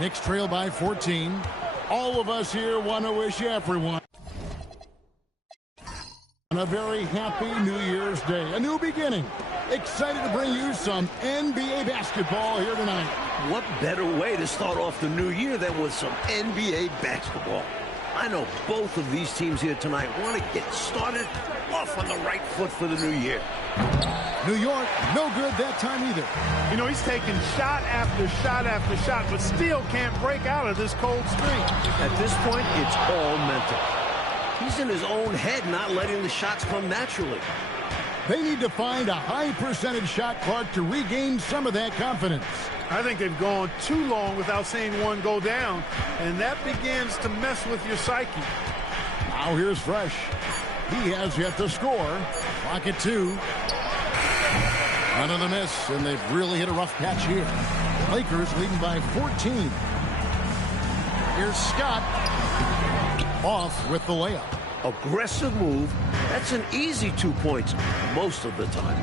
Knicks trail by 14. All of us here want to wish everyone a very happy New Year's Day. A new beginning. Excited to bring you some NBA basketball here tonight. What better way to start off the new year than with some NBA basketball? I know both of these teams here tonight want to get started off on the right foot for the new year. New York, no good that time either. You know, he's taking shot after shot after shot, but still can't break out of this cold streak. At this point, it's all mental. He's in his own head, not letting the shots come naturally. They need to find a high percentage shot, Clark, to regain some of that confidence. I think they've gone too long without seeing one go down, and that begins to mess with your psyche. Now here's Fresh. He has yet to score. Clock at 2. Another miss, and they've really hit a rough patch here. Lakers leading by 14. Here's Scott. Off with the layup. Aggressive move. That's an easy 2 points most of the time.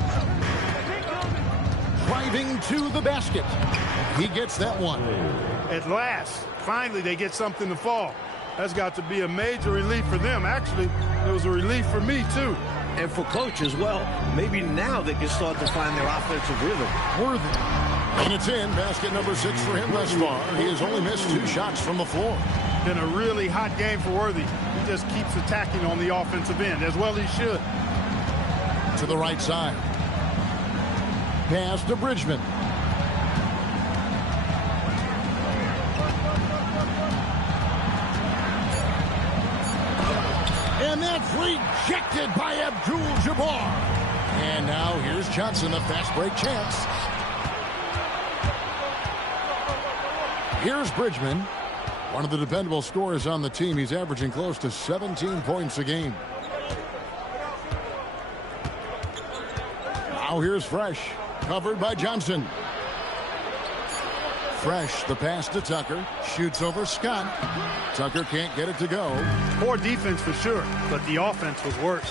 Driving to the basket. He gets that one. At last, finally they get something to fall. That's got to be a major relief for them. Actually, it was a relief for me, too. And for coach as well. Maybe now they can start to find their offensive rhythm. Worthy. And it's in. Basket number 6 for him thus far. He has only missed 2 shots from the floor. Been a really hot game for Worthy. He just keeps attacking on the offensive end, as well he should. To the right side. Pass to Bridgman. And that's rejected by Abdul-Jabbar. And now here's Johnson, a fast break chance. Here's Bridgman. One of the dependable scorers on the team. He's averaging close to 17 points a game. Now here's Fresh. Covered by Johnson. Fresh, the pass to Tucker. Shoots over Scott. Tucker can't get it to go. Poor defense for sure, but the offense was worse.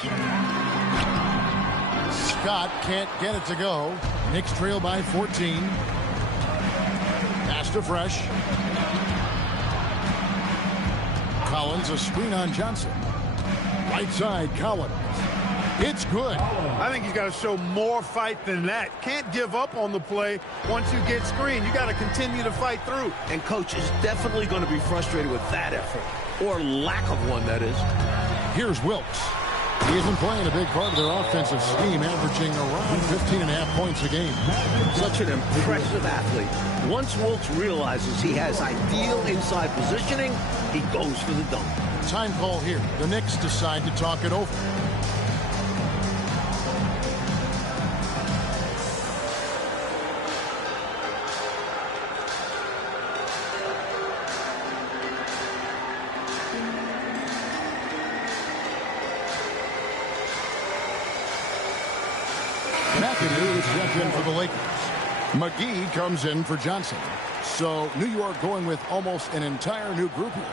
Scott can't get it to go. Knicks trail by 14. Pass to Fresh. Collins, a screen on Johnson. Right side, Collins. It's good. I think he's got to show more fight than that. Can't give up on the play once you get screened. You got to continue to fight through. And coach is definitely going to be frustrated with that effort, or lack of one, that is. Here's Wilkes. He isn't playing a big part of their offensive scheme, averaging around 15.5 points a game. Such an impressive athlete. Once Wilkes realizes he has ideal inside positioning, he goes for the dunk. Time call here. The Knicks decide to talk it over. McAdoo is checked in for the Lakers. McGee comes in for Johnson. So New York going with almost an entire new group here.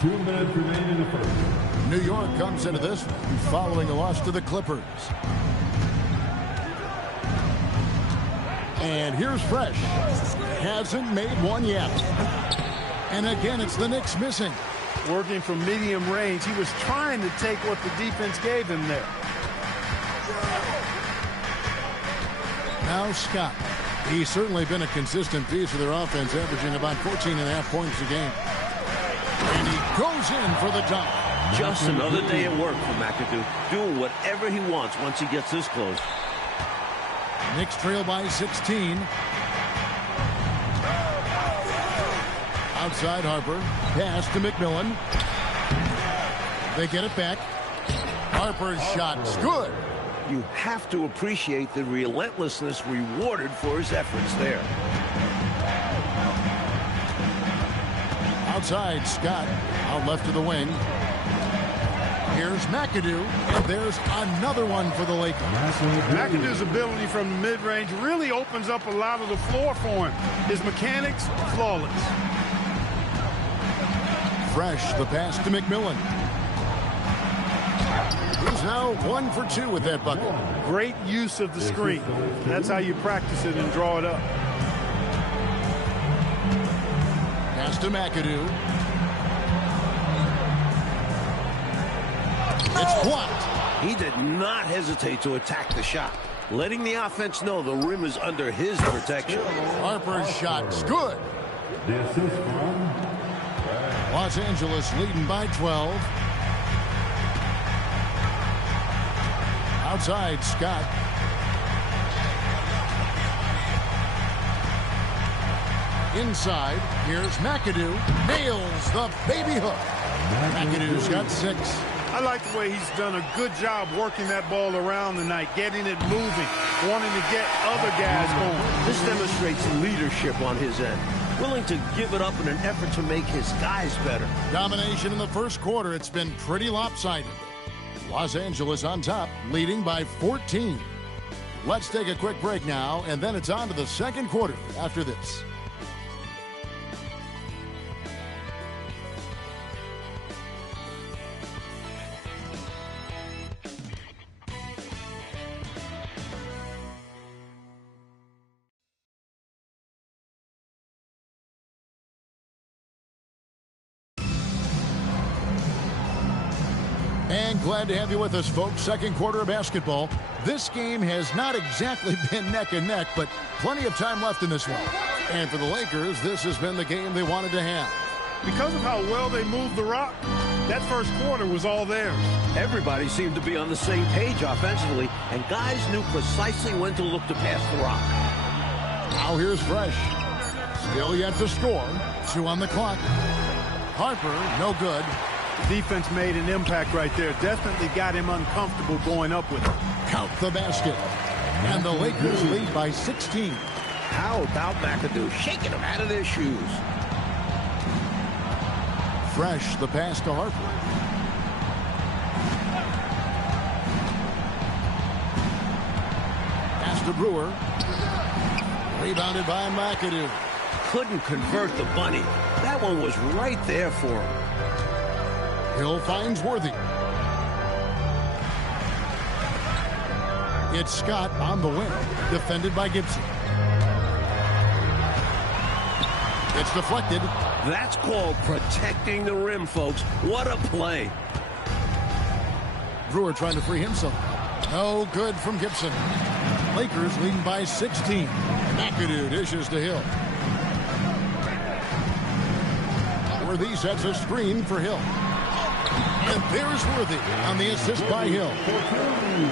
Two minutes remain in the first. New York comes into this one following a loss to the Clippers. And here's Fresh. Hasn't made one yet. And again, it's the Knicks missing. Working from medium range, he was trying to take what the defense gave him there. Now Scott. He's certainly been a consistent piece of their offense, averaging about 14.5 points a game. And he goes in for the dunk. Just another day at work for McAdoo, doing whatever he wants once he gets this close. Knicks trail by 16. Outside Harper. Pass to McMillan. They get it back. Harper's shot's good. You have to appreciate the relentlessness rewarded for his efforts there. Outside Scott. Out left to the wing. Here's McAdoo, and there's another one for the Lakers. McAdoo's ability from the mid-range really opens up a lot of the floor for him. His mechanics, flawless. Fresh, the pass to McMillan. He's now 1 for 2 with that bucket. Great use of the screen. That's how you practice it and draw it up. Pass to McAdoo. It's blocked. He did not hesitate to attack the shot, letting the offense know the rim is under his protection. Harper's shot's good. The assist from Los Angeles leading by 12. Outside, Scott. Inside, here's McAdoo. Nails the baby hook. McAdoo's got 6. I like the way he's done a good job working that ball around tonight, getting it moving, wanting to get other guys going. This demonstrates leadership on his end, willing to give it up in an effort to make his guys better. Domination in the first quarter. It's been pretty lopsided. Los Angeles on top, leading by 14. Let's take a quick break now, and then it's on to the second quarter after this. And glad to have you with us, folks. Second quarter of basketball. This game has not exactly been neck and neck, but plenty of time left in this one. And for the Lakers, this has been the game they wanted to have. Because of how well they moved the rock, that first quarter was all theirs. Everybody seemed to be on the same page offensively, and guys knew precisely when to look to pass the rock. Now here's Fresh. Still yet to score. 2 on the clock. Harper, no good. Defense made an impact right there. Definitely got him uncomfortable going up with it. Count the basket. And the Lakers lead by 16. How about McAdoo shaking them out of their shoes? Fresh, the pass to Harper. Pass to Brewer. Rebounded by McAdoo. Couldn't convert the bunny. That one was right there for him. Hill finds Worthy. It's Scott on the wing, defended by Gibson. It's deflected. That's called protecting the rim, folks. What a play. Brewer trying to free himself. No good from Gibson. Lakers leading by 16. McAdoo dishes to Hill. Worthy sets a screen for Hill. And there's Worthy on the assist by Hill.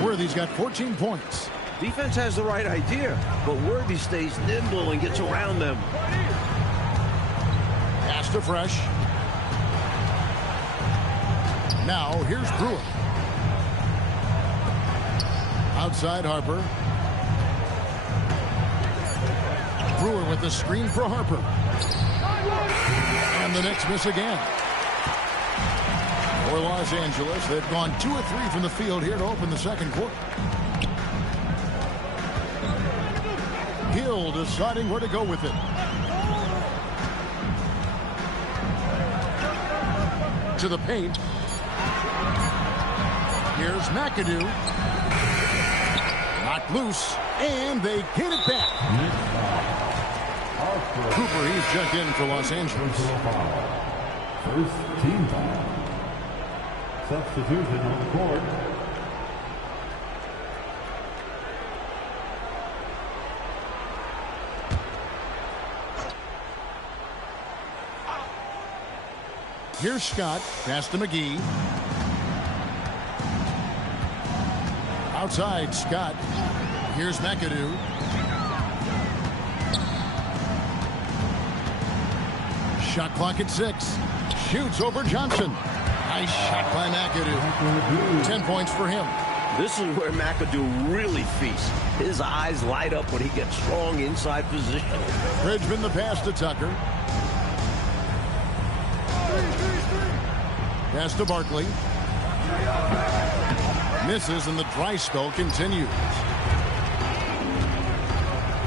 Worthy's got 14 points. Defense has the right idea, but Worthy stays nimble and gets around them. Pass to Fresh. Now here's Brewer. Outside Harper. Brewer with the screen for Harper. And the Knicks miss again. For Los Angeles, they've gone 2 of 3 from the field here to open the second quarter. Hill deciding where to go with it. To the paint. Here's McAdoo. Knocked loose, and they get it back. Cooper, he's checked in for Los Angeles. first team foul. Substitution on the court. Here's Scott. Pass to McGee. Outside, Scott. Here's McAdoo. Shot clock at 6. Shoots over Johnson. Nice shot by McAdoo. 10 points for him. This is where McAdoo really feasts. His eyes light up when he gets strong inside position. Bridgman the pass to Tucker. Pass to Barkley. Misses, and the dry spell continues.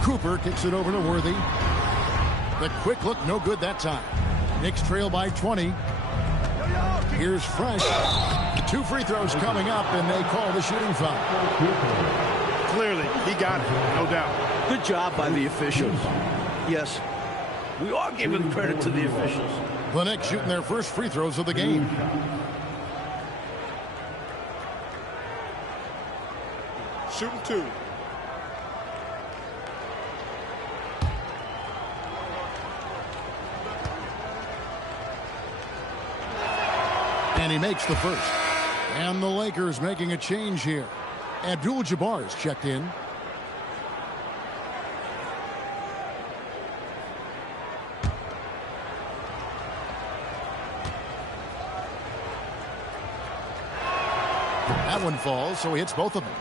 Cooper kicks it over to Worthy. The quick look, no good that time. Knicks trail by 20. Here's Fresh. 2 free throws coming up, and they call the shooting foul. Clearly, he got it, no doubt. Good job by the officials. Yes, we are giving credit to the officials. The Knicks shooting their first free throws of the game. Shooting 2. And he makes the first. And the Lakers making a change here. Abdul-Jabbar is checked in. That one falls, so he hits both of them.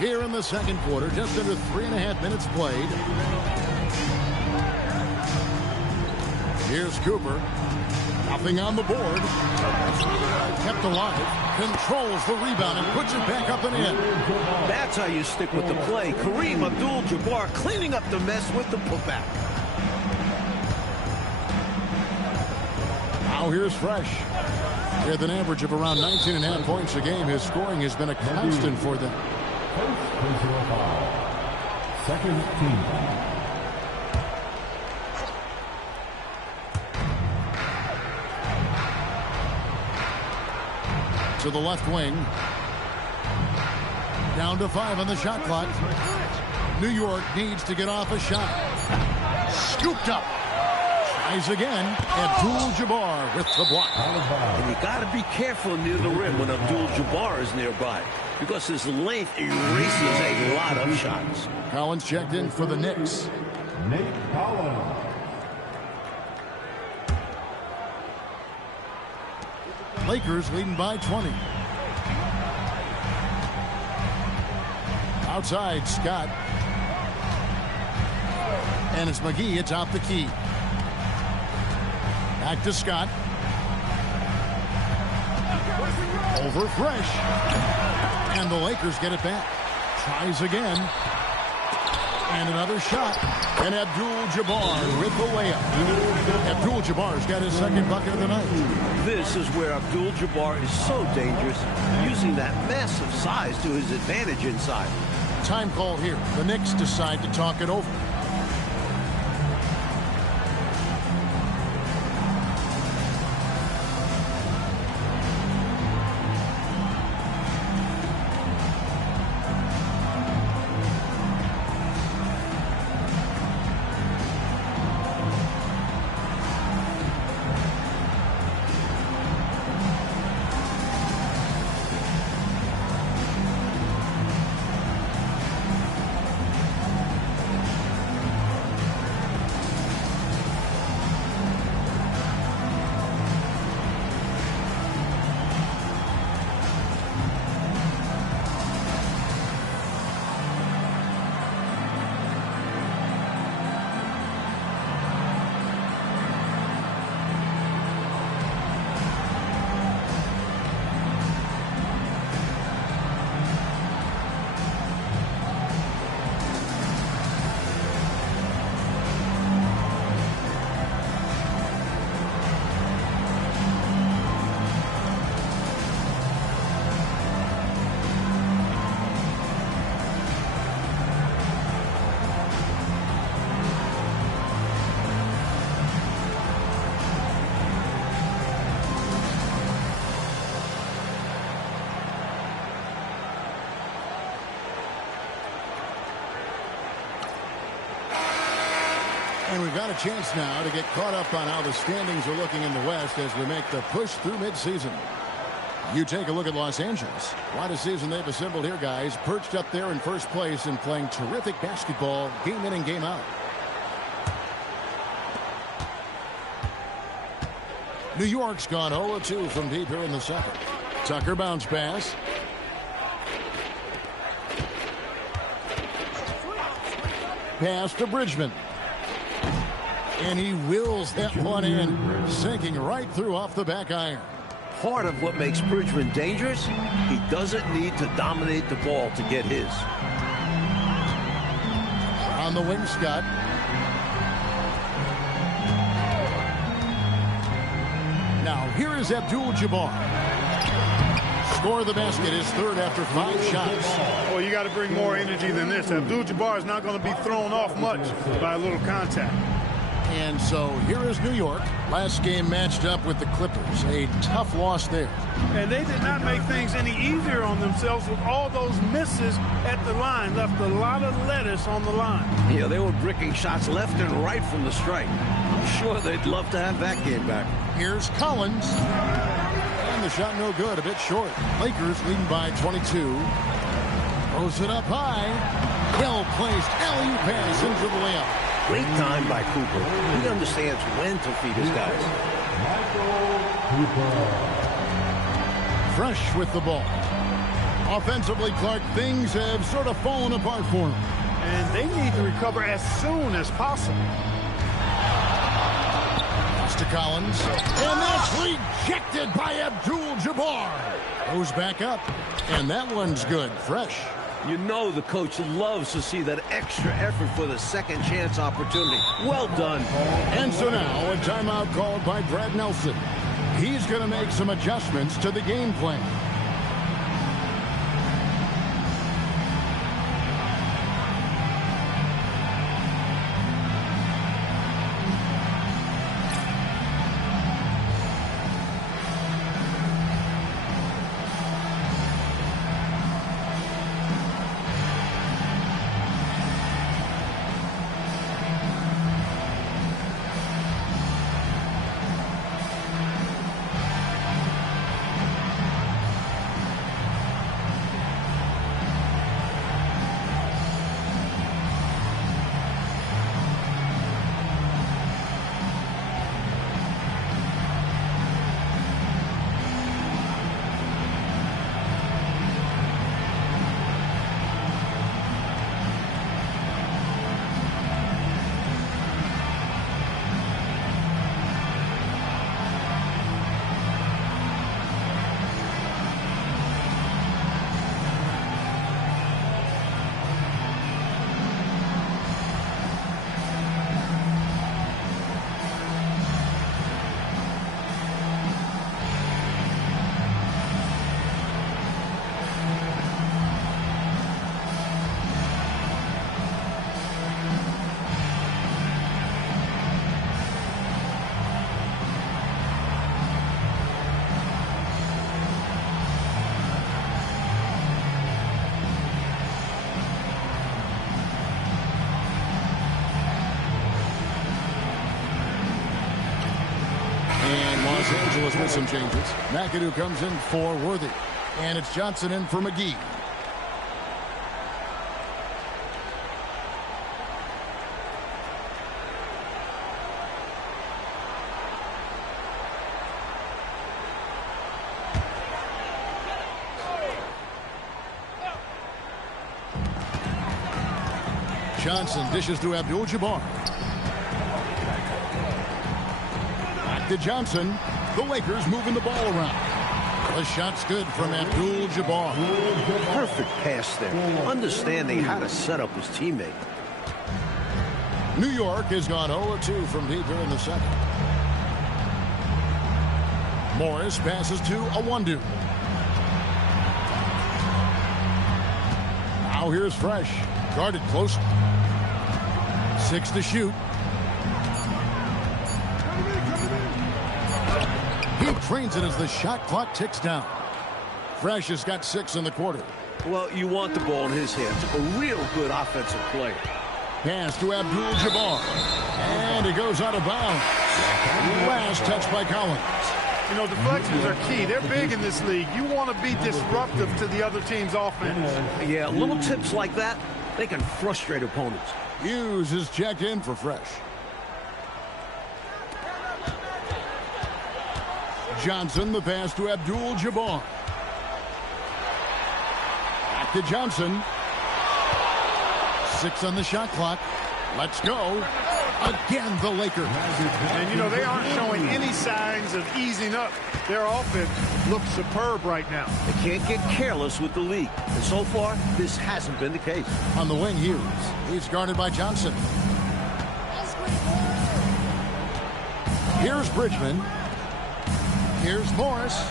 Here in the second quarter, just under 3.5 minutes played. Here's Cooper. Nothing on the board. Kept alive. Controls the rebound and puts it back up and in. That's how you stick with the play. Kareem Abdul-Jabbar cleaning up the mess with the putback. Now here's Fresh. With an average of around 19.5 points a game, his scoring has been a constant for them. Second team foul. To the left wing. Down to 5 on the shot clock. New York needs to get off a shot. Scooped up. Tries again. Abdul-Jabbar with the block. And you got to be careful near the rim when Abdul-Jabbar is nearby, because his length erases a lot of shots. Collins checked in for the Knicks. Nate Collins. Lakers leading by 20. Outside, Scott. And it's McGee atop the key. Back to Scott. Over Fresh. And the Lakers get it back. Tries again. And another shot. And Abdul-Jabbar with the layup. Abdul-Jabbar's got his second bucket of the night. This is where Abdul-Jabbar is so dangerous, using that massive size to his advantage inside. Time call here. The Knicks decide to talk it over. And we've got a chance now to get caught up on how the standings are looking in the West as we make the push through midseason. You take a look at Los Angeles. What a season they've assembled here, guys. Perched up there in first place and playing terrific basketball game in and game out. New York's gone 0-2 from deep here in the second. Tucker bounce pass. Pass to Bridgman. And he wills that one in, sinking right through off the back iron. Part of what makes Bridgman dangerous, he doesn't need to dominate the ball to get his. On the wing, Scott. Now, here is Abdul-Jabbar. score the basket, his third after 5 shots. Well, you got to bring more energy than this. Abdul-Jabbar is not going to be thrown off much by a little contact. And so here is New York. Last game matched up with the Clippers. A tough loss there. And they did not make things any easier on themselves with all those misses at the line. Left a lot of lettuce on the line. Yeah, they were bricking shots left and right from the stripe. I'm sure they'd love to have that game back. Here's Collins. And the shot no good, a bit short. Lakers leading by 22. Throws it up high. Well-placed alley-oop pass into the layup. Great time by Cooper. He understands when to feed his guys. Fresh with the ball. Offensively, Clark, things have sort of fallen apart for him. And they need to recover as soon as possible. Pass to Collins. And that's rejected by Abdul-Jabbar. Goes back up. And that one's good. Fresh. You know the coach loves to see that extra effort for the second chance opportunity. Well done. And so now a timeout called by Brad Nelson. He's going to make some adjustments to the game plan. Los Angeles with some changes. McAdoo comes in for Worthy. And it's Johnson in for McGee. Johnson dishes to Abdul-Jabbar. Back to Johnson. The Lakers moving the ball around. The shot's good from Abdul-Jabbar. Perfect pass there. Understanding how to set up his teammate. New York has gone 0-2 from deep here in the second. Morris passes to Awandu. Now here's Fresh. Guarded close. 6 to shoot. He trains it as the shot clock ticks down. Fresh has got 6 in the quarter. Well, you want the ball in his hands. A real good offensive player. Pass to Abdul-Jabbar. And it goes out of bounds. Last touch by Collins. You know, deflections are key. They're big in this league. You want to be disruptive to the other team's offense. Yeah, little tips like that, they can frustrate opponents. Hughes is checked in for Fresh. Johnson, the pass to Abdul-Jabbar. Back to Johnson. 6 on the shot clock. Let's go. Again, the Lakers. And, you know, they aren't showing any signs of easing up. Their offense looks superb right now. They can't get careless with the lead. And so far, this hasn't been the case. On the wing, Hughes. He's guarded by Johnson. Here's Bridgman. Here's Morris.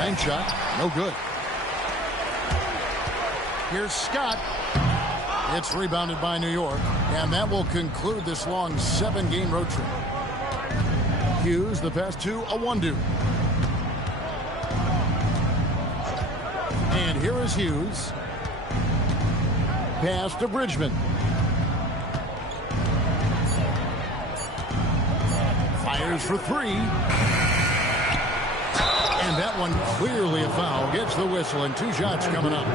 Bank shot, no good. Here's Scott. It's rebounded by New York, and that will conclude this long 7-game road trip. Hughes, the pass to Awandu. And here is Hughes. Pass to Bridgman. Fires for 3. And that one clearly a foul. Gets the whistle, and 2 shots coming up.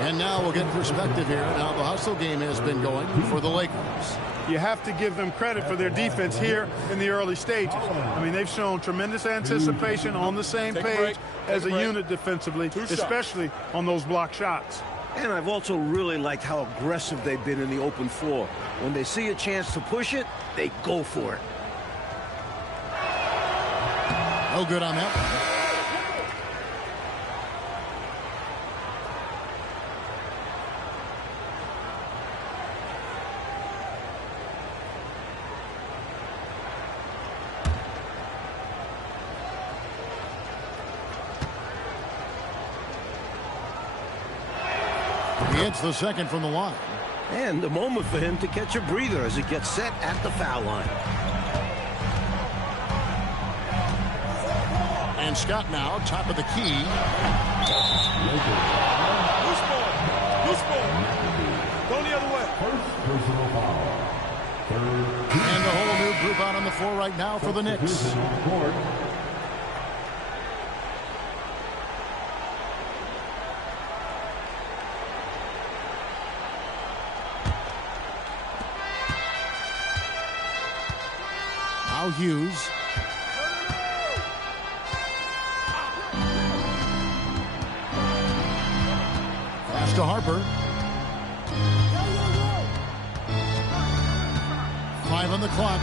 And now we'll get perspective here on how the hustle game has been going for the Lakers. You have to give them credit for their defense here in the early stages. I mean, they've shown tremendous anticipation, on the same page as a unit defensively, especially on those block shots. And I've also really liked how aggressive they've been in the open floor. When they see a chance to push it, they go for it. No good on that one. He hits the second from the line. And a moment for him to catch a breather as he gets set at the foul line. And Scott now, top of the key. Loose ball. Loose ball. Go the other way. Personal foul. And a whole new group out on the floor right now for the Knicks. Now Hughes. Pass to Harper. 5 on the clock.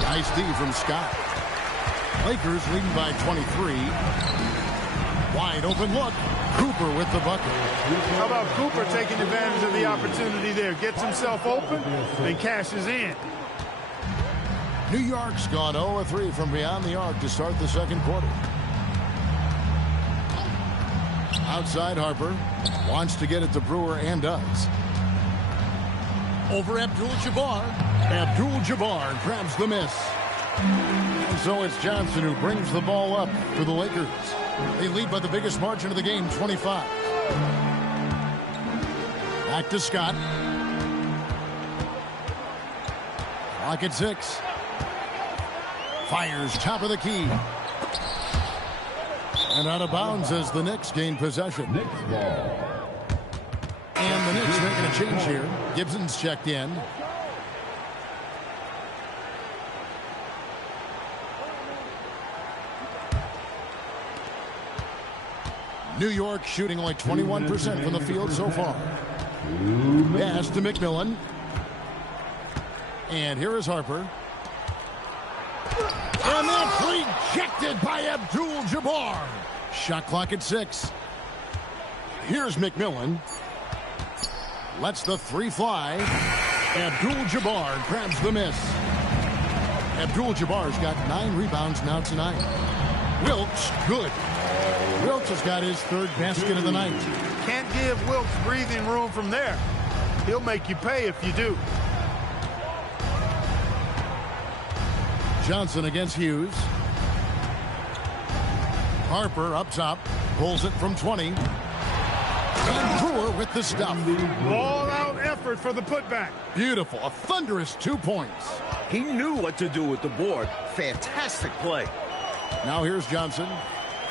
Nice D from Scott. Lakers leading by 23. Wide open look. Cooper with the bucket. How about Cooper taking advantage of the opportunity there? Gets himself open and cashes in. New York's gone 0-3 from beyond the arc to start the second quarter. Outside Harper. Wants to get it to Brewer and does. Over Abdul-Jabbar. Abdul-Jabbar grabs the miss. And so it's Johnson who brings the ball up for the Lakers. They lead by the biggest margin of the game, 25. Back to Scott. Clock at 6. Fires top of the key. And out of bounds as the Knicks gain possession. Knicks ball. And the Knicks making a change here. Gibson's checked in. New York shooting only 21% from the field so far. Pass to McMillan. And here is Harper. And that's rejected by Abdul-Jabbar. Shot clock at 6. Here's McMillan. Lets the 3 fly. Abdul-Jabbar grabs the miss. Abdul-Jabbar's got 9 rebounds now tonight. Wilkes, good. Wilkes has got his 3rd basket of the night. Can't give Wilkes breathing room from there. He'll make you pay if you do. Johnson against Hughes. Harper up top. Pulls it from 20. And Brewer with the stuff. All-out effort for the putback. Beautiful. A thunderous 2 points. He knew what to do with the board. Fantastic play. Now here's Johnson.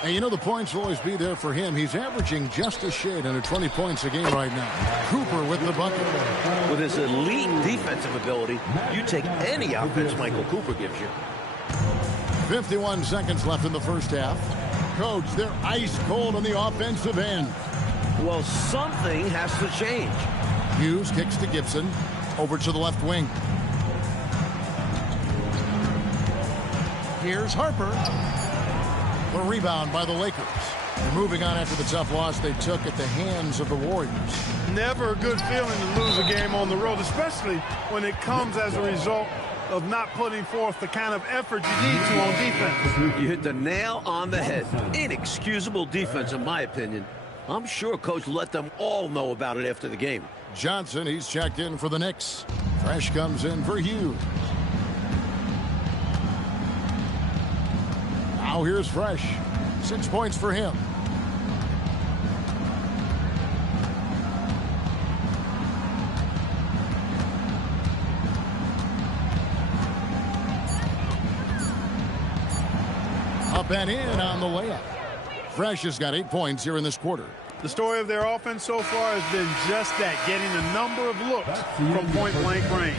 And you know the points will always be there for him. He's averaging just a shade under 20 points a game right now. Cooper with the bucket. With his elite defensive ability, you take any offense Michael Cooper gives you. 51 seconds left in the first half. Coach, they're ice cold on the offensive end. Well, something has to change. Hughes kicks to Gibson. Over to the left wing. Here's Harper. The rebound by the Lakers. They're moving on after the tough loss they took at the hands of the Warriors. Never a good feeling to lose a game on the road, especially when it comes as a result of not putting forth the kind of effort you need to on defense. You hit the nail on the head. Inexcusable defense, in my opinion. I'm sure Coach let them all know about it after the game. Johnson, he's checked in for the Knicks. Fresh comes in for Hughes. Now here's Fresh. 6 points for him. Up and in on the layup. Fresh has got 8 points here in this quarter. The story of their offense so far has been just that, getting a number of looks from point-blank range.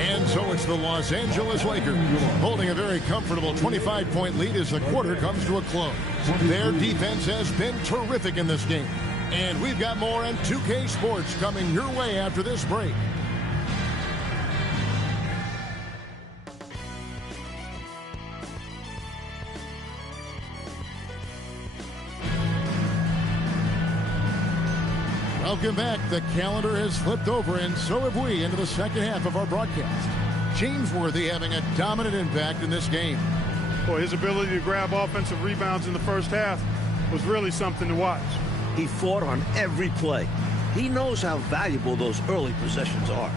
And so it's the Los Angeles Lakers holding a very comfortable 25-point lead as the quarter comes to a close. Their defense has been terrific in this game. And we've got more on 2K Sports coming your way after this break. Welcome back. The calendar has flipped over, and so have we, into the second half of our broadcast. James Worthy having a dominant impact in this game. Boy, his ability to grab offensive rebounds in the first half was really something to watch. He fought on every play. He knows how valuable those early possessions are.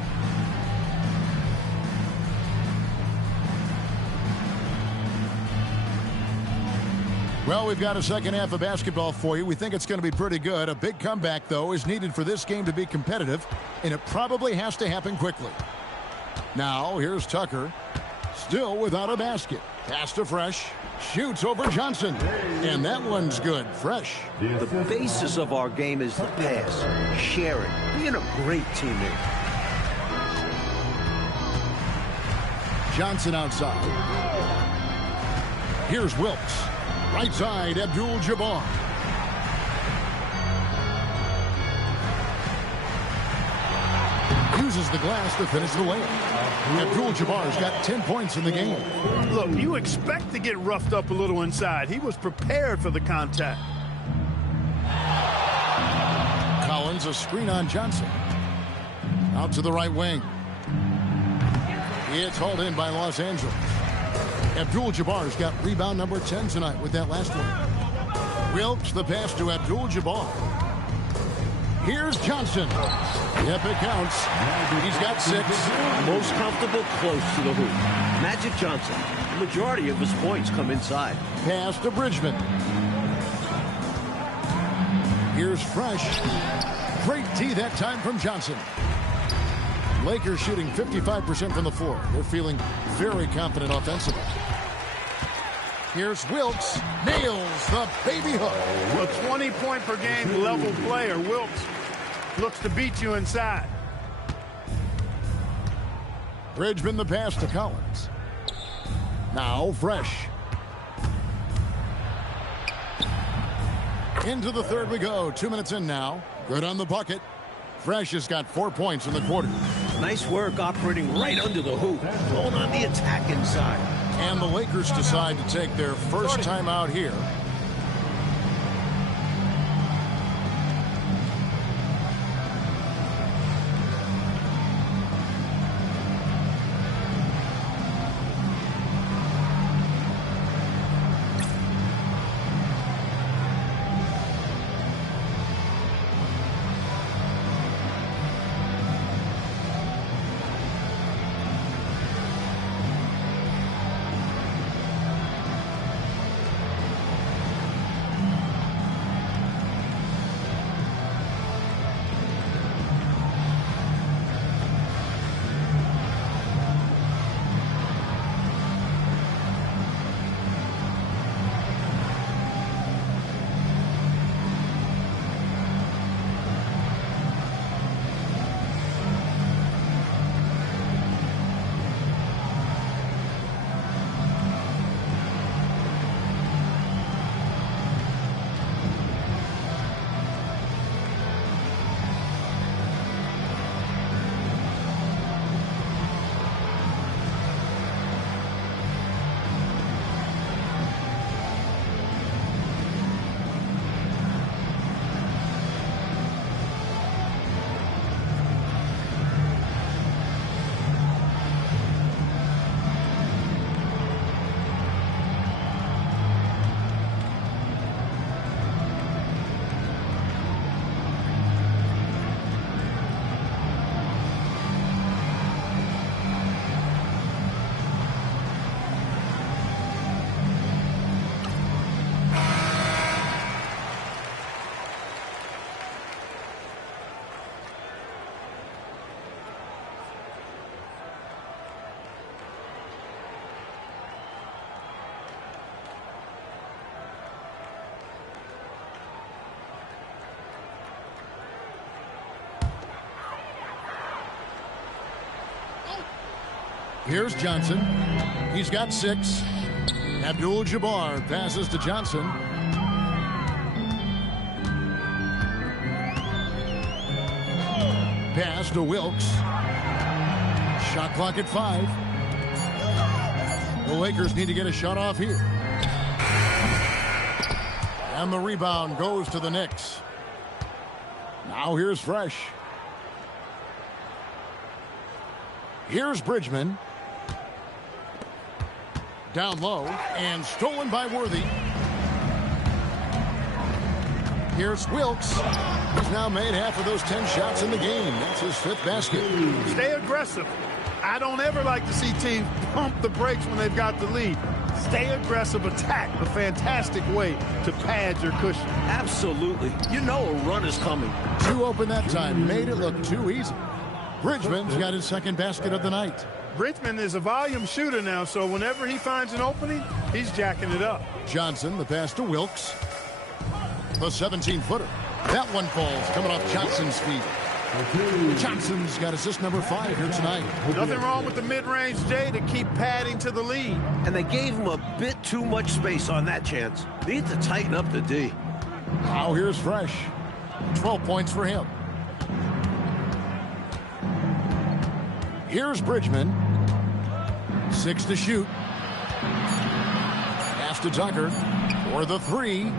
Well, we've got a second half of basketball for you. We think it's going to be pretty good. A big comeback, though, is needed for this game to be competitive, and it probably has to happen quickly. Now, here's Tucker, still without a basket. Pass to Fresh, shoots over Johnson, and that one's good. Fresh. The basis of our game is the pass, sharing, being a great teammate. Johnson outside. Here's Wilkes. Right side, Abdul-Jabbar. Uses the glass to finish the layup. Abdul-Jabbar's got 10 points in the game. Look, you expect to get roughed up a little inside. He was prepared for the contact. Collins, a screen on Johnson. Out to the right wing. It's hauled in by Los Angeles. Abdul-Jabbar's got rebound number 10 tonight with that last one. Wilkes, the pass to Abdul-Jabbar. Here's Johnson. Yep, it counts. He's got 6. Most comfortable close to the hoop. Magic Johnson. The majority of his points come inside. Pass to Bridgman. Here's Fresh. Great D that time from Johnson. Lakers shooting 55% from the floor. They're feeling very confident offensively. Here's Wilkes. Nails the baby hook. A 20-point-per-game level player. Wilkes looks to beat you inside. Bridgman the pass to Collins. Now Fresh. Into the third we go. 2 minutes in now. Good on the bucket. Fresh has got 4 points in the quarter. Nice work operating right under the hoop. Going on the attack inside. And the Lakers decide to take their first time out here. Here's Johnson. He's got 6. Abdul-Jabbar passes to Johnson. Pass to Wilkes. Shot clock at 5. The Lakers need to get a shot off here. And the rebound goes to the Knicks. Now here's Fresh. Here's Bridgman. Down low and stolen by Worthy. Here's Wilkes. He's now made half of those 10 shots in the game. That's his 5th basket. Stay aggressive. I don't ever like to see teams pump the brakes when they've got the lead. Stay aggressive, attack. A fantastic way to pad your cushion. Absolutely. You know a run is coming. 2 open that time. Made it look too easy. Bridgman's got his 2nd basket of the night. Bridgman is a volume shooter now, so whenever he finds an opening, he's jacking it up. Johnson, the pass to Wilkes. The 17-footer. That one falls, coming off Johnson's feet. Johnson's got assist number 5 here tonight. Nothing wrong with the mid-range J to keep padding to the lead. And they gave him a bit too much space on that chance. Need to tighten up the D. Now here's Fresh. 12 points for him. Here's Bridgman. 6 to shoot. Pass to Tucker for the 3.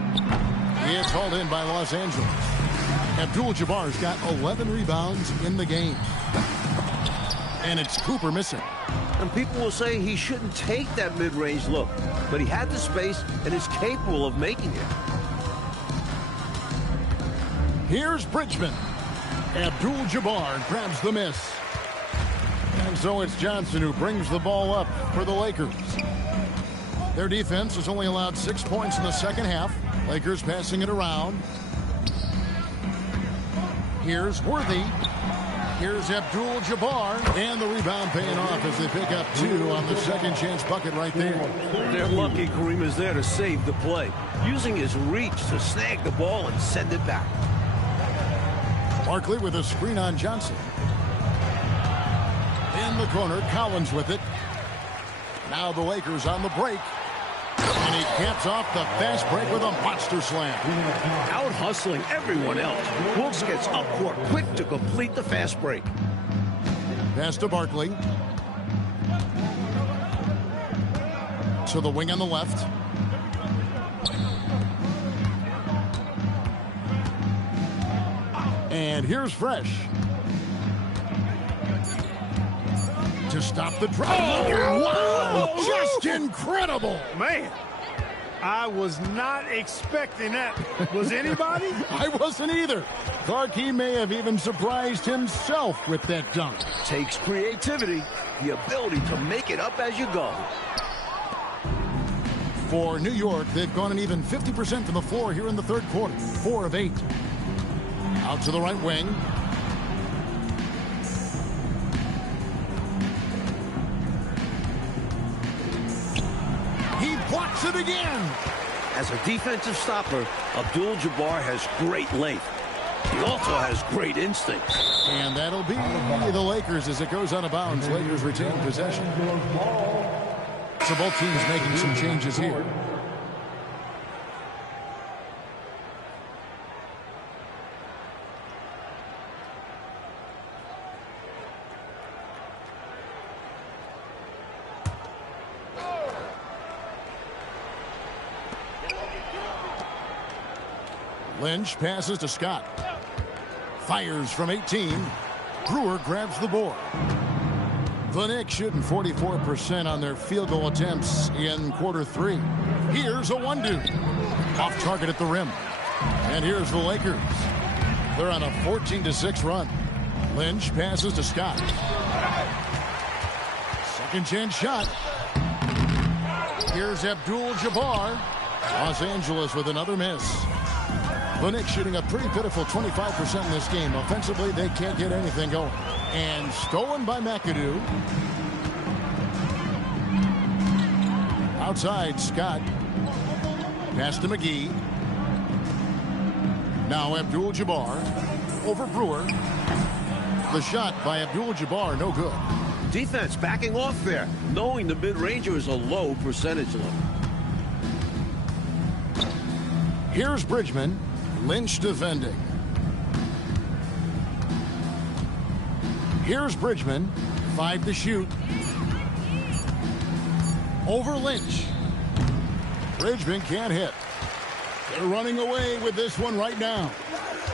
It's hauled in by Los Angeles. Abdul-Jabbar's got 11 rebounds in the game. And it's Cooper missing. And people will say he shouldn't take that mid-range look, but he had the space and is capable of making it. Here's Bridgman. Abdul-Jabbar grabs the miss. And so it's Johnson who brings the ball up for the Lakers. Their defense has only allowed 6 points in the second half. Lakers passing it around. Here's Worthy. Here's Abdul-Jabbar. And the rebound paying off as they pick up 2 on the second chance bucket right there. They're lucky Kareem is there to save the play, using his reach to snag the ball and send it back. Barkley with a screen on Johnson. In the corner, Collins with it. Now the Lakers on the break. And he caps off the fast break with a monster slam. Out hustling everyone else. Wilkes gets up court quick to complete the fast break. Pass to Barkley. To the wing on the left. And here's Fresh. To stop the drive. Oh, wow! Just incredible! Man, I was not expecting that. Was anybody? I wasn't either. Clark, he may have even surprised himself with that dunk. Takes creativity, the ability to make it up as you go. For New York, they've gone an even 50% from the floor here in the third quarter. 4 of 8. Out to the right wing. He blocks it again. As a defensive stopper, Abdul-Jabbar has great length. He also has great instincts. And that'll be the Lakers as it goes out of bounds. Lakers retain possession. So both teams making some changes here. Lynch passes to Scott. Fires from 18. Brewer grabs the board. The Knicks shooting 44% on their field goal attempts in quarter 3. Here's a one-two. Off target at the rim. And here's the Lakers. They're on a 14-6 run. Lynch passes to Scott. Second chance shot. Here's Abdul-Jabbar. Los Angeles with another miss. The Knicks shooting a pretty pitiful 25% in this game. Offensively, they can't get anything going. And stolen by McAdoo. Outside, Scott. Pass to McGee. Now Abdul-Jabbar over Brewer. The shot by Abdul-Jabbar, no good. Defense backing off there, knowing the mid-ranger is a low percentage look. Here's Bridgman. Lynch defending. Here's Bridgman. 5 to shoot. Over Lynch. Bridgman can't hit. They're running away with this one right now.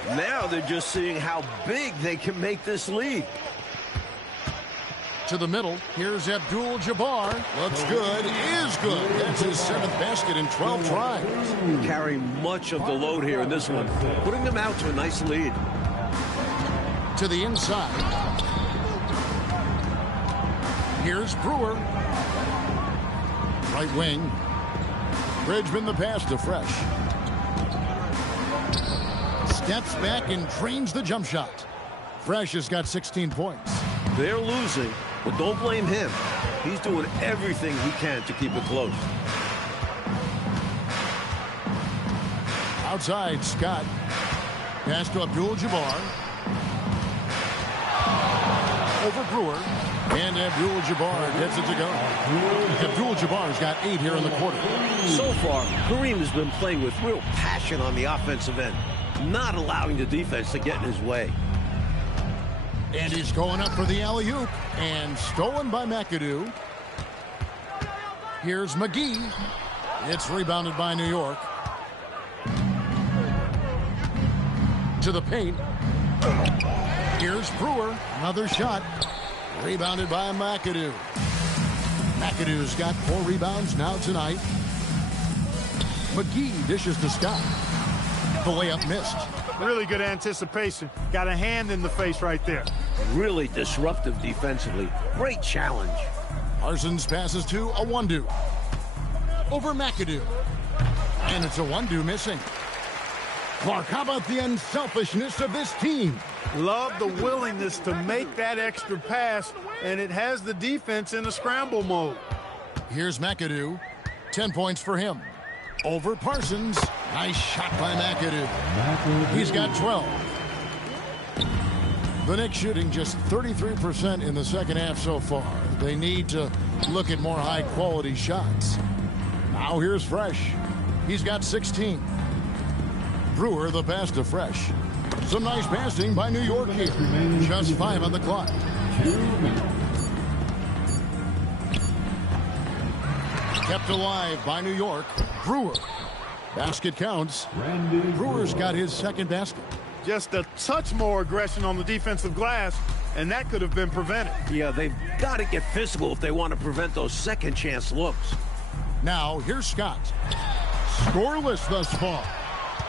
Now they're just seeing how big they can make this lead. To the middle. Here's Abdul-Jabbar. Looks good. Is good. That's his 7th basket in 12 tries. Carrying much of the load here in this one, putting them out to a nice lead. To the inside. Here's Brewer. Right wing. Bridgman the pass to Fresh. Steps back and trains the jump shot. Fresh has got 16 points. They're losing, but don't blame him. He's doing everything he can to keep it close. Outside, Scott. Pass to Abdul-Jabbar. Over Brewer. And Abdul-Jabbar gets it to go. Abdul-Jabbar's got 8 here in the quarter. So far, Kareem has been playing with real passion on the offensive end, not allowing the defense to get in his way. And he's going up for the alley-oop. And stolen by McAdoo. Here's McGee. It's rebounded by New York. To the paint. Here's Brewer. Another shot. Rebounded by McAdoo. McAdoo's got 4 rebounds now tonight. McGee dishes to Scott. The layup missed. Really good anticipation. Got a hand in the face right there. Really disruptive defensively. Great challenge. Parsons passes to Awundu. Over McAdoo. And it's Awundu missing. Clark, how about the unselfishness of this team? Love the willingness to make that extra pass, and it has the defense in a scramble mode. Here's McAdoo. 10 points for him. Over Parsons. Nice shot by McAdoo. He's got 12. The Knicks shooting just 33% in the second half so far. They need to look at more high-quality shots. Now here's Fresh. He's got 16. Brewer the pass to Fresh. Some nice passing by New York here. Just 5 on the clock. 2 minutes. Kept alive by New York. Brewer. Basket counts. Brewer's got his 2nd basket. Just a touch more aggression on the defensive glass, and that could have been prevented. Yeah, they've got to get physical if they want to prevent those second chance looks. Now here's Scott. Scoreless thus far.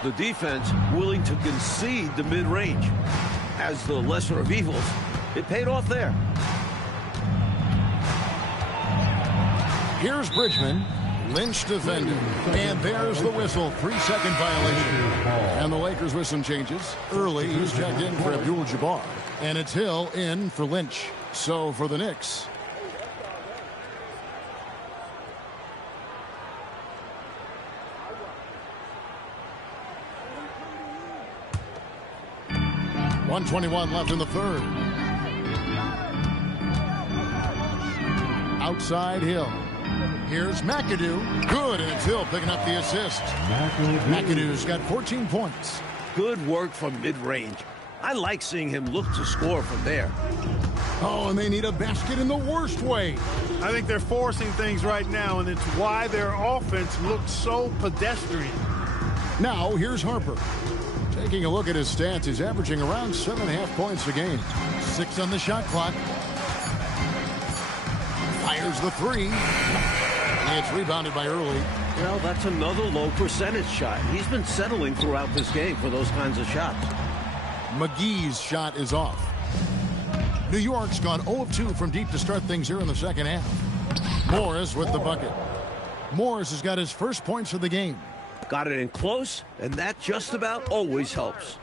The defense willing to concede the mid-range. As the lesser of evils, it paid off there. Here's Bridgman. Lynch defending. And there's the whistle. 3-second violation. And the Lakers with some changes. Early, he's checked in for Abdul-Jabbar. And it's Hill in for Lynch. So for the Knicks. .121 left in the third. Outside Hill. Here's McAdoo. Good, and it's Hill picking up the assist. McAdoo's got 14 points. Good work from mid-range. I like seeing him look to score from there. Oh, and they need a basket in the worst way. I think they're forcing things right now, and it's why their offense looks so pedestrian. Now, here's Harper. Taking a look at his stats, he's averaging around 7.5 points a game. 6 on the shot clock. Fires the 3. It's rebounded by Early. Well, that's another low percentage shot. He's been settling throughout this game for those kinds of shots. McGee's shot is off. New York's gone 0 of 2 from deep to start things here in the second half. Morris with the bucket. Morris has got his first points of the game. Got it in close, and that just about always helps.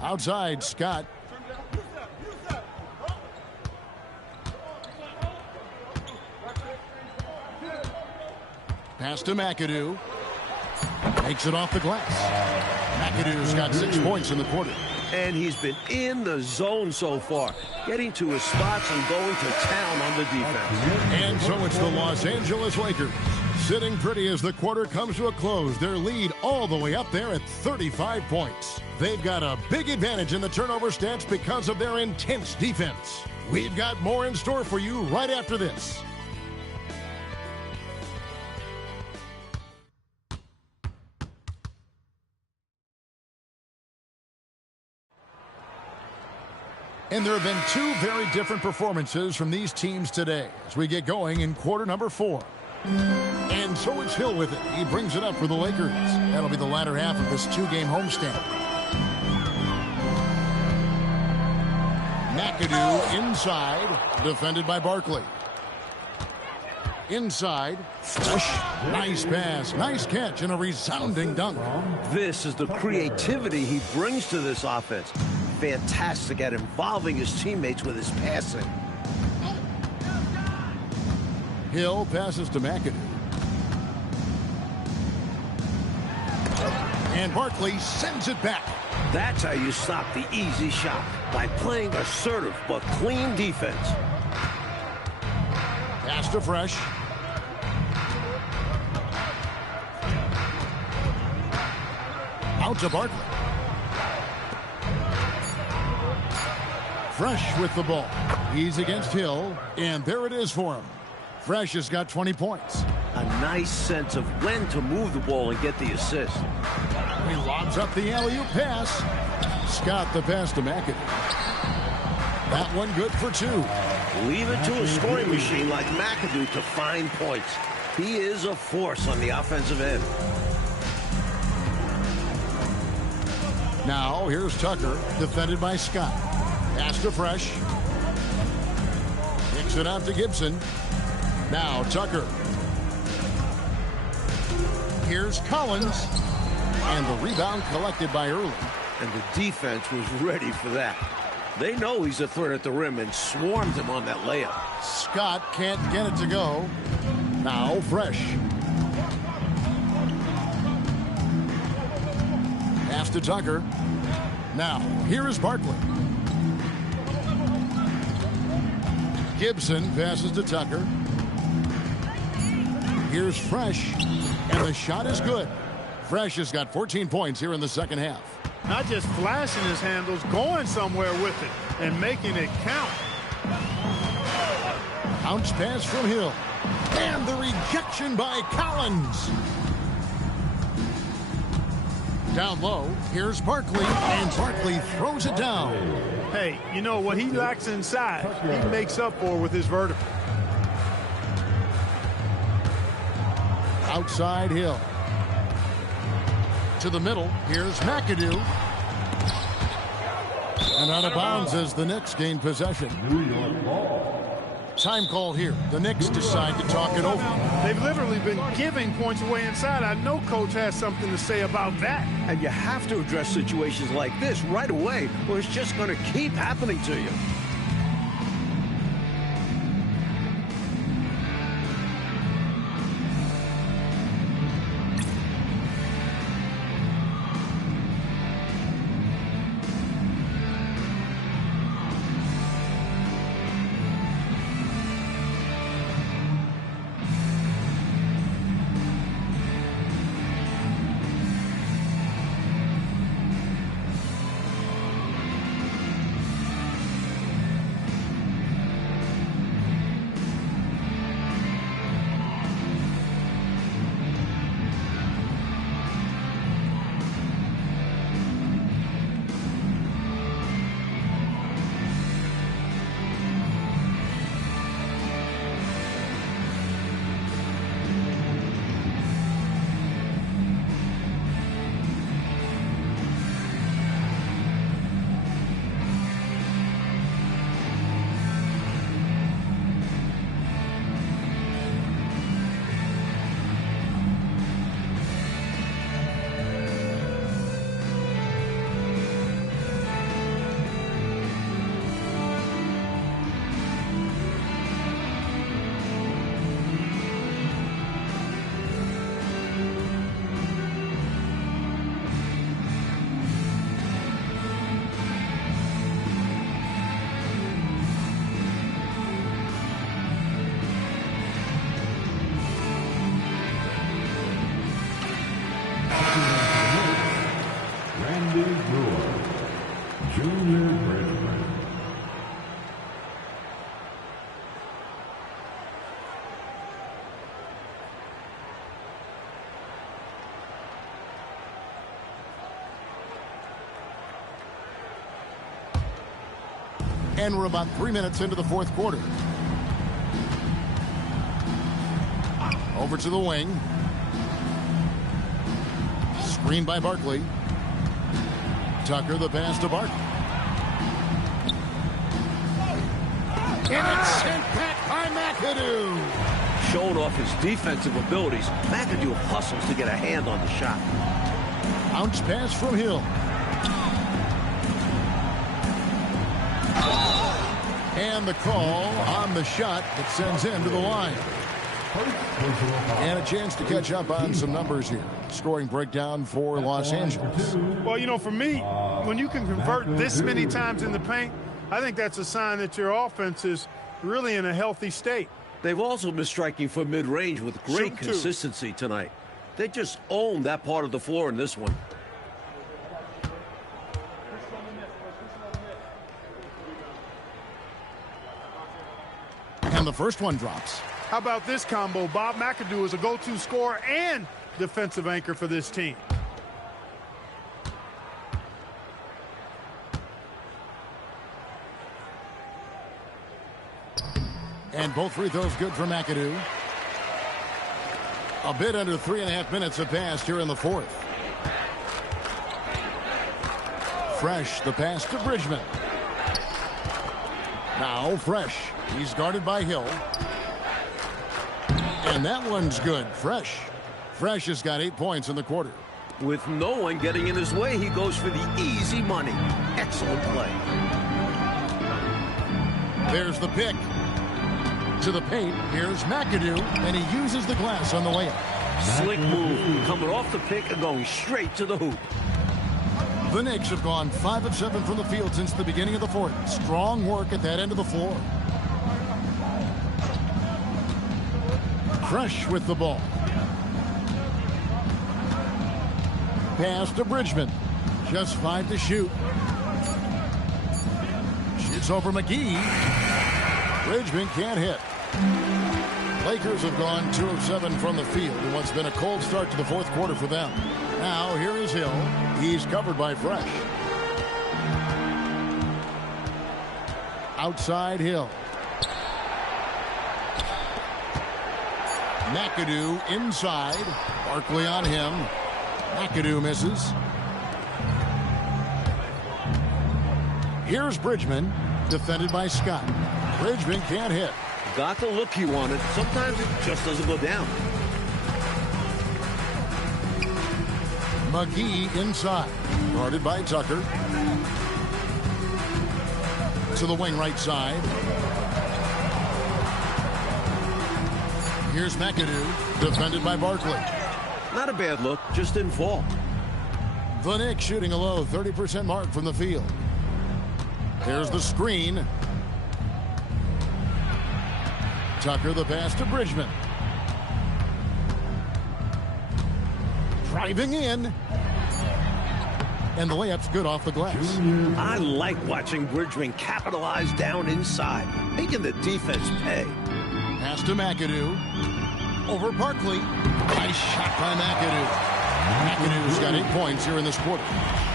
Outside, Scott. Pass to McAdoo. Takes it off the glass. McAdoo's got 6 points in the quarter. And he's been in the zone so far, getting to his spots and going to town on the defense. And so it's the Los Angeles Lakers sitting pretty as the quarter comes to a close. Their lead all the way up there at 35 points. They've got a big advantage in the turnover stats because of their intense defense. We've got more in store for you right after this. And there have been two very different performances from these teams today as we get going in quarter number 4. And so it's Hill with it. He brings it up for the Lakers. That'll be the latter half of this 2-game homestand. McAdoo inside, defended by Barkley. Inside, nice pass, nice catch, and a resounding dunk. This is the creativity he brings to this offense. Fantastic at involving his teammates with his passing. Hill passes to McAdoo. And Barkley sends it back. That's how you stop the easy shot, by playing assertive but clean defense. Pass to Fresh. Out to Barkley. Fresh with the ball. He's against Hill, and there it is for him. Fresh has got 20 points. A nice sense of when to move the ball and get the assist. He lobs up the alley-oop pass. Scott the pass to McAdoo. That one good for 2. Leave it to a scoring machine like McAdoo to find points. He is a force on the offensive end. Now here's Tucker, defended by Scott. Pass to Fresh. Kicks it out to Gibson. Now Tucker. Here's Collins. And the rebound collected by Early. And the defense was ready for that. They know he's a threat at the rim and swarmed him on that layup. Scott can't get it to go. Now Fresh. Pass to Tucker. Now here is Barkley. Gibson passes to Tucker. Here's Fresh, and the shot is good. Fresh has got 14 points here in the second half. Not just flashing his handles, going somewhere with it and making it count. Bounce pass from Hill. And the rejection by Collins. Down low, here's Barkley, and Barkley throws it down. Hey, you know what he lacks inside, he makes up for with his vertical. Outside Hill. To the middle, here's McAdoo. And out of bounds as the Knicks gain possession. New York ball. Time call here. The Knicks decide to talk it over. They've literally been giving points away inside. I know Coach has something to say about that. And you have to address situations like this right away, or it's just going to keep happening to you. And we're about 3 minutes into the fourth quarter. Over to the wing. Screen by Barkley. Tucker, the pass to Barkley. And it's sent back by McAdoo. Showing off his defensive abilities, McAdoo hustles to get a hand on the shot. Bounce pass from Hill. And the call on the shot that sends him to the line. And a chance to catch up on some numbers here. Scoring breakdown for Los Angeles. Well, you know, for me, when you can convert this many times in the paint, I think that's a sign that your offense is really in a healthy state. They've also been striking for mid-range with great consistency tonight. They just own that part of the floor in this one. And the first one drops. How about this combo? Bob McAdoo is a go-to scorer and defensive anchor for this team. And both free throws good for McAdoo. A bit under 3.5 minutes have passed here in the fourth. Fresh, the pass to Bridgman. Now Fresh. He's guarded by Hill. And that one's good. Fresh. Fresh has got 8 points in the quarter. With no one getting in his way, he goes for the easy money. Excellent play. There's the pick. To the paint. Here's McAdoo, and he uses the glass on the way up. Slick move. Coming off the pick and going straight to the hoop. The Knicks have gone 5 of 7 from the field since the beginning of the fourth. Strong work at that end of the floor. Fresh with the ball. Pass to Bridgman. Just 5 to shoot. Shoots over McGee. Bridgman can't hit. Lakers have gone 2 of 7 from the field in what's been a cold start to the fourth quarter for them. Now here is Hill. He's covered by Fresh. Outside Hill. McAdoo inside. Barkley on him. McAdoo misses. Here's Bridgman, defended by Scott. Bridgman can't hit. Got the look he wanted. Sometimes it just doesn't go down. McGee inside. Guarded by Tucker. To the wing right side. Here's McAdoo, defended by Barkley. Not a bad look, just didn't fall. The Knicks shooting a low 30% mark from the field. Here's the screen. Tucker, the pass to Bridgman. Driving in. And the layup's good off the glass. I like watching Bridgman capitalize down inside, making the defense pay. Pass to McAdoo. Over Barkley. Nice shot by McAdoo. McAdoo's got 8 points here in this quarter.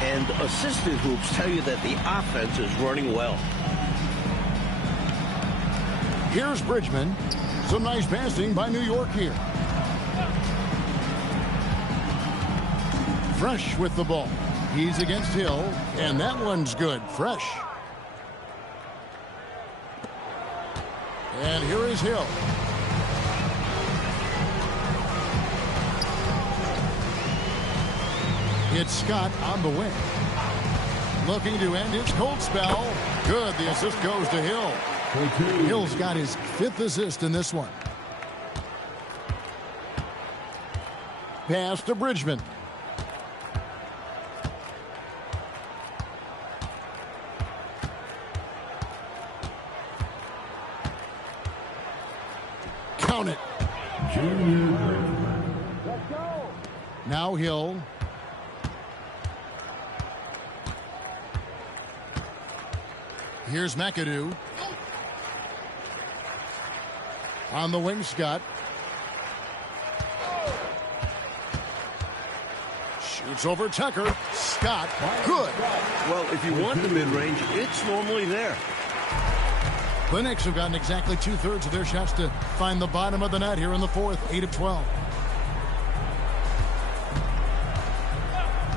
And assistant hoops tell you that the offense is running well. Here's Bridgman. Some nice passing by New York here. Fresh with the ball. He's against Hill, and that one's good. Fresh. And here is Hill. It's Scott on the wing. Looking to end his cold spell. Good. The assist goes to Hill. Hill's got his 5th assist in this one. Pass to Bridgman. Count it. Now Hill. Here's McAdoo. On the wing, Scott. Shoots over Tucker. Scott, good. Well, if you want the mid-range, it's normally there. The Knicks have gotten exactly 2/3 of their shots to find the bottom of the net here in the fourth, 8 of 12.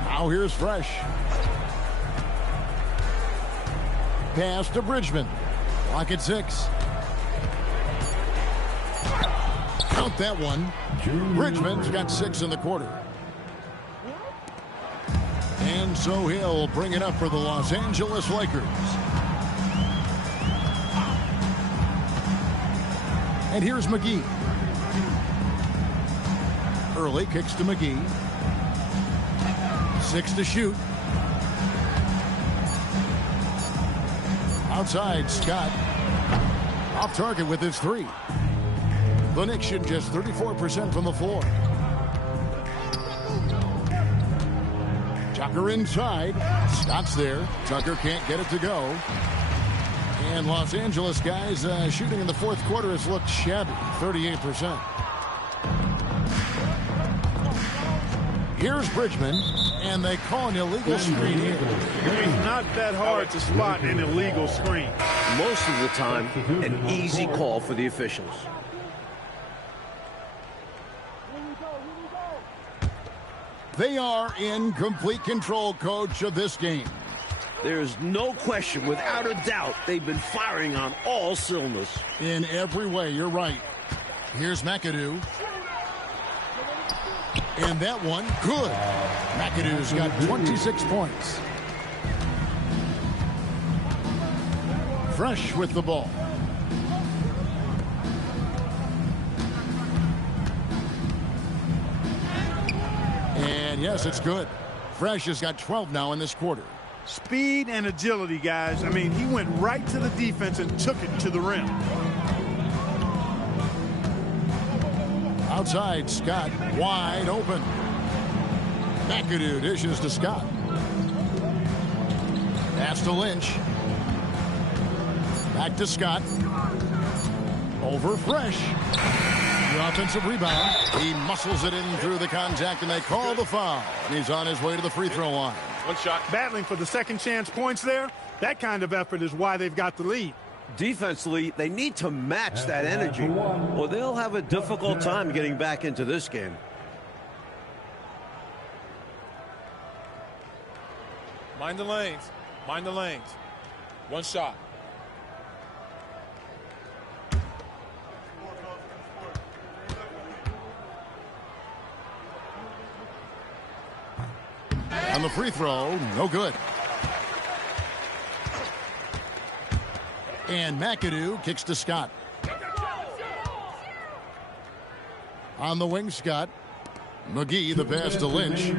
Now here's Fresh. Pass to Bridgman. Clock at 6. Count that one. Bridgman's got 6 in the quarter. And so he'll bring it up for the Los Angeles Lakers. And here's McGee. Early kicks to McGee. 6 to shoot. Outside, Scott. Off target with his 3. The Knicks shoot just 34% from the floor. Tucker inside. Scott's there. Tucker can't get it to go. And Los Angeles guys shooting in the fourth quarter has looked shabby, 38%. Here's Bridgman, and they call an illegal screen here. It's not that hard to spot an illegal screen. Most of the time, an easy call for the officials. They are in complete control, coach, of this game. There's no question, without a doubt, they've been firing on all cylinders. In every way, you're right. Here's McAdoo. And that one, good. McAdoo's got 26 points. Fresh with the ball. And yes, it's good. Fresh has got 12 now in this quarter. Speed and agility, guys. I mean, he went right to the defense and took it to the rim. Outside, Scott wide open. McAdoo dishes to Scott. Pass to Lynch. Back to Scott. Over Fresh. The offensive rebound. He muscles it in through the contact, and they call the foul. And he's on his way to the free throw line. One shot. Battling for the second chance points there. That kind of effort is why they've got the lead. Defensively, they need to match that energy, or they'll have a difficult time getting back into this game. Mind the lanes. Mind the lanes. One shot. On the free throw, no good. And McAdoo kicks to Scott. On the wing, Scott. McGee, the pass to Lynch.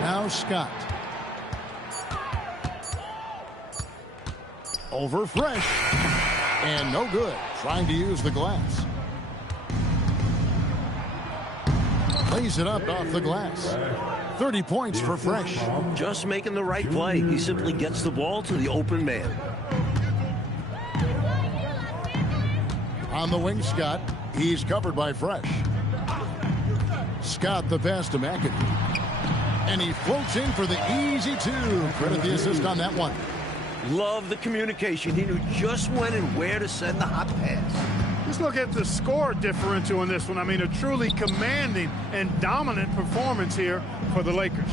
Now Scott. Over Fresh. And no good. Trying to use the glass. Lays it up off the glass. 30 points for Fresh. Just making the right play. He simply gets the ball to the open man. On the wing, Scott. He's covered by Fresh. Scott the pass to McAdoo. And he floats in for the easy 2. Credit the assist on that one. Love the communication. He knew just when and where to send the hot pass. Just look at the score differential in this one. I mean, a truly commanding and dominant performance here for the Lakers.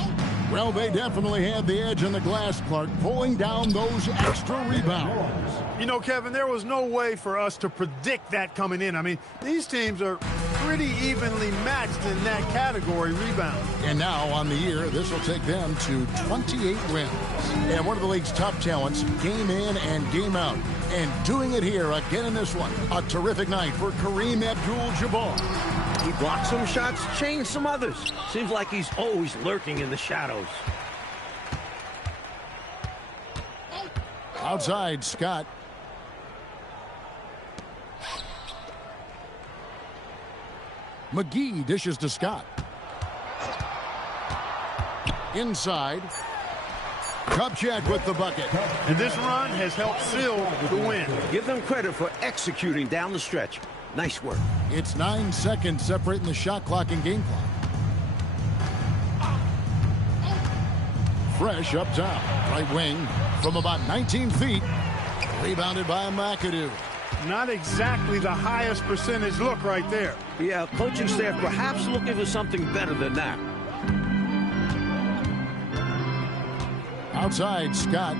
Well, they definitely had the edge on the glass, Clark, pulling down those extra rebounds. You know, Kevin, there was no way for us to predict that coming in. I mean, these teams are pretty evenly matched in that category, rebound. And now, on the year, this will take them to 28 wins. And one of the league's top talents, game in and game out. And doing it here again in this one. A terrific night for Kareem Abdul-Jabbar. He blocked some shots, changed some others. Seems like he's always lurking in the shadows. Outside, Scott. McGee dishes to Scott. Inside. Kupchak with the bucket. And this run has helped seal the win. Give them credit for executing down the stretch. Nice work. It's 9 seconds separating the shot clock and game clock. Fresh up top. Right wing from about 19 feet. Rebounded by McAdoo. Not exactly the highest percentage look right there. Yeah, coaching staff perhaps looking for something better than that. Outside, Scott.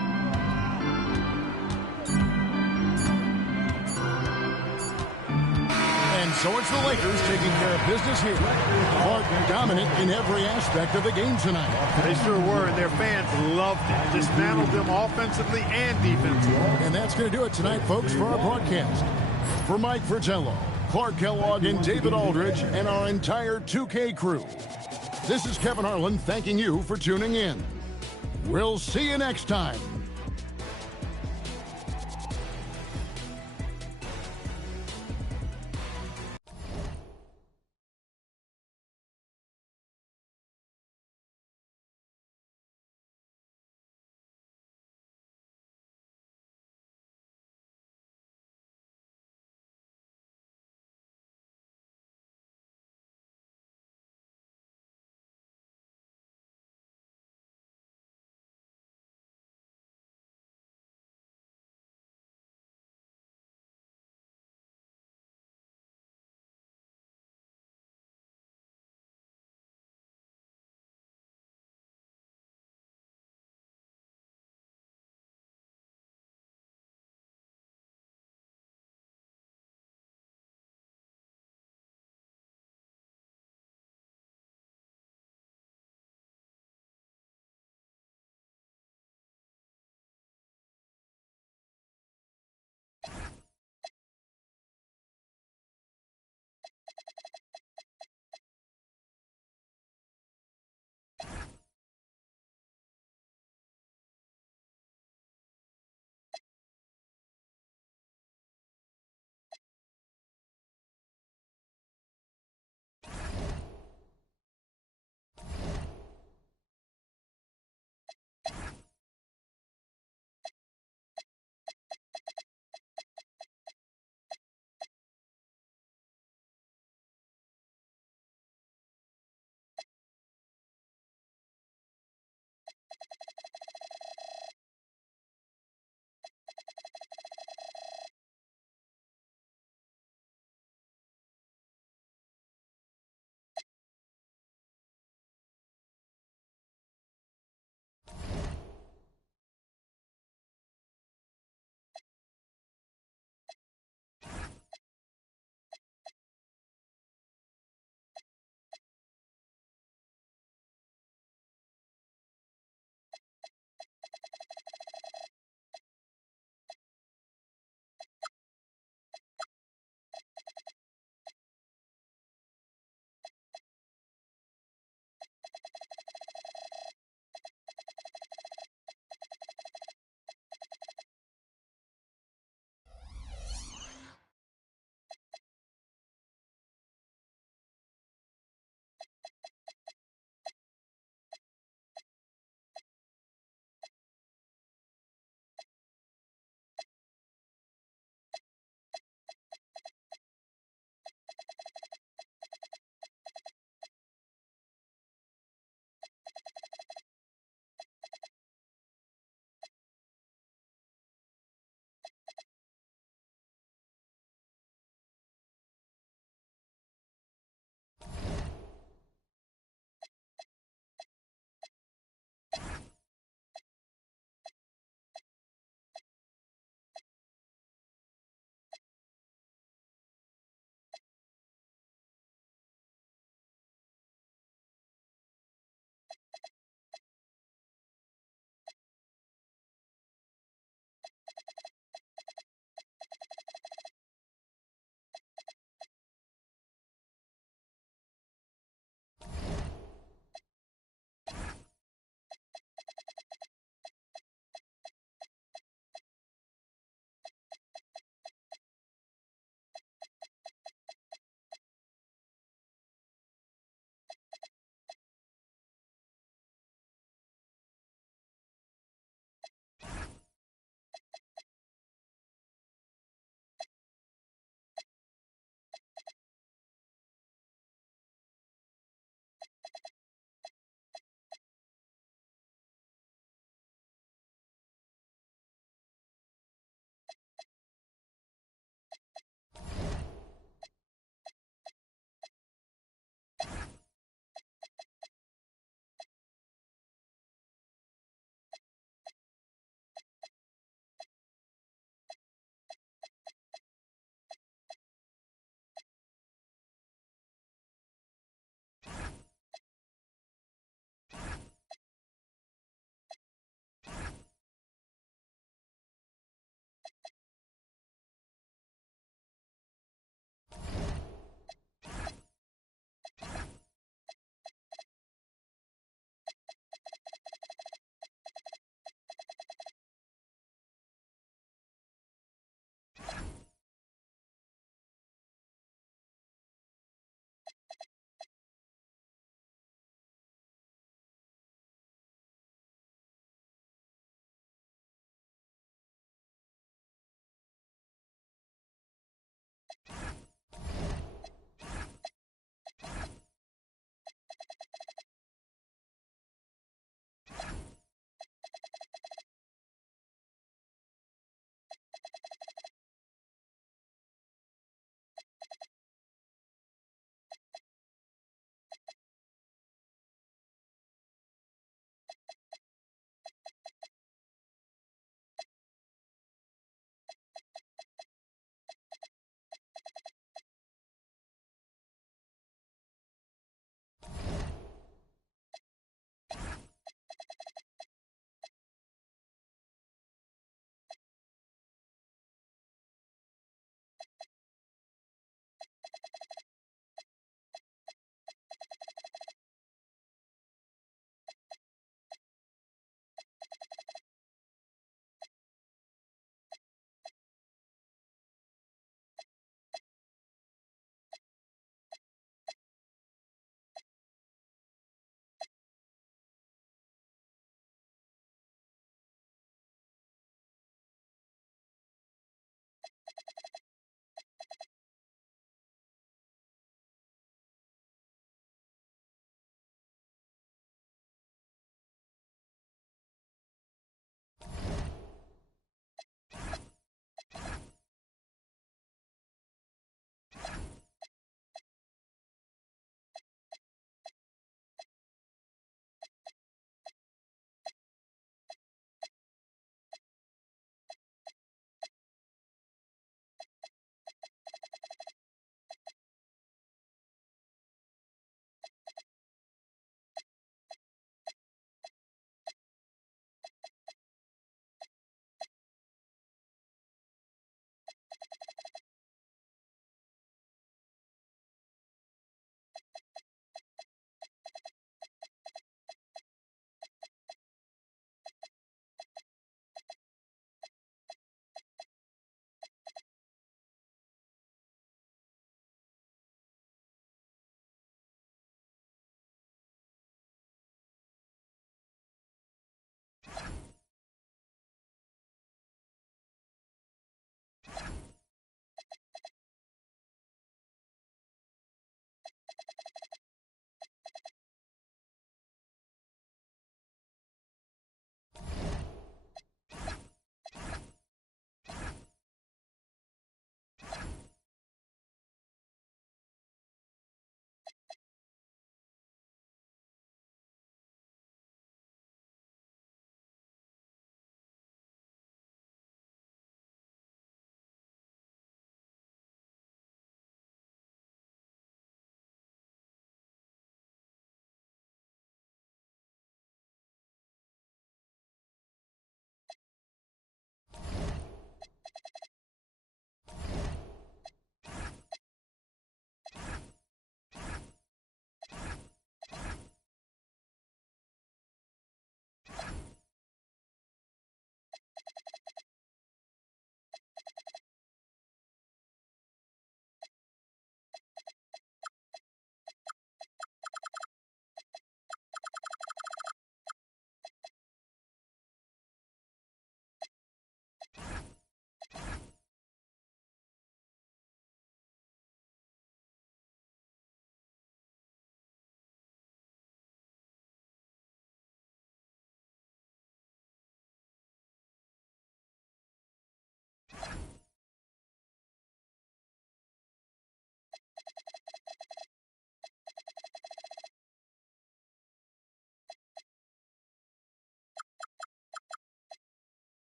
And so it's the Lakers taking care of business here. Clark dominant in every aspect of the game tonight. They sure were, and their fans loved it. Dismantled them offensively and defensively. And that's going to do it tonight, folks, for our broadcast. For Mike Fratello, Clark Kellogg, and David Aldridge, and our entire 2K crew, this is Kevin Harlan thanking you for tuning in. We'll see you next time.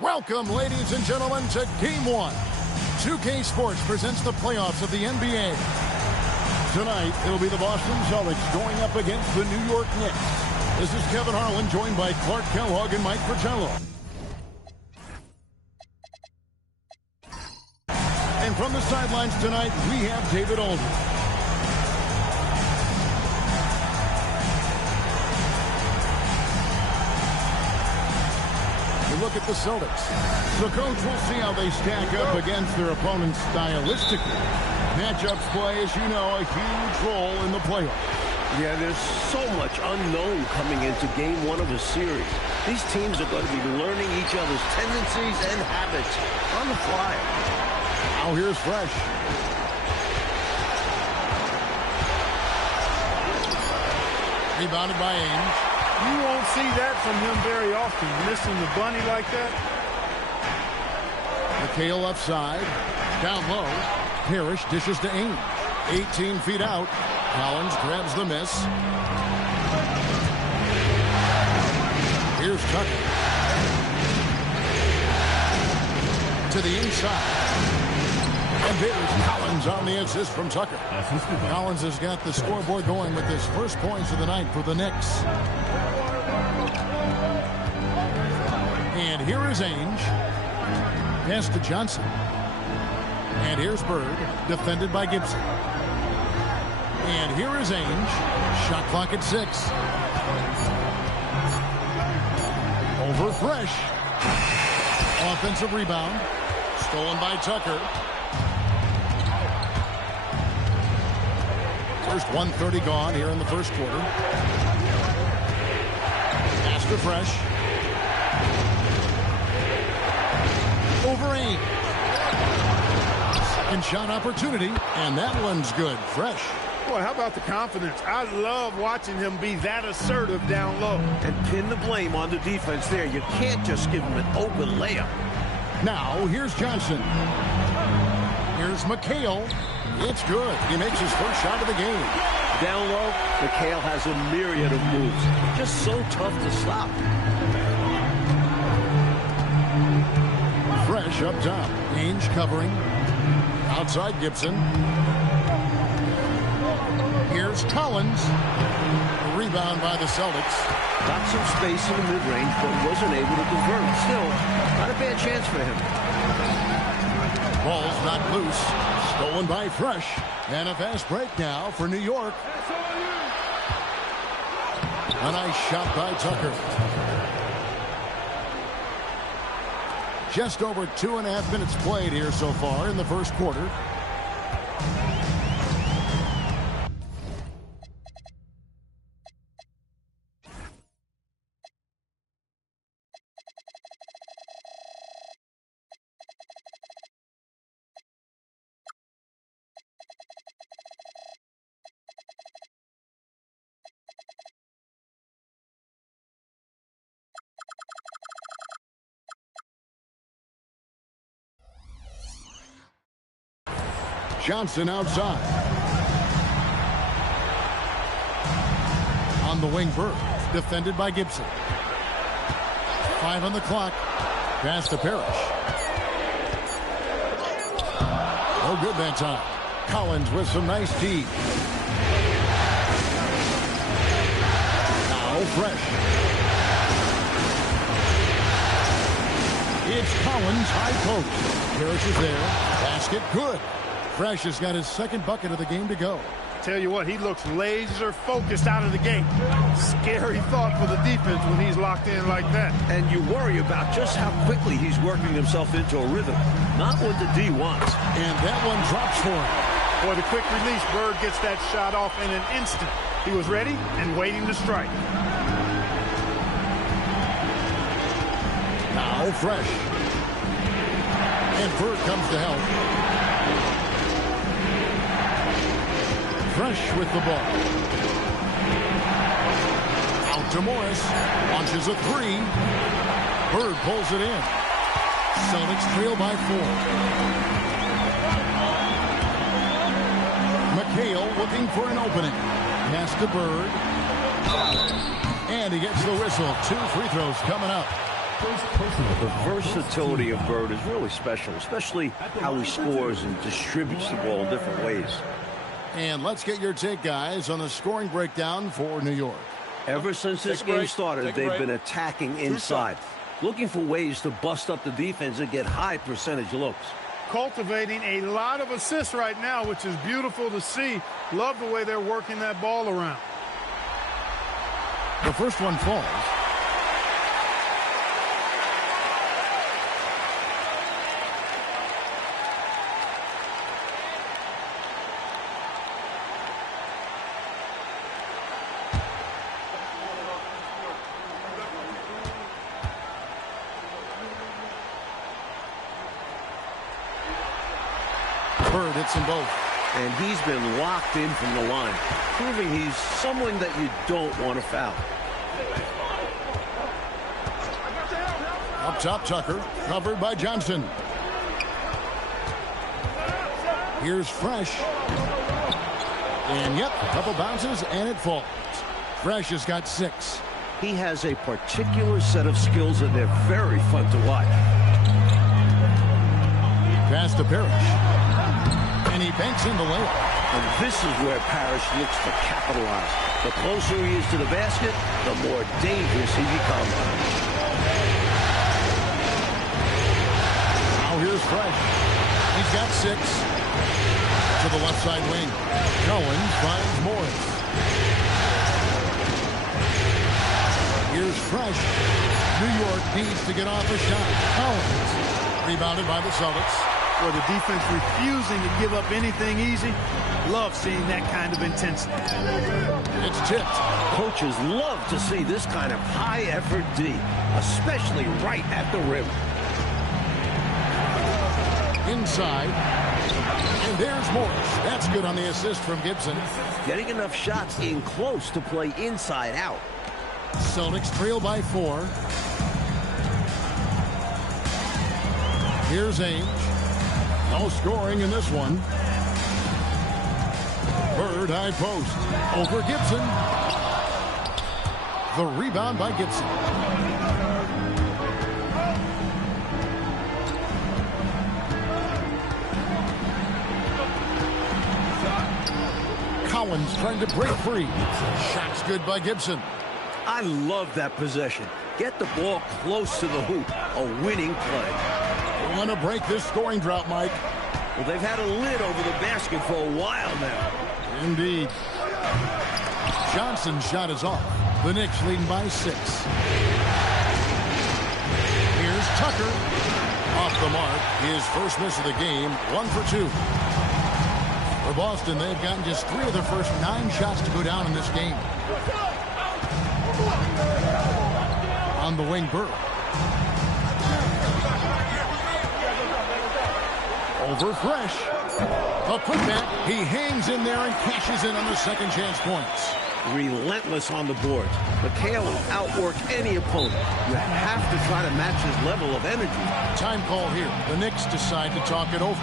Welcome, ladies and gentlemen, to Game 1. 2K Sports presents the playoffs of the NBA. Tonight, it'll be the Boston Celtics going up against the New York Knicks. This is Kevin Harlan, joined by Clark Kellogg and Mike Fratello. And from the sidelines tonight, we have David Aldridge. Look at the Celtics. The coach will see how they stack up against their opponents stylistically. Matchups play, as you know, a huge role in the playoffs. Yeah, there's so much unknown coming into Game 1 of a series. These teams are going to be learning each other's tendencies and habits on the fly. Now here's Fresh. Rebounded by Ainge. You won't see that from him very often, missing the bunny like that. McHale left side. Down low. Parrish dishes to Ainge. 18 feet out. Collins grabs the miss. Here's Tucker. To the inside. And there's Collins on the assist from Tucker. Collins has got the scoreboard going with his first points of the night for the Knicks. And here is Ainge. Pass to Johnson. And here's Bird, defended by Gibson. And here is Ainge. Shot clock at 6. Over Fresh. Offensive rebound. Stolen by Tucker. First 1:30 gone here in the first quarter. Pass to Fresh. Over Ainge. Second shot opportunity, and that one's good. Fresh. Boy, how about the confidence? I love watching him be that assertive down low. And pin the blame on the defense there. You can't just give him an open layup. Now, here's Johnson. Here's McHale. It's good. He makes his first shot of the game. Down low, McHale has a myriad of moves. Just so tough to stop. Fresh up top. Ainge covering. Outside Gibson. Here's Collins. A rebound by the Celtics. Got some space in the mid-range, but wasn't able to convert. Still, not a bad chance for him. Ball's not loose. Stolen by Fresh. And a fast break now for New York. A nice shot by Tucker. Just over 2.5 minutes played here so far in the first quarter. Johnson outside. On the wing, Bird. Defended by Gibson. 5 on the clock. Pass to Parrish. No good that time. Collins with some nice D. Now Fresh. It's Collins, high post. Parrish is there. Basket good. Fresh has got his second bucket of the game to go. Tell you what, he looks laser focused out of the gate. Scary thought for the defense when he's locked in like that. And you worry about just how quickly he's working himself into a rhythm. Not what the D wants. And that one drops for him. Boy, the quick release, Bird gets that shot off in an instant. He was ready and waiting to strike. Now Fresh. And Bird comes to help. Fresh with the ball. Out to Morris. Launches a 3. Bird pulls it in. Celtics trail by 4. McHale looking for an opening. Pass to Bird. And he gets the whistle. 2 free throws coming up. The versatility of Bird is really special, especially how he scores and distributes the ball in different ways. And let's get your take, guys, on the scoring breakdown for New York. Ever since this game started, they've been attacking inside, looking for ways to bust up the defense and get high percentage looks. Cultivating a lot of assists right now, which is beautiful to see. Love the way they're working that ball around. The first one falls. Bird hits them both. And he's been locked in from the line, proving he's someone that you don't want to foul. Up top, Tucker, covered by Johnson. Here's Fresh. And yep, a couple bounces, and it falls. Fresh has got 6. He has a particular set of skills, and they're very fun to watch. Pass to Parrish. And he banks in the layup. And this is where Parrish looks to capitalize. The closer he is to the basket, the more dangerous he becomes. Now here's Fresh. He's got 6. To the left side wing. Cohen finds Morris. Here's Fresh. New York needs to get off a shot. Collins. Rebounded by the Celtics. Where the defense refusing to give up anything easy. Love seeing that kind of intensity. It's tipped. Coaches love to see this kind of high-effort D, especially right at the rim. Inside. And there's Morris. That's good on the assist from Gibson. Getting enough shots in close to play inside out. Celtics trail by 4. Here's Ainge. No scoring in this one. Bird high post. Over Gibson. The rebound by Gibson. Collins trying to break free. Shot's good by Gibson. I love that possession. Get the ball close to the hoop. A winning play. They want to break this scoring drought, Mike. Well, they've had a lid over the basket for a while now. Indeed. Johnson's shot is off. The Knicks leading by 6. Here's Tucker. Off the mark. His first miss of the game. 1 for 2. For Boston, they've gotten just 3 of their first 9 shots to go down in this game. On the wing, Bird. Over Fresh. A putback. He hangs in there and cashes in on the second chance points. Relentless on the boards. McHale will outwork any opponent. You have to try to match his level of energy. Time call here. The Knicks decide to talk it over.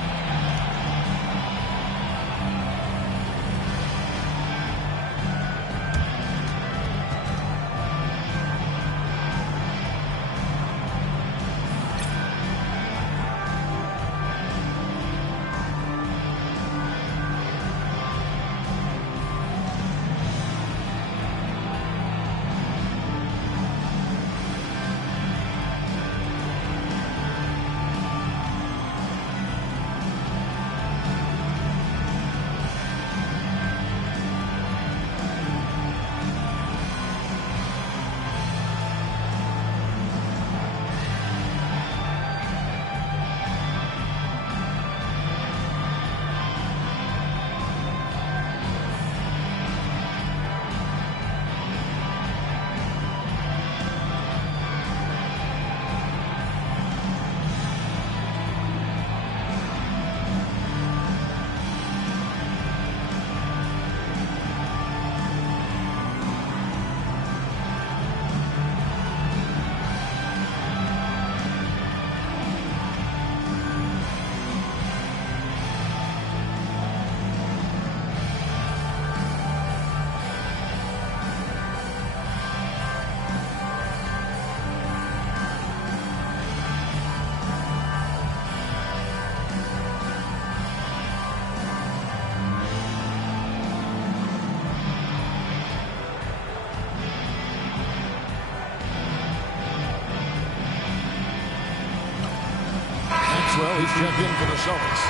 Well, he's checked in for the Celtics.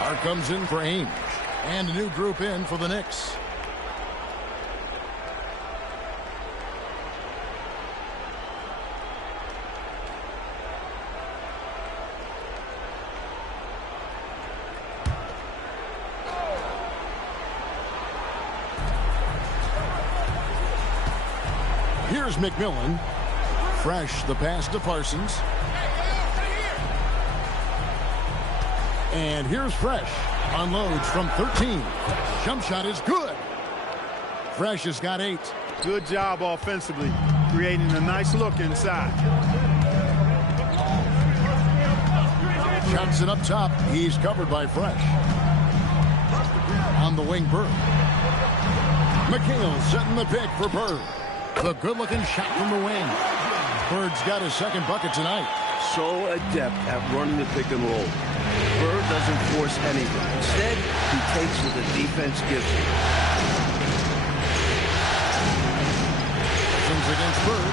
Hart comes in for Ainge. And a new group in for the Knicks. Here's McMillan. Fresh, the pass to Parsons. And here's Fresh. Unloads from 13. Jump shot is good. Fresh has got 8. Good job offensively, creating a nice look inside. Johnson up top. He's covered by Fresh. On the wing, Bird. McHale setting the pick for Bird. The good-looking shot from the wing. Bird's got his second bucket tonight. So adept at running the pick and roll. Bird doesn't force anything. Instead, he takes what the defense gives him. Parsons against Bird.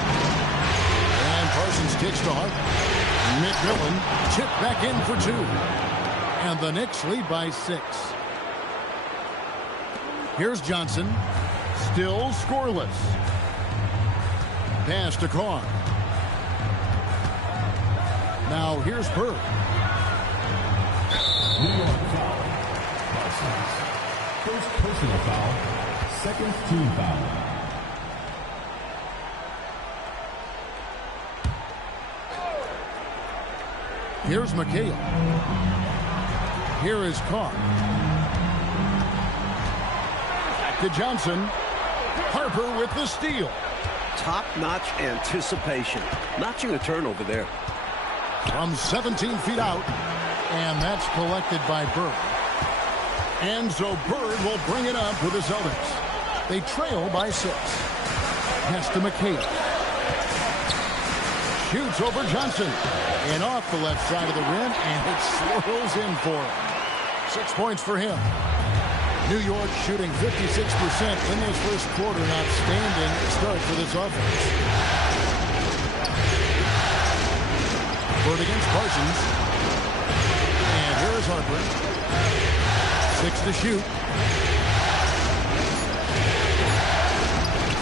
And Parsons kicks to Hart. McMillan chipped back in for 2. And the Knicks lead by 6. Here's Johnson. Still scoreless. Pass to Carr. Now here's Bird. New York foul. Parsons. First personal foul. Second team foul. Here's McHale. Here is Carr. Back to Johnson. Harper with the steal. Top-notch anticipation. Notching a turnover there. From 17 feet out. And that's collected by Bird. And so Bird will bring it up with the Celtics. They trail by 6. Pass to McHale. Shoots over Johnson. And off the left side of the rim. And it swirls in for him. 6 points for him. New York shooting 56% in this first quarter. An outstanding start for this offense. Bird against Parsons. And here is Harper. 6 to shoot.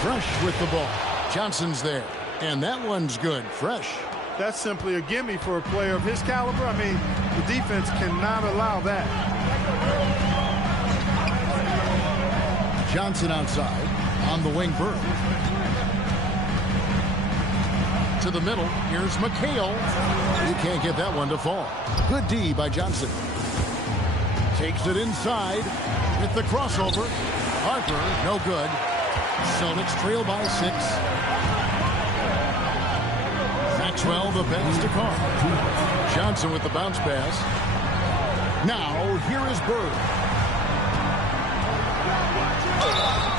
Fresh with the ball. Johnson's there. And that one's good. Fresh. That's simply a gimme for a player of his caliber. I mean, the defense cannot allow that. Johnson outside. On the wing, Bird. To the middle. Here's McHale. You can't get that one to fall. Good D by Johnson. Takes it inside with the crossover. Harper, no good. Celtics trail by 6. Maxwell, the pass to Carr. Johnson with the bounce pass. Now, here is Bird.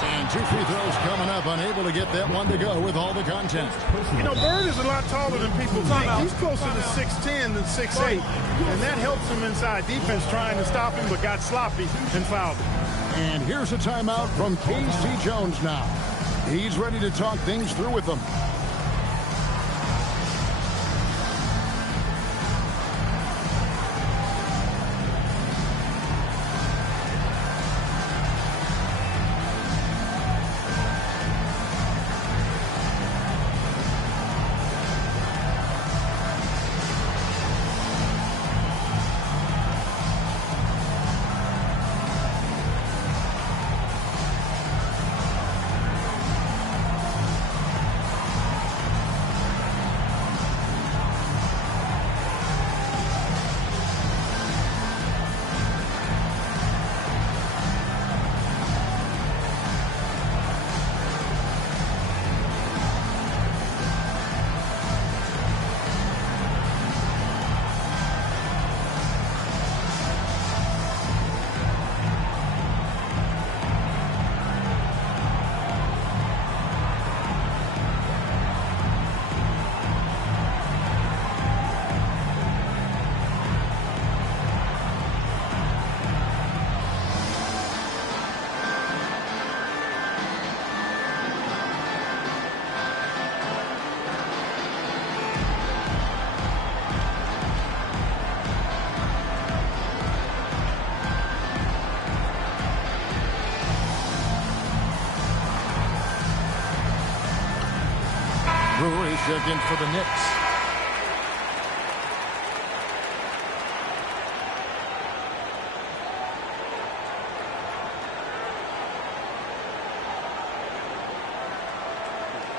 And 2 free throws coming up. Unable to get that one to go with all the content. You know, Bird is a lot taller than people think. He's closer to 6'10 than 6'8. And that helps him inside defense trying to stop him, but got sloppy and fouled him. And here's a timeout from K.C. Jones now. He's ready to talk things through with them. Second for the Knicks.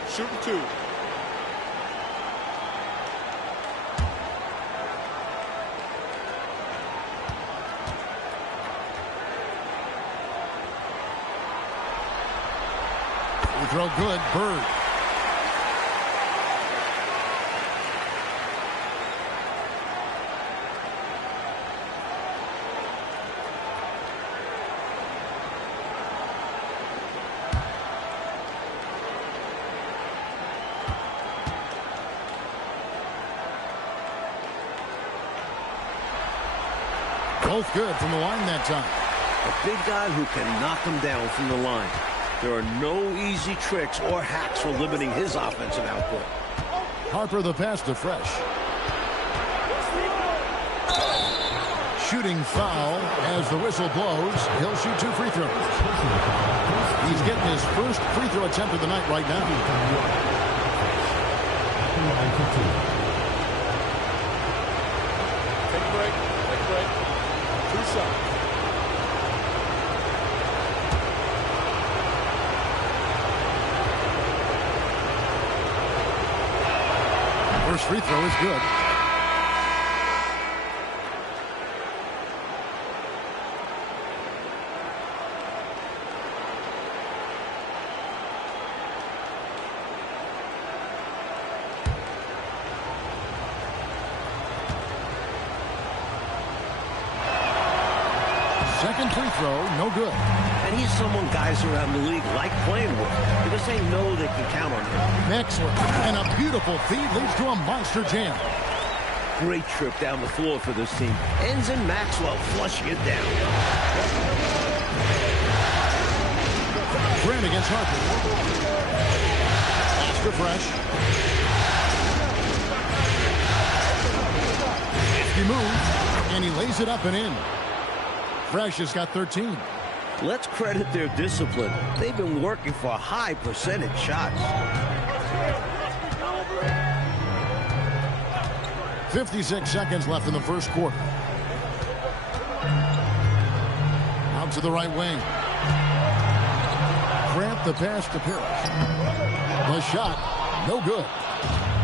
Shooting 2. Free throw good. Bird. Both good from the line that time. A big guy who can knock them down from the line. There are no easy tricks or hacks for limiting his offensive output. Harper the pass to Fresh. Shooting foul as the whistle blows. He'll shoot 2 free throws. He's getting his first free throw attempt of the night right now. Take a break. Take a break. 2 shots. First free throw is good. Second free throw, no good. And he's someone guys around the league like playing with because they know they can count on him. Excellent. And a beautiful feed leads to a monster jam. Great trip down the floor for this team. Ends in Maxwell flushing it down. Grant against Harper. Pass to Fresh. He moves, and he lays it up and in. Fresh has got 13. Let's credit their discipline. They've been working for high percentage shots. 56 seconds left in the first quarter. Out to the right wing. Grant the pass to Parrish. The shot, no good.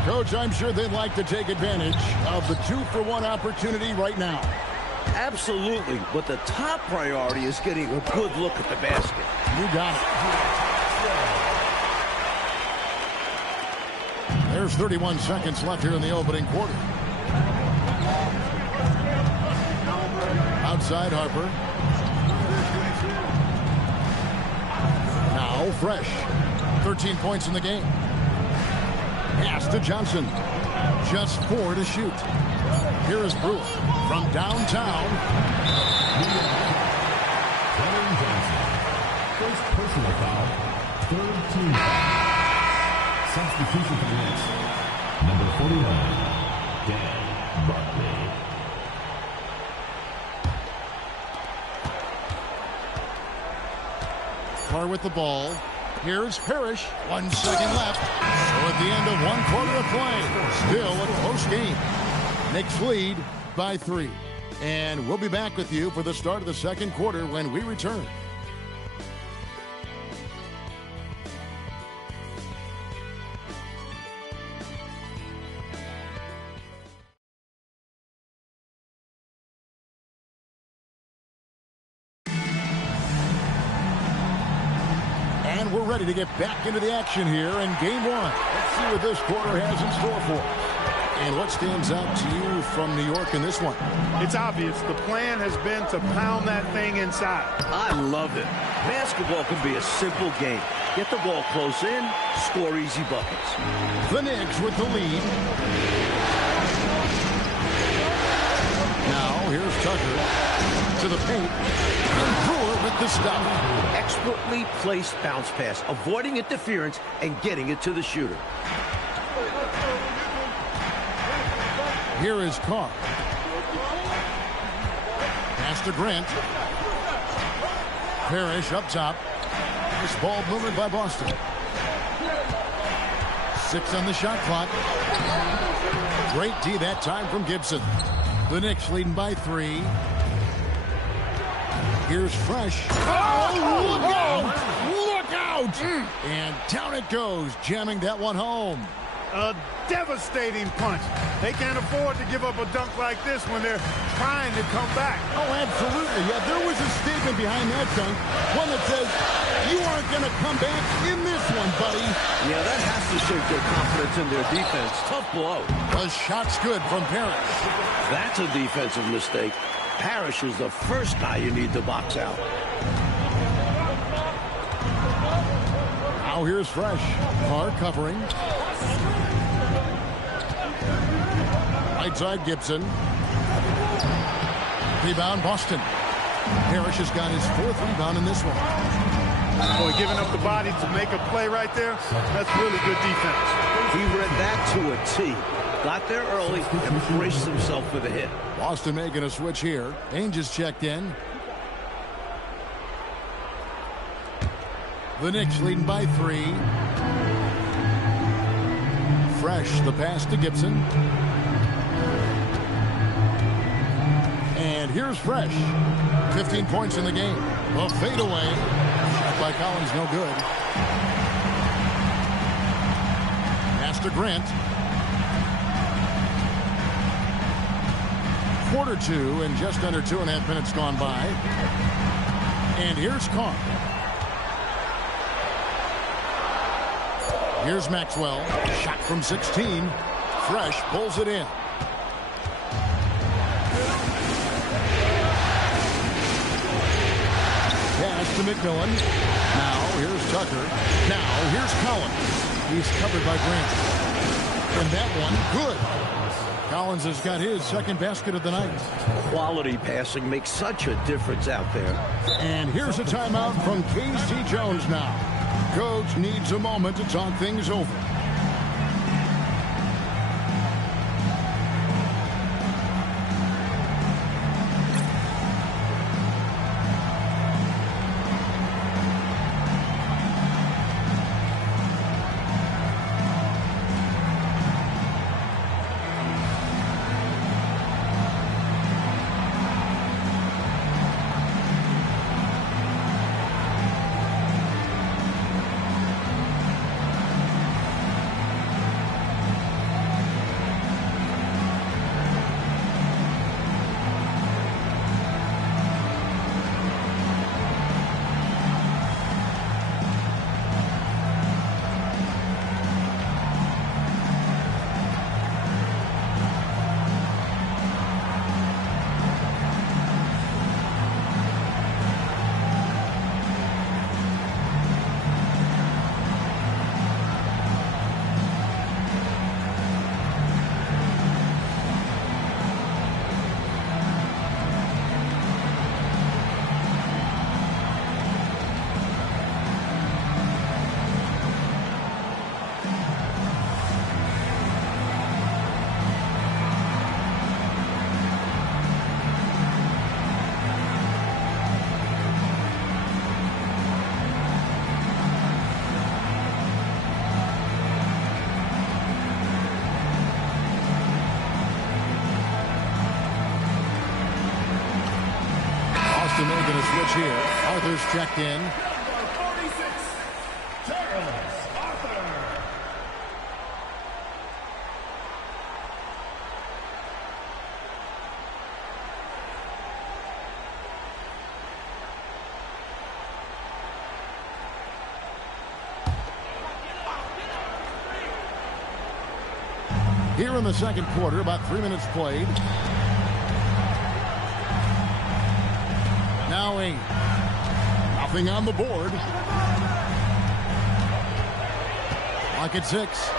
Coach, I'm sure they'd like to take advantage of the 2-for-1 opportunity right now. Absolutely, but the top priority is getting a good look at the basket. You got it. There's 31 seconds left here in the opening quarter. Outside Harper. Now Fresh. 13 points in the game. Pass to Johnson. Just 4 to shoot. Here is Brewer from downtown. First personal foul, 3rd team foul. Substitution for the Knicks. Number 49, Dan Barkley. Carr with the ball. Here's Parrish. 1 second left. So at the end of 1 quarter of play, still a close game. Knicks lead by 3. And we'll be back with you for the start of the second quarter when we return. And we're ready to get back into the action here in game 1. Let's see what this quarter has in store for us. And what stands out to you from New York in this one? It's obvious. The plan has been to pound that thing inside. I love it. Basketball can be a simple game. Get the ball close in, score easy buckets. The Knicks with the lead. Now here's Tucker to the paint. And Brewer with the stop. Expertly placed bounce pass, avoiding interference and getting it to the shooter. Here is Carr. Pass to Grant. Parrish up top. Nice ball movement by Boston. 6 on the shot clock. Great D that time from Gibson. The Knicks leading by 3. Here's Fresh. Oh, look out! Look out! And down it goes, jamming that one home. A devastating punch. They can't afford to give up a dunk like this when they're trying to come back. Oh, absolutely. Yeah, there was a statement behind that dunk. One that says, you aren't going to come back in this one, buddy. Yeah, that has to shake their confidence in their defense. Tough blow. The shot's good from Parrish. That's a defensive mistake. Parrish is the first guy you need to box out. Now here's Fresh. Carr covering. Right side Gibson. Rebound Boston. Parrish has got his 4th rebound in this one. Boy, giving up the body to make a play right there, that's really good defense. He read that to a T. Got there early and braced himself for the hit. Boston making a switch here. Ainge is checked in. The Knicks leading by 3. Fresh, the pass to Gibson. And here's Fresh. 15 points in the game. A fadeaway. Shot by Collins, no good. Pass to Grant. 1/4 and just under 2.5 minutes gone by. And here's Carr. Here's Maxwell. Shot from 16. Fresh pulls it in. Pass to McMillan. Now here's Tucker. Now here's Collins. He's covered by Grant. And that one, good. Collins has got his 2nd basket of the night. Quality passing makes such a difference out there. And here's a timeout from K.C. Jones now. Coach needs a moment to talk things over. Making a switch here. Arthur's checked in. Here in the 2nd quarter, about 3 minutes played. Now Ainge. Nothing on the board. Lock at 6.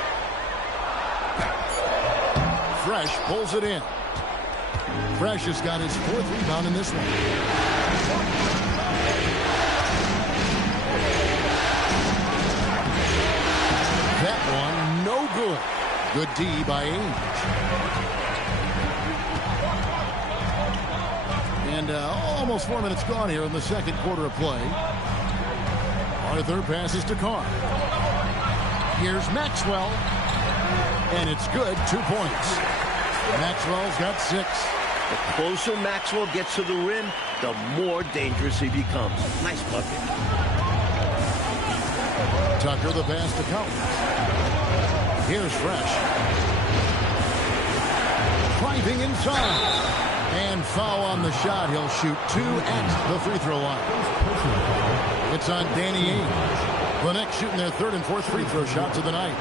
Fresh pulls it in. Fresh has got his 4th rebound in this one. That one, no good. Good D by Ainge. And almost 4 minutes gone here in the 2nd quarter of play. Arthur passes to Carr. Here's Maxwell. And it's good. 2 points. Maxwell's got 6. The closer Maxwell gets to the rim, the more dangerous he becomes. Nice bucket. Tucker the pass to Collins. Here's Fresh. Driving inside. And foul on the shot. He'll shoot 2 at the free throw line. It's on Danny Ainge. The Knicks shooting their 3rd and 4th free throw shots of the night.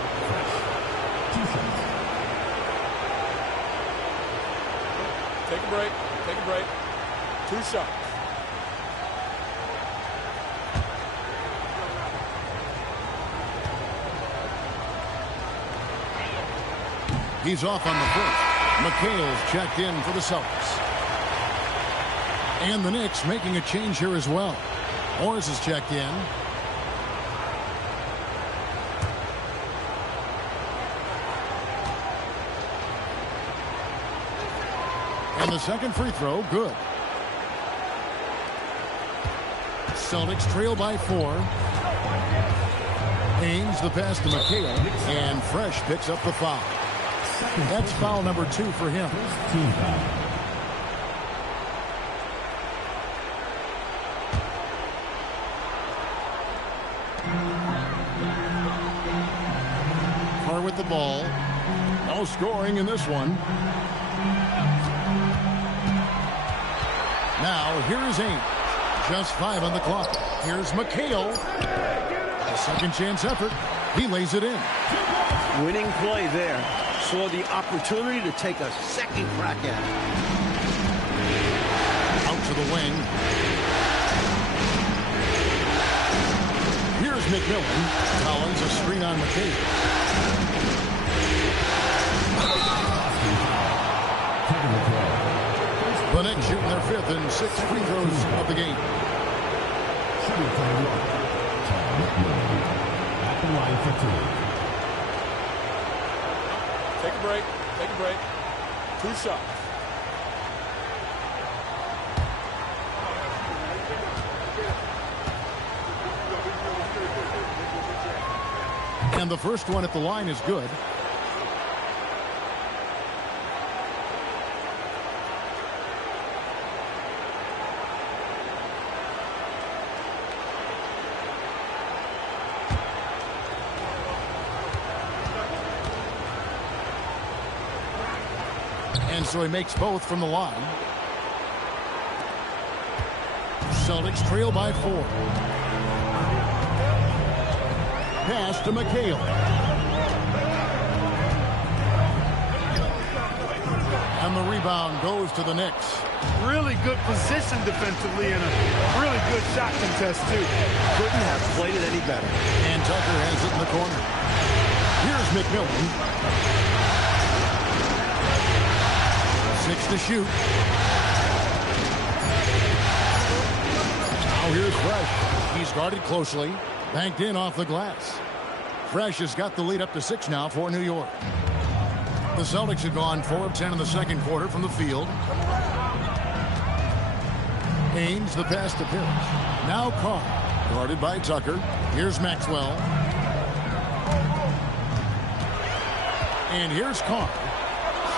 Take a break. Take a break. 2 shots. He's off on the first. McHale's checked in for the Celtics. And the Knicks making a change here as well. Morris is checked in. And the second free throw, good. Celtics trail by 4. Ainge the pass to McHale. And Fresh picks up the foul. That's foul number 2 for him. Carr with the ball. No scoring in this one. Now here is Ainge. Just 5 on the clock. Here's McHale. A second chance effort. He lays it in. Winning play there. Saw the opportunity to take a second crack at it. Out to the wing. Here's McMillan. Collins a screen on McHale. The Knicks shooting their 5th and 6th free throws of the game. At the line for 2. Take a break. Take a break. 2 shots. And the first one at the line is good. And so he makes both from the line. Celtics trail by 4. Pass to McHale. And the rebound goes to the Knicks. Really good position defensively and a really good shot contest, too. Couldn't have played it any better. And Tucker has it in the corner. Here's McMillan. 6 to shoot. Now here's Fresh. He's guarded closely. Banked in off the glass. Fresh has got the lead up to 6 now for New York. The Celtics have gone 4 of 10 in the second quarter from the field. Ainge the pass to Parrish. Now Carr. Guarded by Tucker. Here's Maxwell. And here's Carr.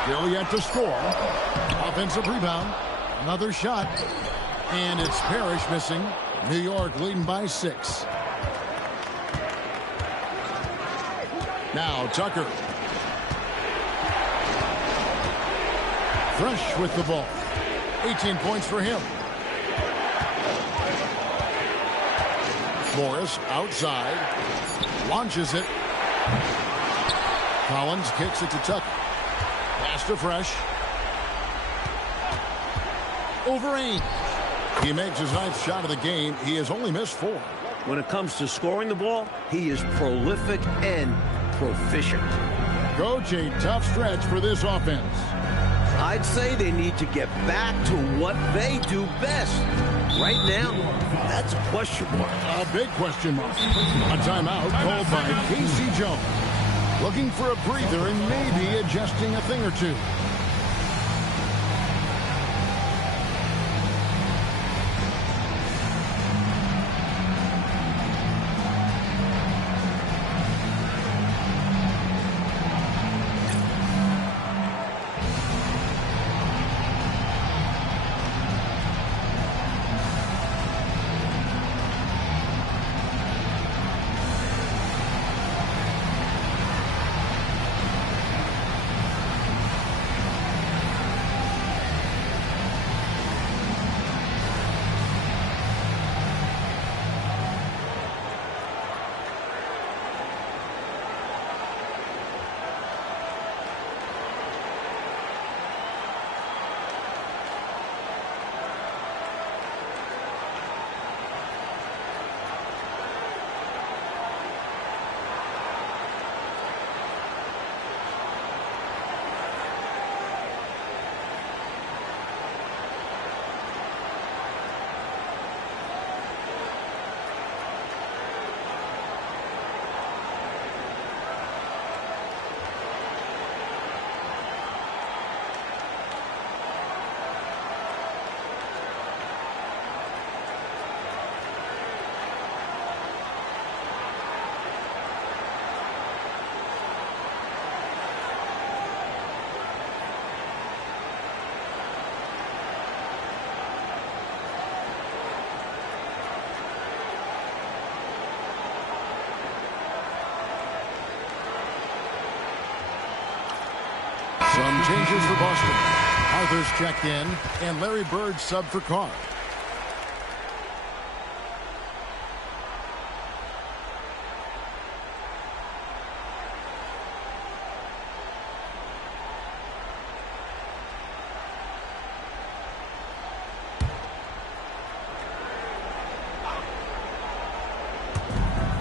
Still yet to score. Offensive rebound. Another shot. And it's Parrish missing. New York leading by 6. Now Tucker. Fresh with the ball. 18 points for him. Morris outside. Launches it. Collins kicks it to Tucker. Pass to Fresh. Over Ainge. He makes his 9th shot of the game. He has only missed 4. When it comes to scoring the ball, he is prolific and proficient. Coach, a tough stretch for this offense. I'd say they need to get back to what they do best. Right now, that's a question mark. A big question mark. A timeout called by Casey Jones. Looking for a breather and maybe adjusting a thing or two. changes for Boston. Arthur's checked in, and Larry Bird subbed for Carr.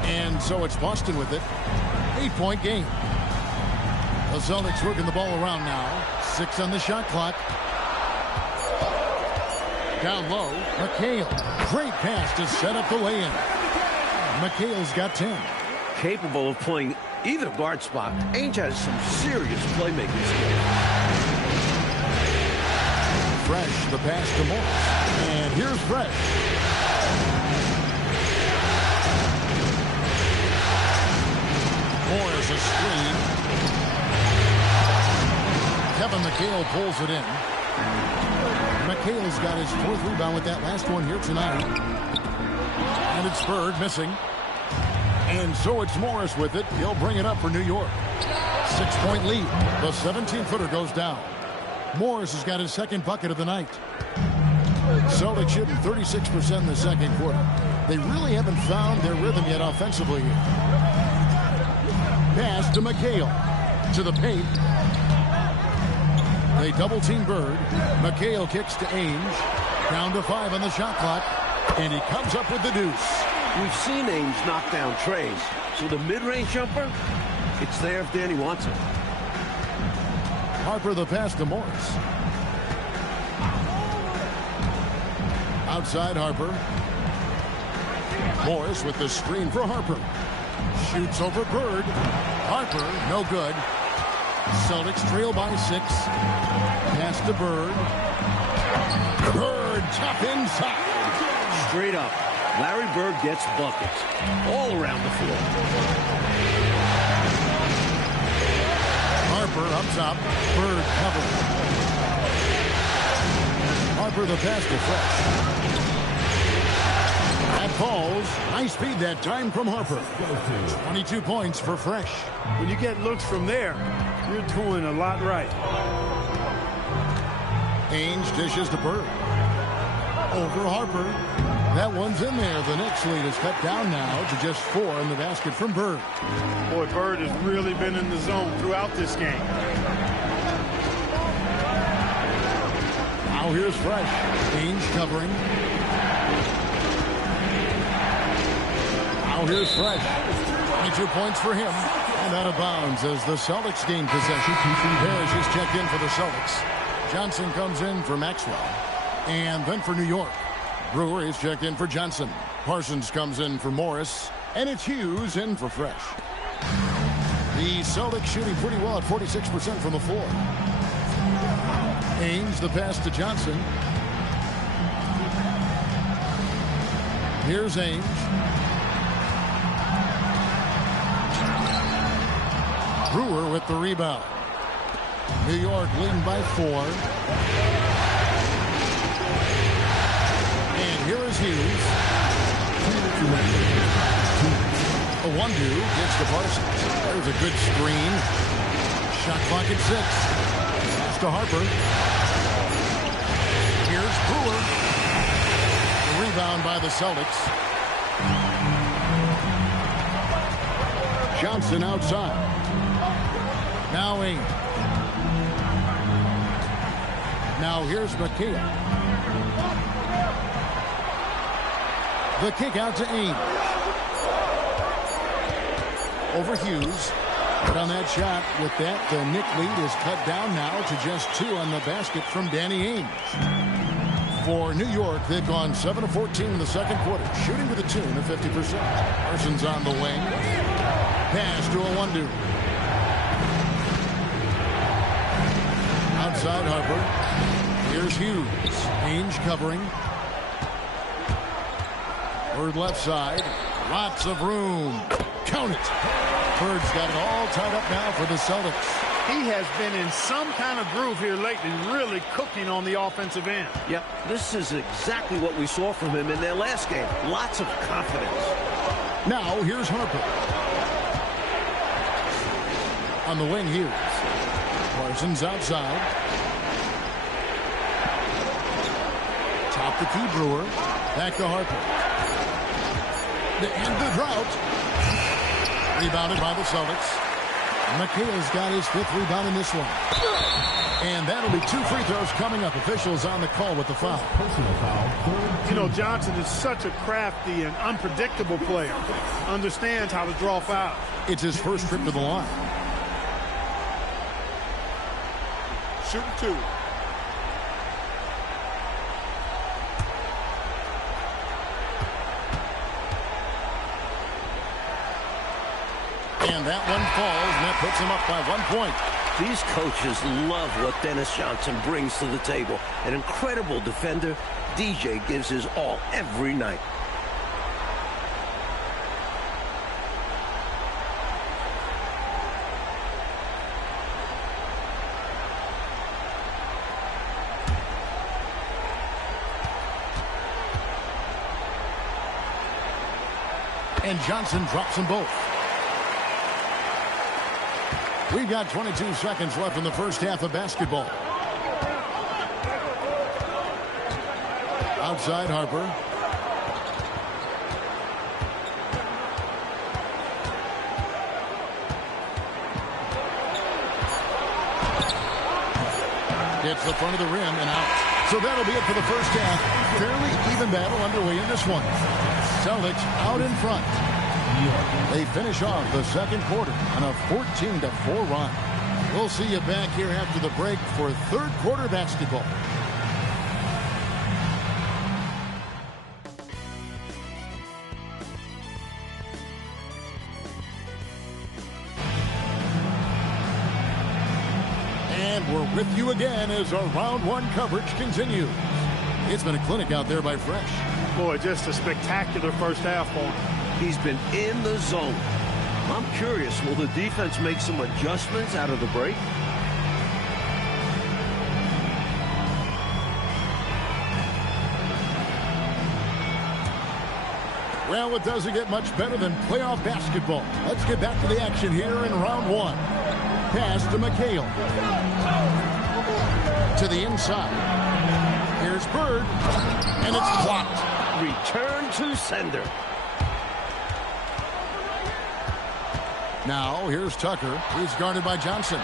And so it's Boston with it. 8-point game. The Celtics working the ball around now. 6 on the shot clock. Down low, McHale. Great pass to set up the lay-in. McHale's got 10. Capable of playing either guard spot. Ainge has some serious playmaking skills. Fresh, the pass to Morris. And here's Fresh. Morris a screen. Kevin McHale pulls it in. McHale's got his 4th rebound with that last one here tonight. And it's Bird missing. And so it's Morris with it. He'll bring it up for New York. 6-point lead. The 17-footer goes down. Morris has got his 2nd bucket of the night. Celtics shooting 36% in the 2nd quarter. They really haven't found their rhythm yet offensively here. Pass to McHale. To the paint. They double-team Bird. McHale kicks to Ainge. Down to 5 on the shot clock. And he comes up with the deuce. We've seen Ainge knock down trays. So the mid-range jumper, it's there if Danny wants it. Harper the pass to Morris. Outside Harper. Morris with the screen for Harper. Shoots over Bird. Harper, no good. Celtics trail by 6. Pass to Bird. Bird, tough inside. Straight up, Larry Bird gets buckets all around the floor. Harper up top. Bird covered. Harper the pass to Fresh. That falls. High speed that time from Harper. 22 points for Fresh. When you get looks from there, you're doing a lot right. Ainge dishes to Bird. Over Harper. That one's in there. The Knicks lead is cut down now to just 4 in the basket from Bird. Boy, Bird has really been in the zone throughout this game. Now here's Fresh. Ainge covering. Now here's Fresh. 22 points for him. And out of bounds as the Celtics gain possession. Parrish is checked in for the Celtics. Johnson comes in for Maxwell. And then for New York, Brewer is checked in for Johnson. Parsons comes in for Morris. And it's Hughes in for Fresh. The Celtics shooting pretty well at 46% from the floor. Ainge the pass to Johnson. Here's Ainge. Brewer with the rebound. New York leading by 4. And here is Hughes. A 1-2 gets to Parsons. There's a good screen. Shot clock at 6. Pass to Harper. Here's Brewer. The rebound by the Celtics. Johnson outside. Now Ainge. Now here's McHale. The kick out to Ainge. Over Hughes. But on that shot, with that, the Knick lead is cut down now to just 2 on the basket from Danny Ainge. For New York, they've gone 7 of 14 in the 2nd quarter, shooting with a tune of 50%. Parsons on the wing. Pass to a 1-2. Outside Harper. Here's Hughes. Ainge covering. Bird left side. Lots of room. Count it. Bird's got it all tied up now for the Celtics. He has been in some kind of groove here lately, really cooking on the offensive end. Yep, this is exactly what we saw from him in their last game. Lots of confidence. Now here's Harper. On the wing, Hughes. Parsons outside. Top the key, Brewer. Back to Harper. To end the drought. Rebounded by the Celtics. McHale's got his 5th rebound in this one. And that'll be 2 free throws coming up. Officials on the call with the foul. Personal foul. You know, Johnson is such a crafty and unpredictable player. Understands how to draw fouls. It's his first trip to the line. Shooting 2. And that one falls, and that puts him up by 1 point. These coaches love what Dennis Johnson brings to the table. An incredible defender. DJ gives his all every night. And Johnson drops them both. We've got 22 seconds left in the first half of basketball. Outside Harper. Hits the front of the rim and out. So that'll be it for the first half. Fairly even battle underway in this one. Celtics out in front. They finish off the second quarter on a 14-4 run. We'll see you back here after the break for third quarter basketball. And we're with you again as our round one coverage continues. It's been a clinic out there by Fresh. Boy, just a spectacular first half for him. He's been in the zone. I'm curious, will the defense make some adjustments out of the break? Well, it doesn't get much better than playoff basketball. Let's get back to the action here in round one. Pass to McHale. To the inside. Here's Bird. And it's blocked. Return to sender. Now, here's Tucker. He's guarded by Johnson.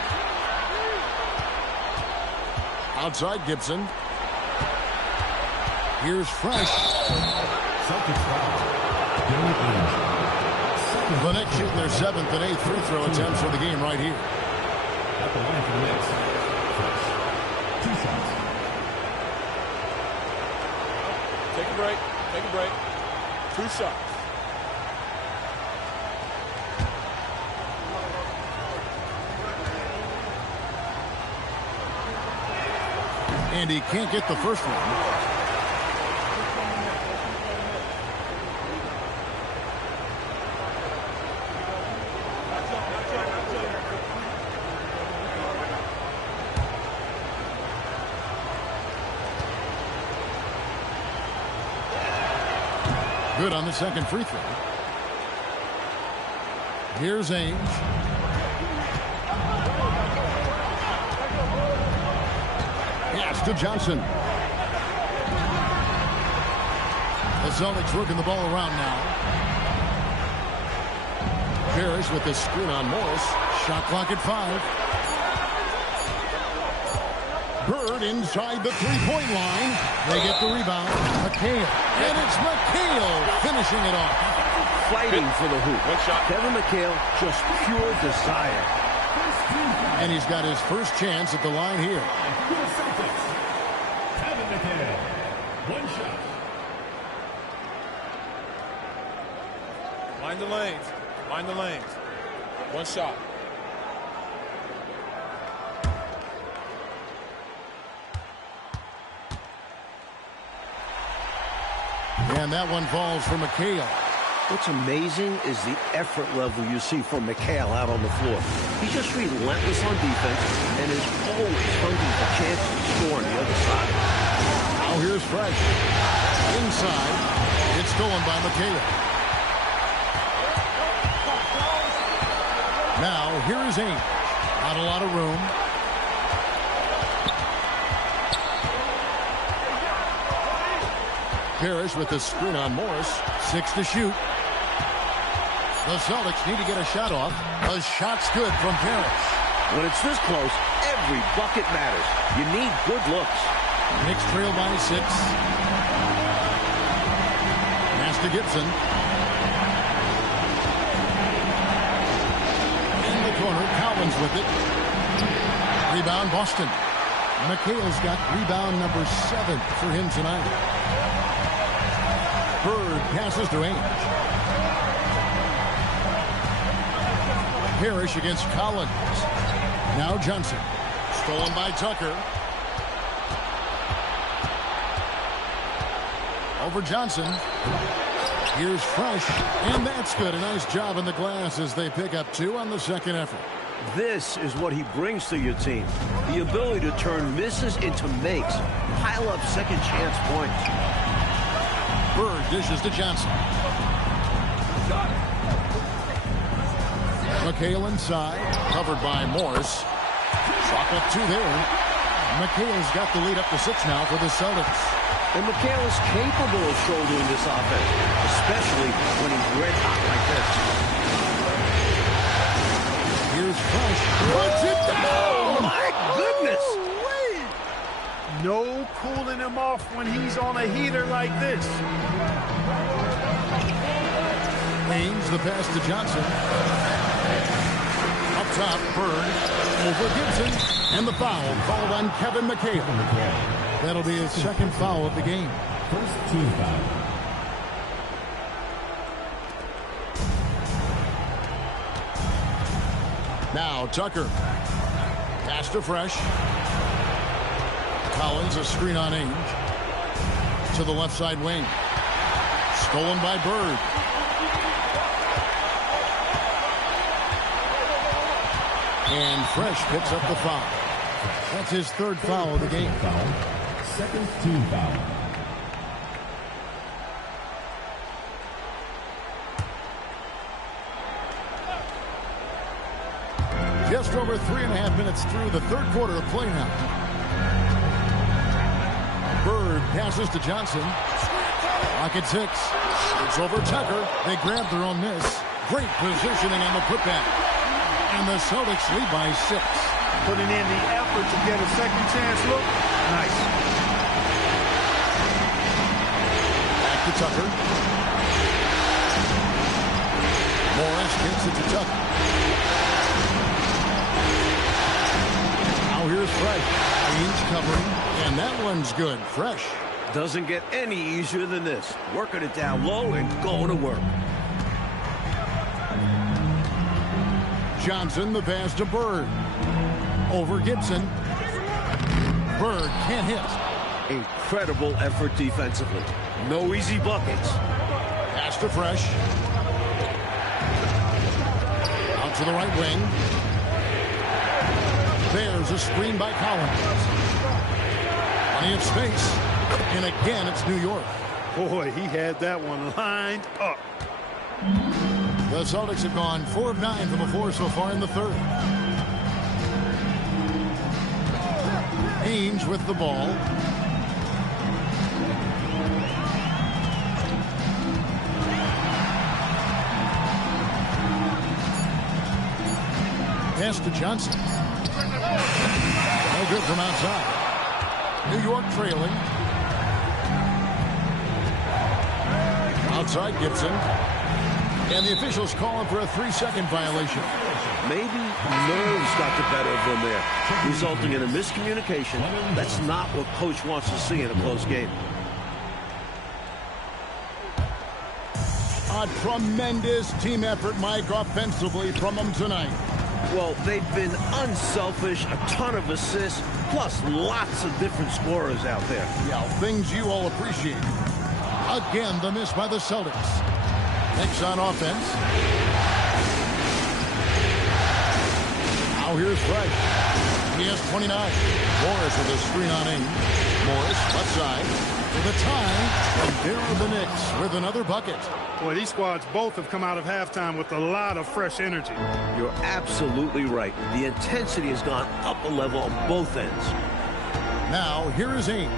Outside Gibson. Here's Fresh. The Knicks shooting their 7th and 8th free throw attempts for the game right here. At the line for the Knicks. Fresh. 2 shots. Take a break. Take a break. 2 shots. And he can't get the first one. Good on the second free throw. Here's Ainge. Pass to Johnson. The Celtics working the ball around now. Parrish with the screen on Morris. Shot clock at 5. Bird inside the three-point line. They get the rebound. McHale. And it's McHale finishing it off. Fighting for the hoop. 1 shot. Kevin McHale, just pure desire. And he's got his first chance at the line here. Kevin McHale. 1 shot. Mind the lanes. Mind the lanes. 1 shot. And that one falls for McHale. What's amazing is the effort level you see from McHale out on the floor. He's just relentless on defense and is always hungry for chances to score on the other side. Now here's Fresh. Inside. It's stolen by McHale. Now here is Ainge. Not a lot of room. Parrish with the screen on Morris. 6 to shoot. The Celtics need to get a shot off. The shot's good from Parrish. When it's this close, every bucket matters. You need good looks. Knicks trail by 6. Pass to Gibson. In the corner, Collins with it. Rebound, Boston. McHale's got rebound number 7 for him tonight. Bird passes to Ainge. Parrish against Collins. Now Johnson. Stolen by Tucker. Over Johnson. Here's Fresh. And that's good. A nice job in the glass as they pick up 2 on the second effort. This is what he brings to your team. The ability to turn misses into makes. Pile up second chance points. Bird dishes to Johnson. McHale inside. Covered by Morris. Chalk up 2 there. McHale's got the lead up to 6 now for the Celtics. And McHale is capable of shouldering this offense, especially when he's red hot like this. Here's Fresh. Puts it down! Oh, my goodness! No cooling him off when he's on a heater like this. Ainge, the pass to Johnson. Up top, Bird. Over Gibson. And the foul called on Kevin McHale. That'll be his second foul of the game. First team foul. Now Tucker. Pass to Fresh. Collins, a screen on Ainge. To the left side wing. Stolen by Bird. And Fresh picks up the foul. That's his 3rd foul of the game. Foul. Second team foul. Just over 3.5 minutes through the 3rd quarter of play now. Bird passes to Johnson. Clock at 6. It's over Tucker. They grab their own miss. Great positioning on the putback. And the Celtics lead by 6. Putting in the effort to get a second chance look. Nice. Back to Tucker. Morris gets it to Tucker. Now here's Fresh. Ainge covering. And that one's good. Fresh. Doesn't get any easier than this. Working it down low and going to work. Johnson, the pass to Bird. Over Gibson. Bird can't hit. Incredible effort defensively. No easy buckets. Pass to Fresh. Out to the right wing. There's a screen by Collins. Plenty of space. And again, it's New York. Boy, he had that one lined up. The Celtics have gone 4 of 9 from the floor so far in the 3rd. Ainge with the ball. Pass to Johnson. No good from outside. New York trailing. Outside Gibson. And the officials calling for a 3-second violation. Maybe nerves got the better of them there, resulting in a miscommunication. That's not what coach wants to see in a close game. A tremendous team effort, Mike, offensively from them tonight. Well, they've been unselfish, a ton of assists, plus lots of different scorers out there. Yeah, things you all appreciate. Again, the miss by the Celtics. Next on offense. Now here's Fresh. He has 29. Morris with a screen on Ainge. Morris, left side. For the tie. And there are the Knicks with another bucket. Boy, these squads both have come out of halftime with a lot of fresh energy. You're absolutely right. The intensity has gone up a level on both ends. Now, here is Ainge.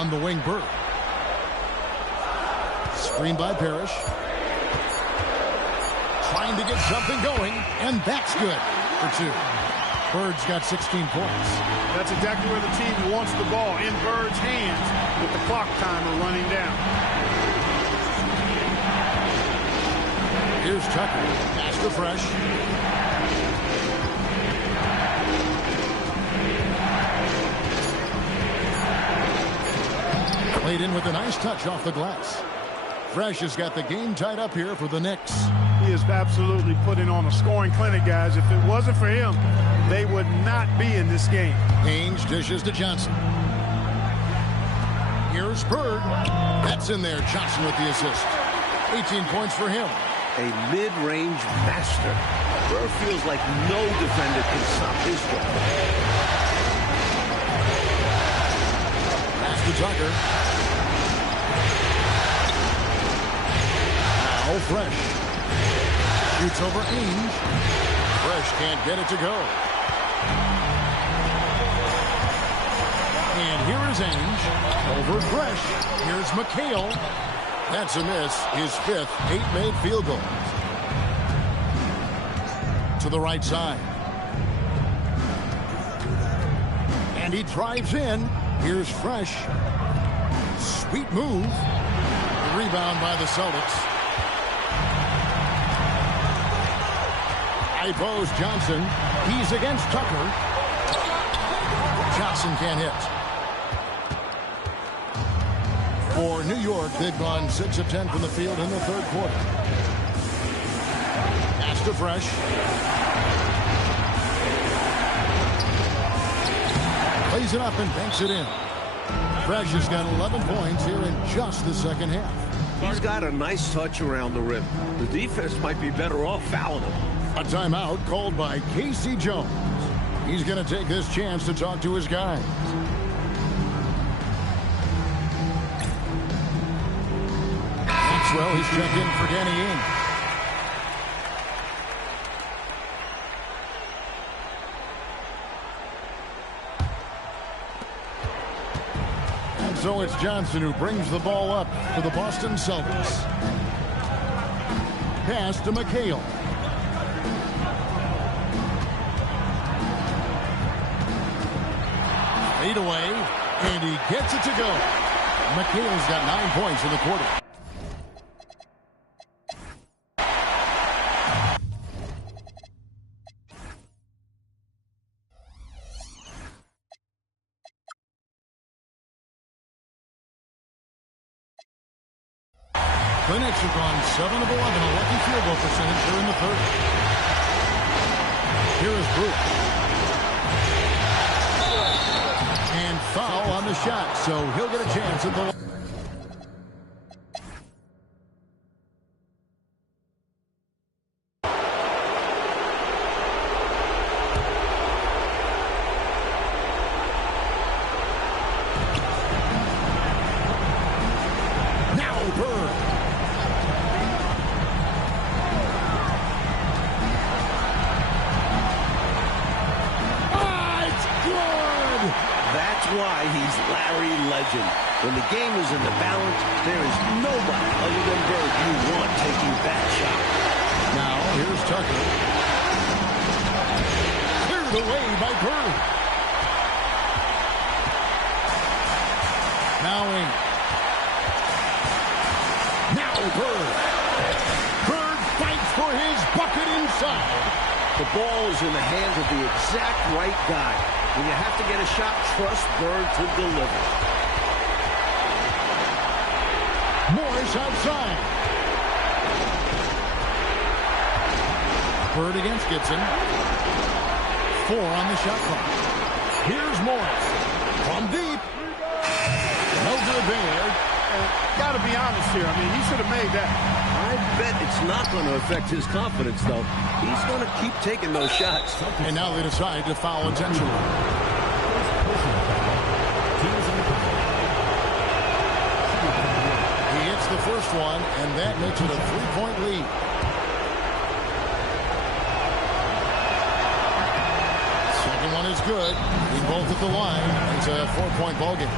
On the wing, Bird. Screen by Parrish. Trying to get something going, and that's good for 2. Bird's got 16 points. That's exactly where the team wants the ball, in Bird's hands with the clock timer running down. Here's Tucker. Pass to Fresh. Played in with a nice touch off the glass. Fresh has got the game tied up here for the Knicks. He is absolutely putting on a scoring clinic, guys. If it wasn't for him, they would not be in this game. Haynes dishes to Johnson. Here's Bird. That's in there. Johnson with the assist. 18 points for him. A mid-range master. Bird feels like no defender can stop his stroke. Pass to Tucker. Now Fresh. Shoots over Ainge. Fresh can't get it to go. And here is Ainge. Over Fresh. Here's McHale. That's a miss. His 5th 8 made field goals. To the right side. And he drives in. Here's Fresh. Sweet move. Rebound by the Celtics. High post Johnson. He's against Tucker. Johnson can't hit. For New York, they've gone 6 of 10 from the field in the 3rd quarter. Pass to Fresh. Plays it up and banks it in. Fresh has got 11 points here in just the 2nd half. He's got a nice touch around the rim. The defense might be better off fouling him. A timeout called by Casey Jones. He's going to take this chance to talk to his guys. Maxwell, he's checked in for Danny Ainge. And so it's Johnson who brings the ball up for the Boston Celtics. Pass to McHale. Fade away, and he gets it to go. McHale's got 9 points in the quarter. The Knicks have gone 7 of 11, a lucky field goal percentage here in the 3rd. Here is Bruce. And foul on the shot, so he'll get a chance at the... Now Bird. Why he's Larry Legend. When the game is in the balance, there is nobody other than Bird you want taking that shot. Now here's Tucker. Cleared away by Bird. Now Ainge. Now Bird. Bird fights for his bucket inside. The ball is in the hands of the exact right guy. When you have to get a shot, trust Bird to deliver. Morris outside. Bird against Gibson. 4 on the shot clock. Here's Morris. From deep. No good there. Got to be honest here. I mean, he should have made that. I bet it's not going to affect his confidence, though. He's going to keep taking those shots. And now they decide to foul intentionally. He hits the first one, and that makes it a 3-point lead. Second one is good. They both at the line. It's a 4-point ball game.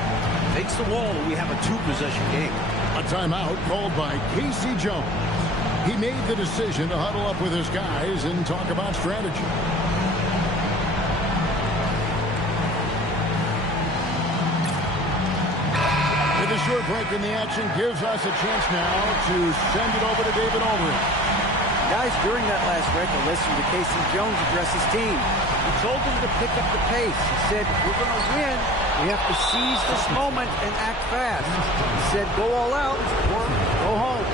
Takes the ball, and we have a two-possession game. A timeout called by Casey Jones. He made the decision to huddle up with his guys and talk about strategy. With a short break in the action gives us a chance now to send it over to David Aldridge. Guys, during that last break, I listened to Casey Jones address his team. He told them to pick up the pace. He said, if we're going to win, we have to seize this moment and act fast. He said, go all out or go home.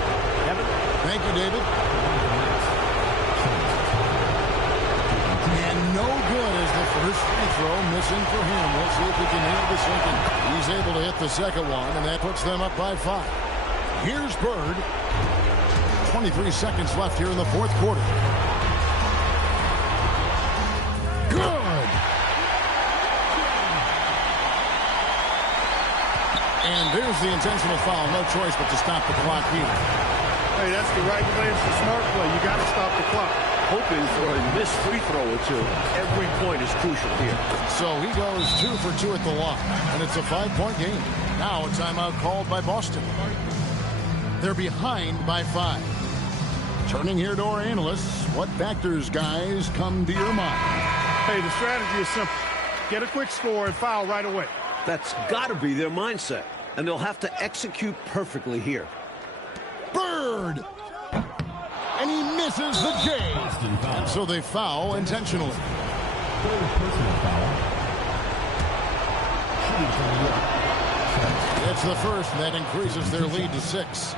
Kevin? Thank you, David. And no good as the first free throw missing for him. We'll see if we can nail the second. He's able to hit the second one, and that puts them up by 5. Here's Bird. 23 seconds left here in the fourth quarter. Good. And there's the intentional foul. No choice but to stop the clock here. Hey, that's the right play. It's the smart play. You got to stop the clock. Hoping for a missed free throw or two. Every point is crucial here. So he goes 2 for 2 at the line, and it's a 5-point game. Now a timeout called by Boston. They're behind by 5. Turning here to our analysts, what factors, guys, come to your mind? Hey, the strategy is simple. Get a quick score and foul right away. That's got to be their mindset, and they'll have to execute perfectly here. Bird! And he misses the J. And so they foul intentionally. It's the first, and that increases their lead to 6.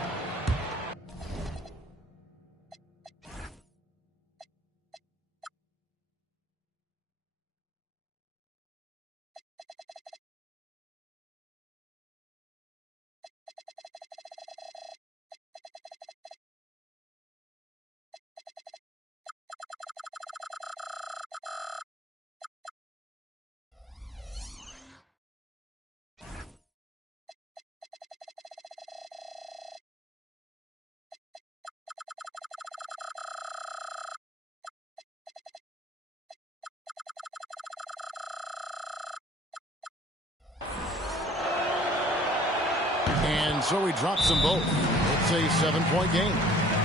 And so he drops them both. It's a 7-point game.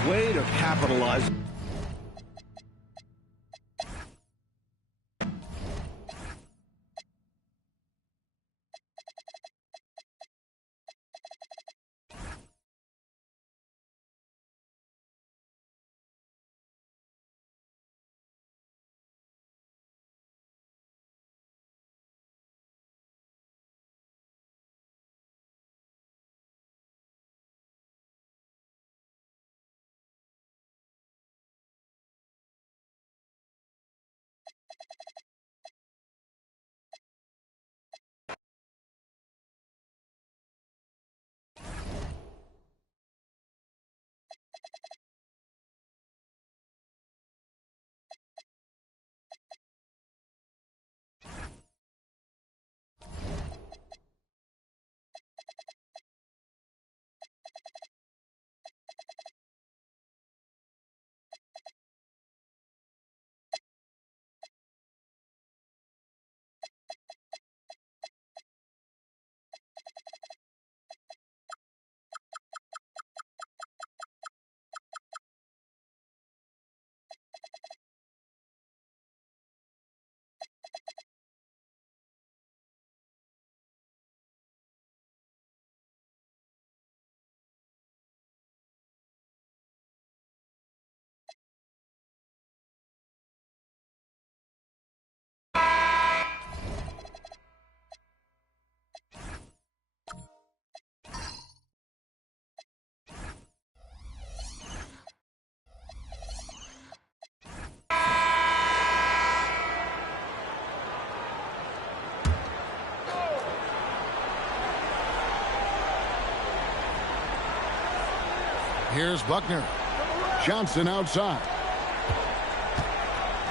Way to capitalize. Here's Buckner. Johnson outside.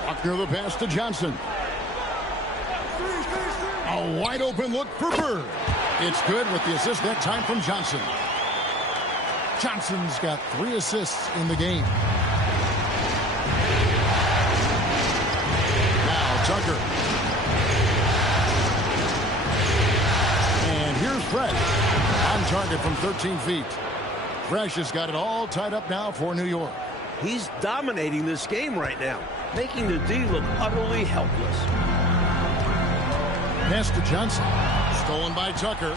Buckner the pass to Johnson. A wide open look for Bird. It's good with the assist that time from Johnson. Johnson's got 3 assists in the game. Now Tucker. And here's Fred. it from 13 feet. Fresh has got it all tied up now for New York. He's dominating this game right now, making the D look utterly helpless. Pass to Johnson. Stolen by Tucker.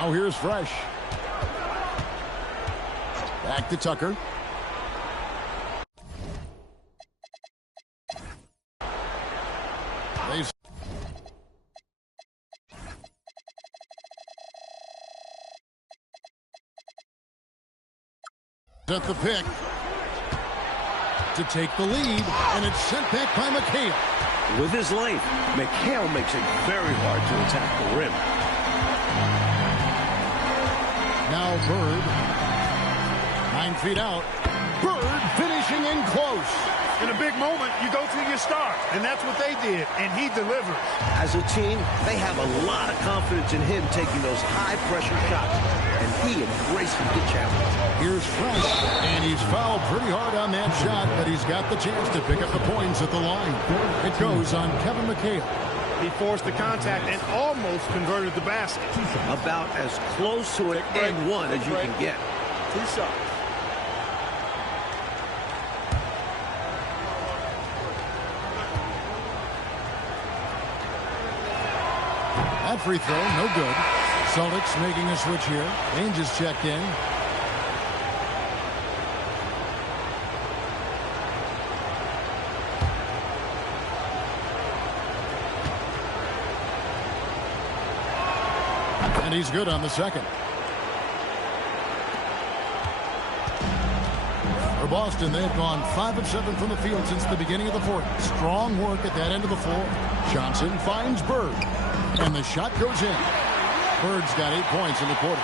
Now here's Fresh. Back to Tucker. At the pick to take the lead, and it's sent back by McHale. With his length, McHale makes it very hard to attack the rim. Now Bird, 9 feet out. Bird finishing in close. In a big moment, you go to your star, and that's what they did, and he delivers. As a team, they have a lot of confidence in him taking those high-pressure shots, and he embraces the challenge. Here's Fresh, and he's fouled pretty hard on that shot, but he's got the chance to pick up the points at the line. It goes on Kevin McHale. He forced the contact and almost converted the basket. About as close to an and one as you can get. 2 shots. That free throw, no good. Celtics making a switch here. Ainge is checked in. And he's good on the second. For Boston, they've gone 5 of 7 from the field since the beginning of the fourth. Strong work at that end of the floor. Johnson finds Bird. And the shot goes in. Bird's got 8 points in the quarter.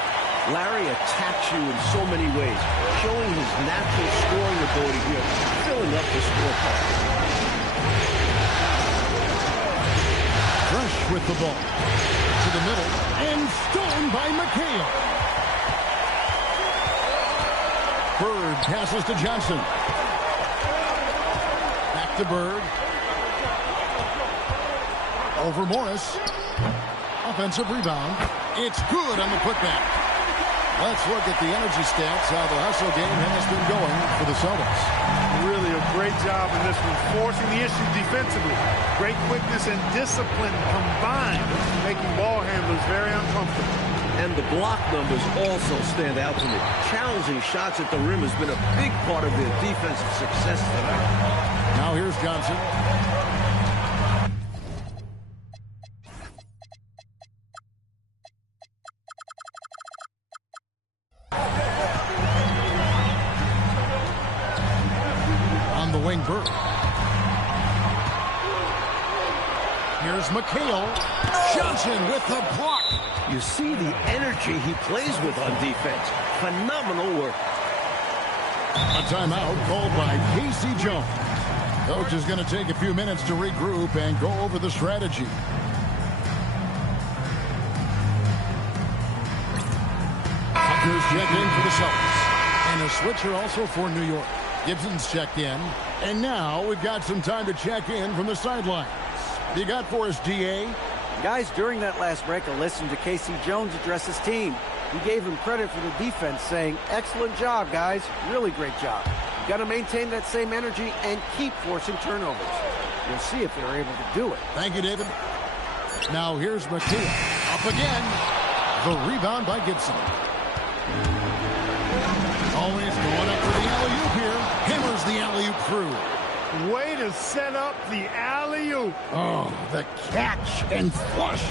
Larry attacks you in so many ways, showing his natural scoring ability here, filling up the scorecard. Fresh with the ball. To the middle. And stolen by McHale. Bird passes to Johnson. Back to Bird. Over Morris. Offensive rebound. It's good on the putback. Let's look at the energy stats, how the hustle game has been going for the Celtics. Really a great job in this one, forcing the issue defensively. Great quickness and discipline combined, making ball handlers very uncomfortable. And the block numbers also stand out to me. Challenging shots at the rim has been a big part of their defensive success tonight. Now here's Johnson. On the wing, Bird. Here's McHale. Johnson with the block. You see the energy he plays with on defense. Phenomenal work. A timeout called by Casey Jones. Coach is going to take a few minutes to regroup and go over the strategy. Tucker's checked in for the Celtics. And a switcher also for New York. Gibson's checked in. And now we've got some time to check in from the sidelines. You got for us, DA? Guys, during that last break, I listened to Casey Jones address his team. He gave him credit for the defense, saying, excellent job, guys. Really great job. You got to maintain that same energy and keep forcing turnovers. We'll see if they're able to do it. Thank you, David. Now here's McHale. Up again. The rebound by Gibson. Always going up for the alley-oop here. Hammers the alley-oop through. Way to set up the alley-oop. Oh, the catch and flush.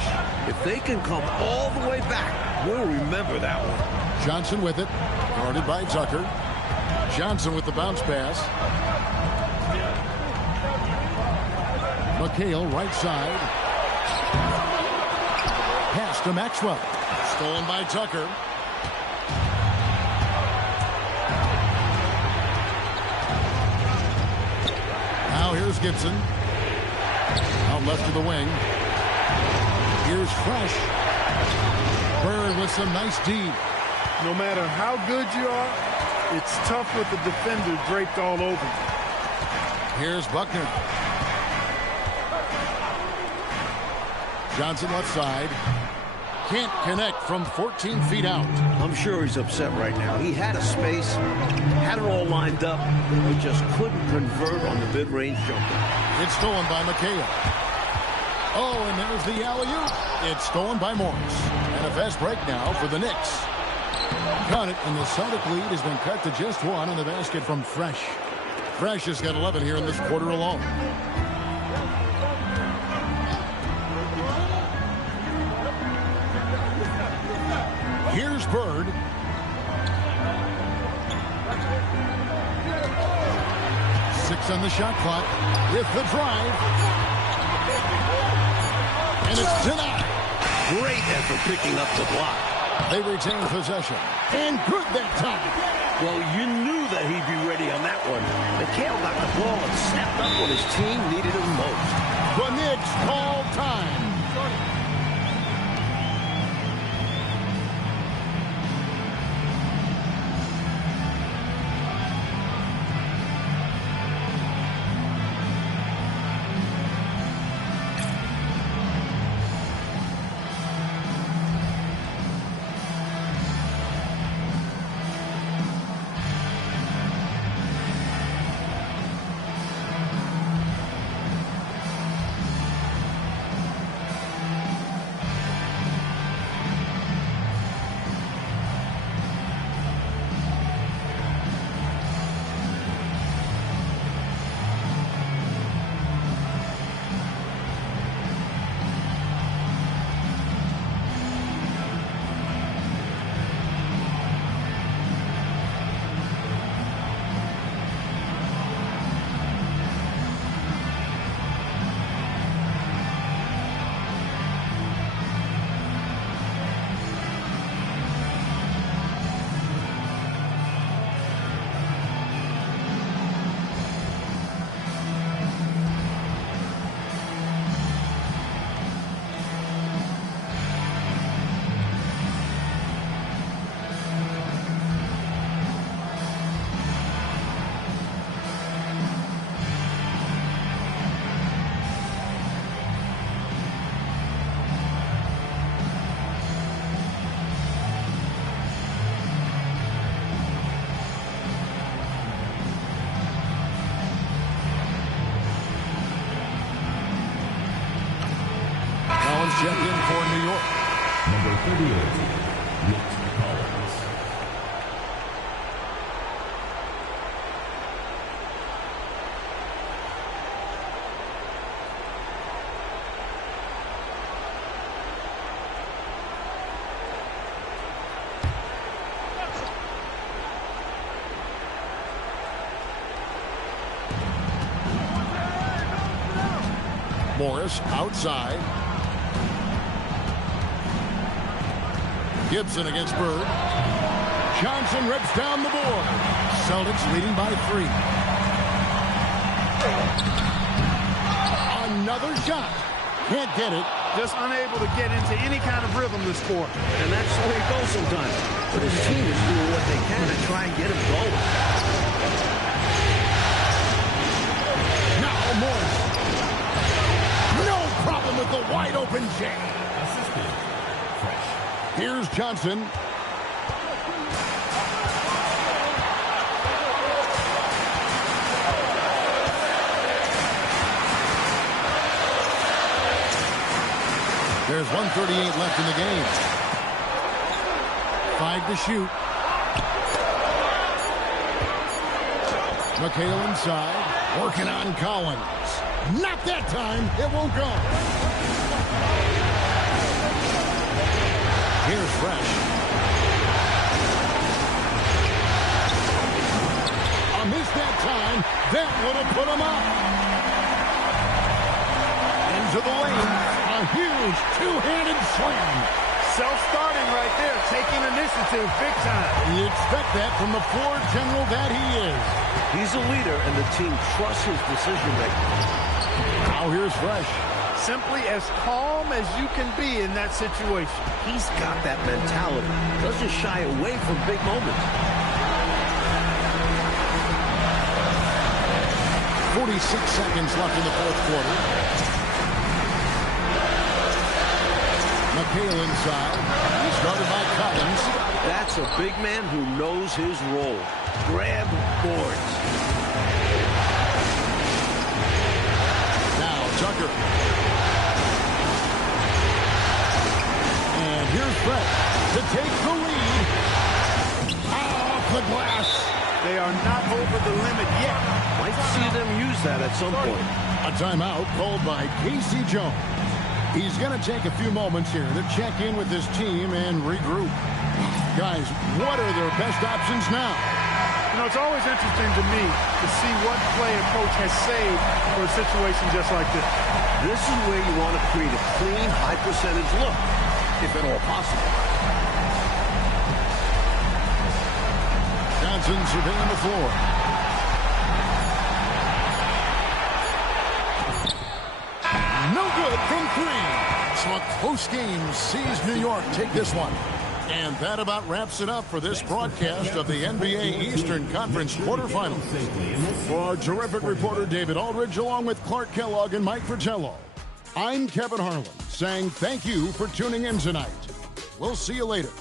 If they can come all the way back, we'll remember that one. Johnson with it. Guarded by Tucker. Johnson with the bounce pass. McHale right side. Pass to Maxwell. Stolen by Tucker. Now here's Gibson. Out left of the wing. Here's Fresh. Bird with some nice D. No matter how good you are, it's tough with the defender draped all over you. Here's Buckner. Johnson left side. Can't connect from 14 feet out. I'm sure he's upset right now. He had a space, had it all lined up, but just couldn't convert on the mid-range jumper. It's stolen by McHale. Oh, and there's the alley-oop. It's stolen by Morris. And a fast break now for the Knicks. Got it, and the Celtic lead has been cut to just one on the basket from Fresh. Fresh has got 11 here in this quarter alone. Here's Bird. Six on the shot clock with the drive. And it's denied. Great effort picking up the block. They retain possession. And good that time. Well, you knew that he'd be ready on that one. McHale got the ball and stepped up when his team needed him most. The Knicks call time. Check in for New York. Number 38, Nick Collins. Morris outside. Gibson against Bird. Johnson rips down the board. Celtics leading by 3. Another shot. Can't get it. Just unable to get into any kind of rhythm this quarter. And that's the way it goes sometimes. But his team is doing what they can to try and get him going. Now Morris. No problem with the wide open jam. Here's Johnson. There's 1:38 left in the game. 5 to shoot. McHale inside. Working on Collins. Not that time. It won't go. Here's Fresh. A miss that time. That would have put him up. Into the lane. A huge two-handed slam. Self-starting right there, taking initiative big time. You expect that from the floor general that he is. He's a leader, and the team trusts his decision-making. Now here's Fresh. Simply as calm as you can be in that situation. He's got that mentality. Doesn't shy away from big moments. 46 seconds left in the fourth quarter. Hale inside. He started by Collins. That's a big man who knows his role. Grab boards. Now Tucker. And here's Brett to take the lead. Off the glass. They are not over the limit yet. Might see them use that at some point. A timeout called by Casey Jones. He's going to take a few moments here to check in with his team and regroup. Guys, what are their best options now? You know, it's always interesting to me to see what play a coach has saved for a situation just like this. This is where you want to create a clean, high-percentage look, if at all possible. Johnson surveying the floor. No good from three. So a close game sees New York take this one. And that about wraps it up for this broadcast of the NBA Eastern Conference quarterfinals. For our terrific reporter David Aldridge, along with Clark Kellogg and Mike Fratello, I'm Kevin Harlan saying thank you for tuning in tonight. We'll see you later.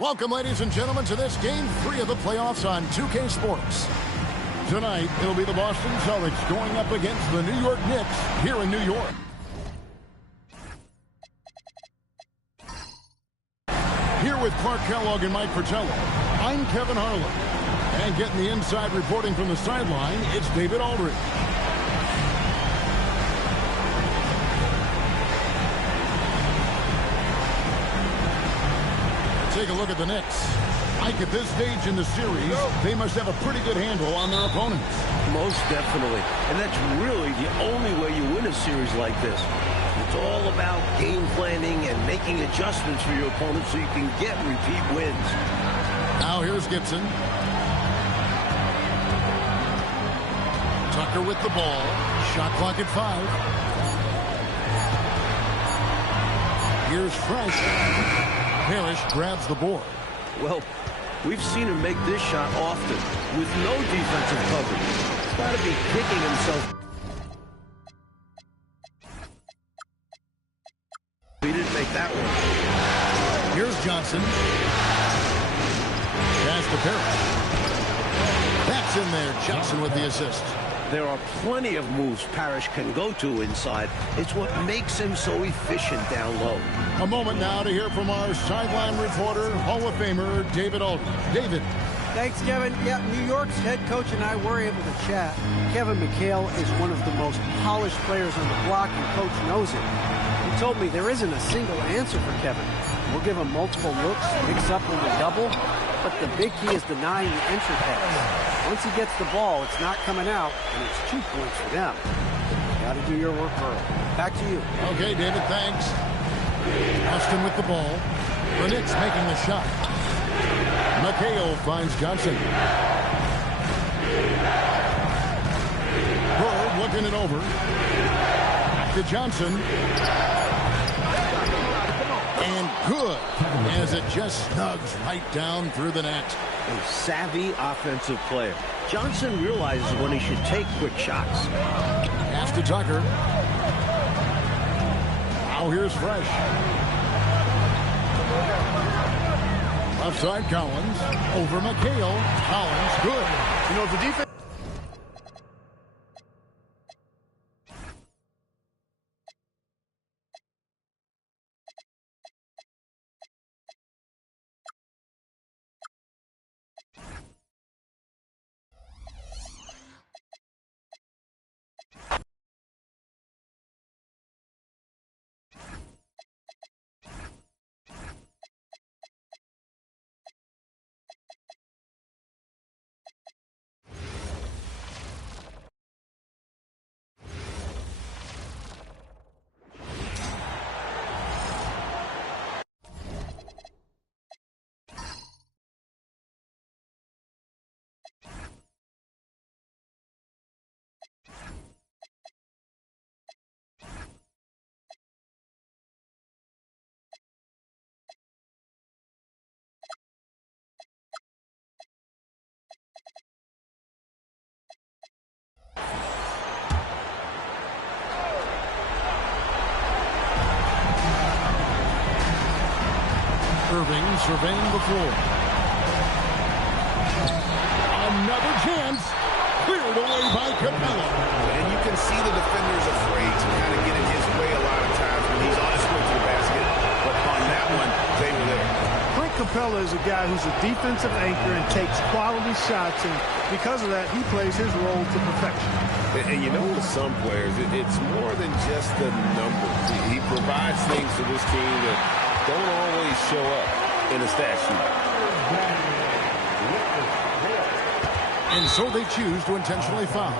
Welcome, ladies and gentlemen, to this Game 3 of the playoffs on 2K Sports. Tonight, it'll be the Boston Celtics going up against the New York Knicks here in New York. Here with Clark Kellogg and Mike Fratello, I'm Kevin Harlan. And getting the inside reporting from the sideline, it's David Aldridge. Take a look at the Knicks. Mike, at this stage in the series, they must have a pretty good handle on their opponents. Most definitely. And that's really the only way you win a series like this. It's all about game planning and making adjustments for your opponent so you can get repeat wins. Now here's Gibson. Tucker with the ball. Shot clock at 5. Here's Fresh. Parrish grabs the board. Well, we've seen him make this shot often with no defensive coverage. He's got to be kicking himself. He didn't make that one. Here's Johnson. Pass to Parrish. That's in there. Johnson with the assist. There are plenty of moves Parrish can go to inside. It's what makes him so efficient down low. A moment now to hear from our sideline reporter, Hall of Famer David Aldridge. David. Thanks, Kevin. Yeah, New York's head coach and I were able to chat. Kevin McHale is one of the most polished players on the block, and Coach knows it. He told me there isn't a single answer for Kevin. We'll give him multiple looks, mix up when we double, but the big key is denying the entry pass. Once he gets the ball, it's not coming out, and it's 2 points for them. Got to do your work early. Back to you. Okay, David, thanks. Austin with the ball. The Knicks making the shot. McHale finds Johnson. Bird looking it over. To Johnson. And good, as it just snugs right down through the net. A savvy offensive player. Johnson realizes when he should take quick shots. Pass to Tucker. Now here's Fresh. Left side Collins. Over McHale. Collins, good. You know, the defense... Irving surveying the floor. Another chance. Cleared away by Capella. And you can see the defender's afraid to kind of get in his way a lot of times when he's on his way to the basket. But on that one, they were there. Clint Capella is a guy who's a defensive anchor and takes quality shots, and because of that, he plays his role to perfection. And you know, with some players, it's more than just the numbers. He provides things for this team that don't always show up in a stat sheet. And so they choose to intentionally foul.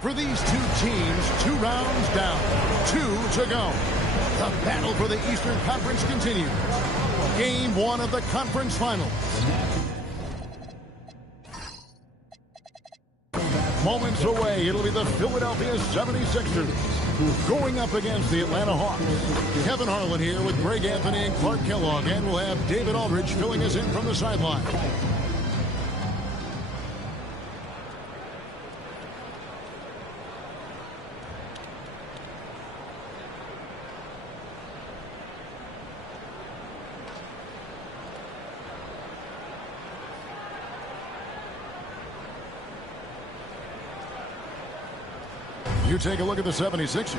For these two teams, 2 rounds down, 2 to go. The battle for the Eastern Conference continues. Game 1 of the conference finals. Moments away, it'll be the Philadelphia 76ers going up against the Atlanta Hawks. Kevin Harlan here with Greg Anthony and Clark Kellogg, and we'll have David Aldridge filling us in from the sideline. You take a look at the 76ers.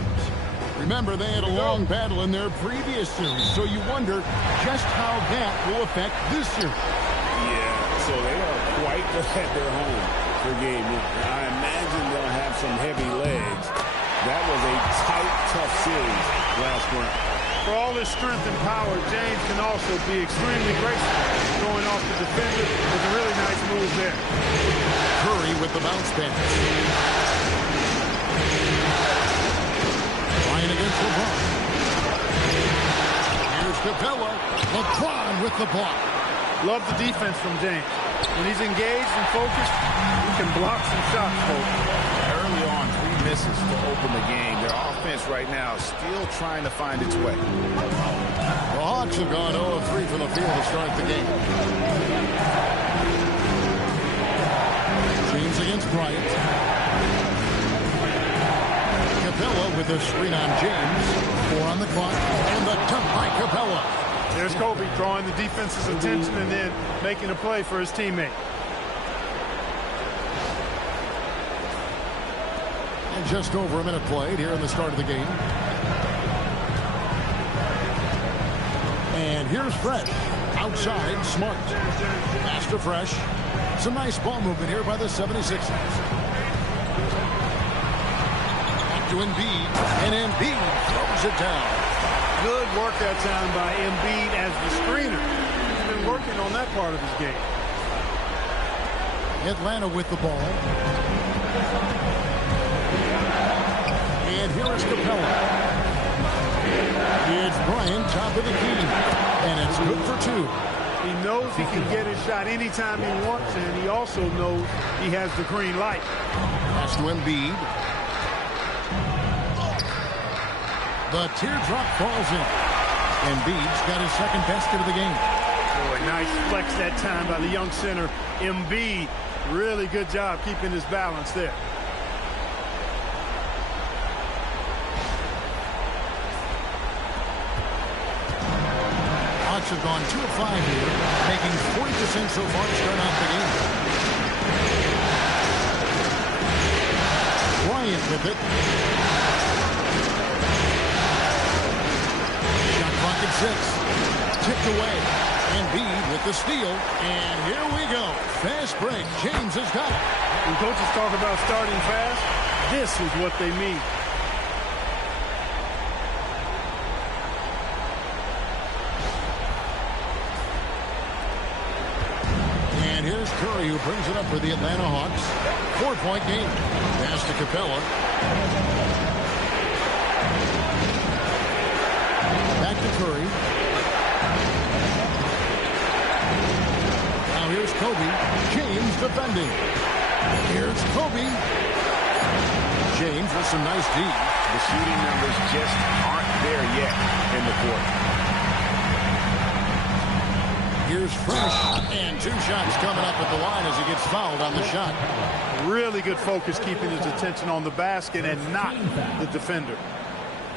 Remember, they had a long battle in their previous series, so you wonder just how that will affect this series. Yeah, so they are quite at their home for game 1. I imagine they'll have some heavy legs. That was a tight, tough series last round. For all his strength and power, James can also be extremely graceful. Throwing off the defender was a really nice move there. Curry with the bounce pass. Ryan against LeBron. Here's Capella. LeBron with the block. Love the defense from James. When he's engaged and focused, he can block some shots, folks. Early on, 3 misses to open the game. Their offense right now still trying to find its way. The Hawks have gone 0 of 3 from the field to start the game. James against Bryant. Capella with a screen on James. 4 on the clock. And the dunk by Capella. There's Kobe drawing the defense's attention and then making a play for his teammate. And just over a minute played here in the start of the game. And here's Fresh. Outside, Smart. Pass to Fresh. Some nice ball movement here by the 76ers. Back to Embiid. And Embiid throws it down. Good work that time by Embiid as the screener. He's been working on that part of his game. Atlanta with the ball. And here is Capella. It's Bryant, top of the key. And it's good for 2. He knows he can get his shot anytime he wants, and he also knows he has the green light. Pass to Embiid. The teardrop falls in. Embiid's got his second basket of the game. Boy, nice flex that time by the young center, Embiid. Really good job keeping his balance there. Hawks have gone 2 of 5 here, making 40% so far to start off the game. Bryant with it. Shot clock at 6. Tipped away. Embiid with the steal. And here we go. Fast break. James has got it. When coaches talk about starting fast, this is what they mean. And here's Curry, who brings it up for the Atlanta Hawks. 4-point game. Pass to Capella. Back to Curry. Now here's Kobe. James defending. Here's Kobe. James with some nice D. The shooting numbers just aren't there yet in the court. Here's Fresh. And 2 shots coming up at the line as he gets fouled on the shot. Really good focus keeping his attention on the basket and not the defender.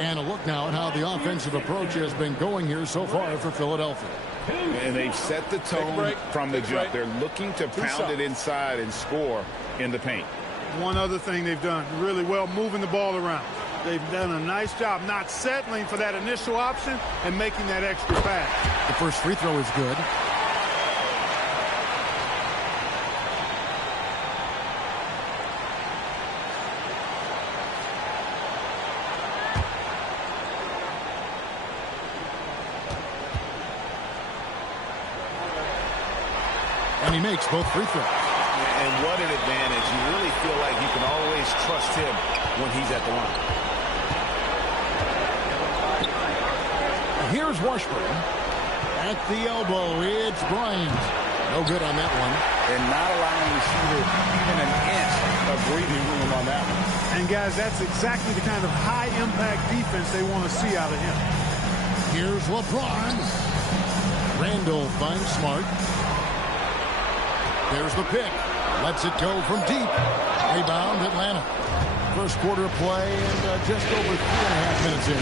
And a look now at how the offensive approach has been going here so far for Philadelphia. And they've set the tone from the jump. They're looking to pound it inside and score in the paint. One other thing they've done really well, moving the ball around. They've done a nice job not settling for that initial option and making that extra pass. The first free throw is good. And he makes both free throws. And what an advantage. You really feel like you can always trust him when he's at the line. Here's Washburn. At the elbow, it's Bryant. No good on that one. And not allowing the shooter even an inch of breathing room on that one. And, guys, that's exactly the kind of high-impact defense they want to see out of him. Here's LeBron. Randall finds Smart. There's the pick. Lets it go from deep. Rebound, Atlanta. First quarter of play and just over 3.5 minutes in.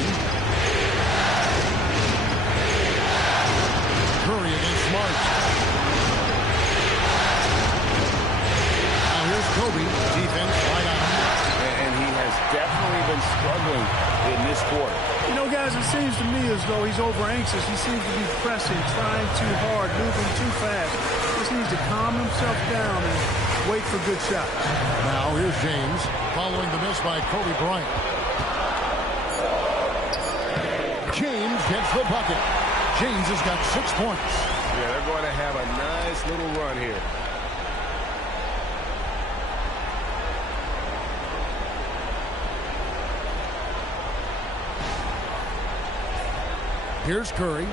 Curry against Smart. Now here's Kobe. Defense right out. And he has definitely been struggling in this quarter. You know, guys, it seems to me as though he's over-anxious. He seems to be pressing, trying too hard, moving too fast. Just needs to calm himself down and wait for good shots. Now here's James following the miss by Kobe Bryant. James gets the bucket. James has got 6 points. Yeah, they're going to have a nice little run here. Here's Curry.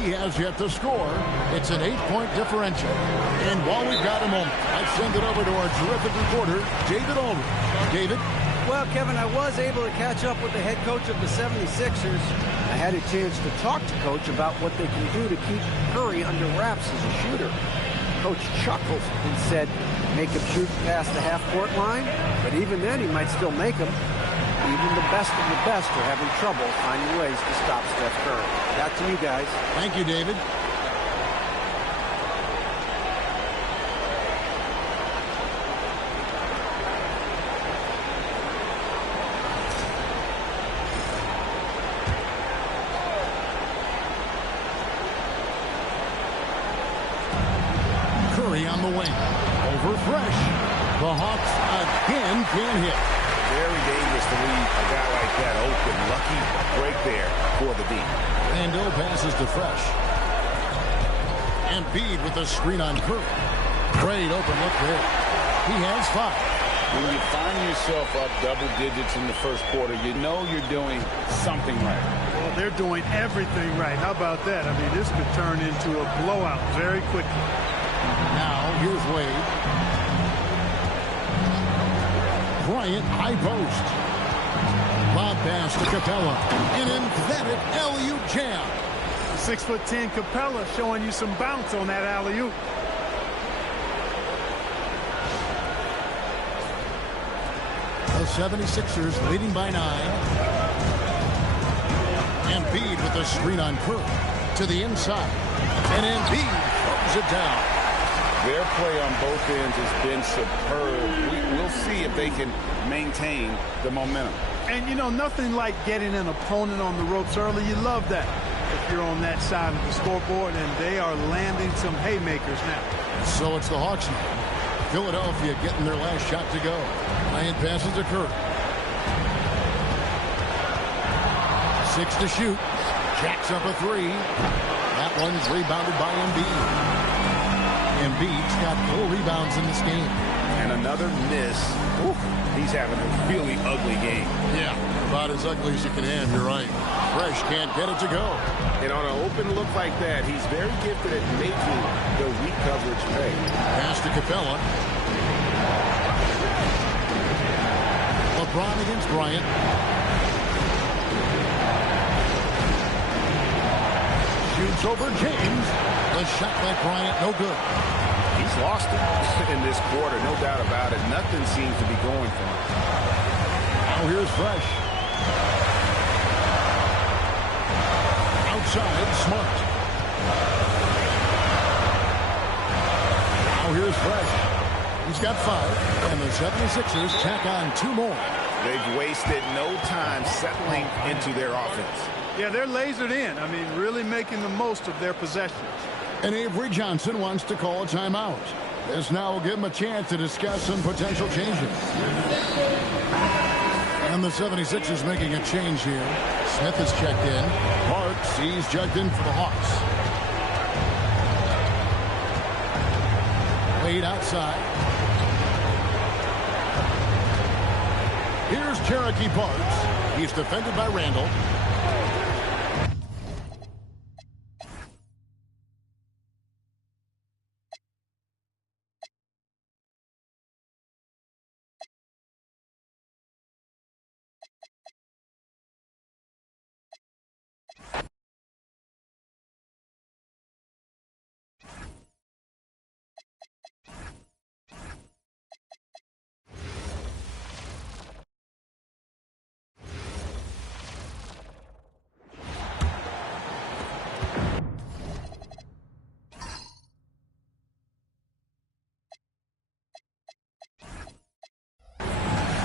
He has yet to score. It's an 8-point differential. And while we've got a moment, I send it over to our terrific reporter, David Aldridge. David? Well, Kevin, I was able to catch up with the head coach of the 76ers. I had a chance to talk to Coach about what they can do to keep Curry under wraps as a shooter. Coach chuckled and said, make him shoot past the half-court line, but even then he might still make them. Even the best of the best are having trouble finding ways to stop Steph Curry. Back to you guys. Thank you, David. Curry on the wing. Over Fresh. The Hawks again can't hit. Very dangerous to leave a guy like that open. Lucky break there for the D. Randall passes to Fresh. Embiid with a screen on Curry. Great open look there. He has 5. When you find yourself up double digits in the first quarter, you know you're doing something right. Well, they're doing everything right. How about that? I mean, this could turn into a blowout very quickly. Now, here's Wade. Bryant, high post. Lob pass to Capella. An emphatic alley-oop jam. 6'10" Capella showing you some bounce on that alley-oop. The 76ers leading by 9. Embiid with a screen on Curry. To the inside. And Embiid throws it down. Their play on both ends has been superb. We'll see if they can maintain the momentum. And, you know, nothing like getting an opponent on the ropes early. You love that if you're on that side of the scoreboard, and they are landing some haymakers now. So it's the Hawks now. Philadelphia getting their last shot to go. Bryant passes to Curry. 6 to shoot. Jacks up a 3. That one's rebounded by Embiid. Embiid's got 4 rebounds in this game. And another miss. Oof, he's having a really ugly game. Yeah, about as ugly as you can have, you're right. Fresh can't get it to go. And on an open look like that, he's very gifted at making the weak coverage pay. Pass to Capella. LeBron against Bryant. Shoots over James. The shot by Bryant, no good. He's lost it in this quarter, no doubt about it. Nothing seems to be going for him. Now here's Fresh. Outside, Smart. Now here's Fresh. He's got 5, and the 76ers tack on 2 more. They've wasted no time settling into their offense. Yeah, they're lasered in. I mean, really making the most of their possessions. And Avery Johnson wants to call a timeout. This now will give him a chance to discuss some potential changes. And the 76ers making a change here. Smith is checked in. Parks, he's checked in for the Hawks. Wade outside. Here's Cherokee Parks. He's defended by Randall.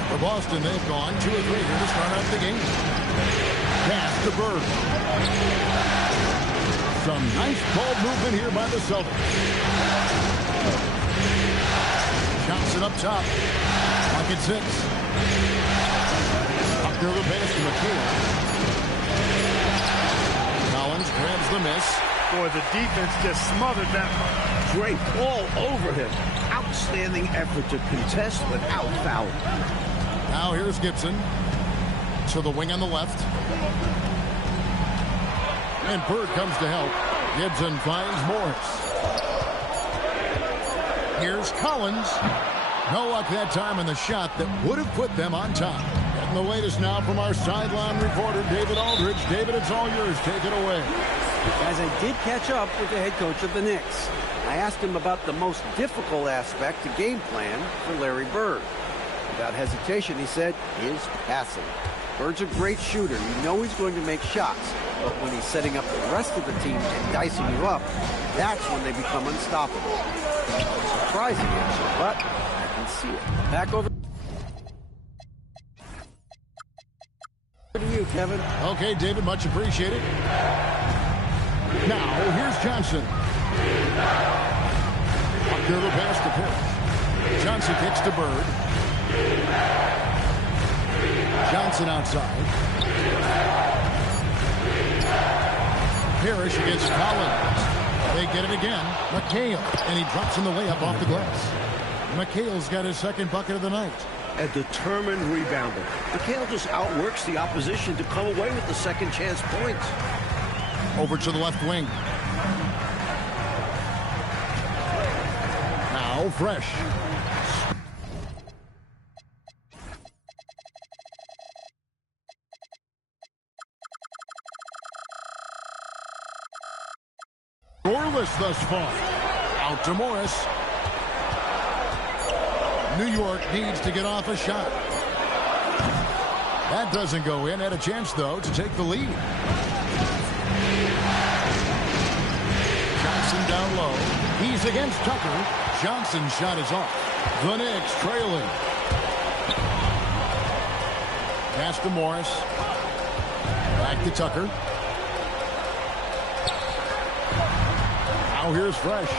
For Boston, they've gone 2 of 3 here to start out the game. Pass to Bird. Some nice ball movement here by the Celtics. Johnson up top. Pocket 6. Buckner the pass to McKee. a miss. Boy, the defense just smothered that one. Draped all over him. Outstanding effort to contest without fouling. Now here's Gibson to the wing on the left. And Bird comes to help. Gibson finds Morris. Here's Collins. No luck that time on the shot that would have put them on top. Getting the latest now from our sideline reporter, David Aldridge. David, it's all yours. Take it away. Guys, I did catch up with the head coach of the Knicks. I asked him about the most difficult aspect to game plan for Larry Bird. Without hesitation, he said, his passing. Bird's a great shooter. You know he's going to make shots. But when he's setting up the rest of the team and dicing you up, that's when they become unstoppable. Surprising answer, but I can see it. Back over to you, Kevin. Okay, David, much appreciated. Now, here's Johnson. Up there the pass to Parrish. Johnson kicks to Bird. Johnson outside. Parrish against Collins. They get it again. McHale. And he drops in the layup off the glass. McHale's got his second bucket of the night. A determined rebounder. McHale just outworks the opposition to come away with the second chance points. Over to the left wing. Now Fresh. Scoreless thus far. Out to Morris. New York needs to get off a shot. That doesn't go in. Had a chance, though, to take the lead. Johnson down low. He's against Tucker. Johnson's shot is off. The Knicks trailing. Pass to Morris. Back to Tucker. Now here's Fresh.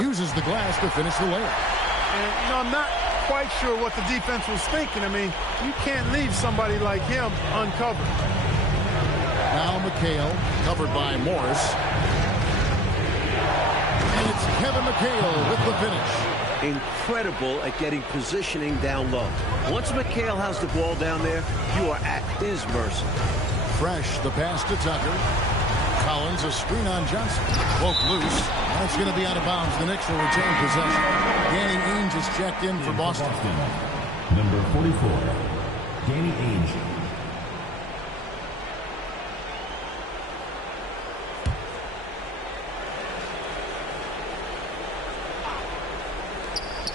Uses the glass to finish the layup. And, you know, I'm not quite sure what the defense was thinking. I mean, you can't leave somebody like him uncovered. Now McHale, covered by Morris. And it's Kevin McHale with the finish. Incredible at getting positioning down low. Once McHale has the ball down there, you are at his mercy. Fresh, the pass to Tucker. Collins, a screen on Johnson. Both loose. That's going to be out of bounds. The Knicks will retain possession. Danny Ainge is checked in for Boston. Number 44, Danny Ainge.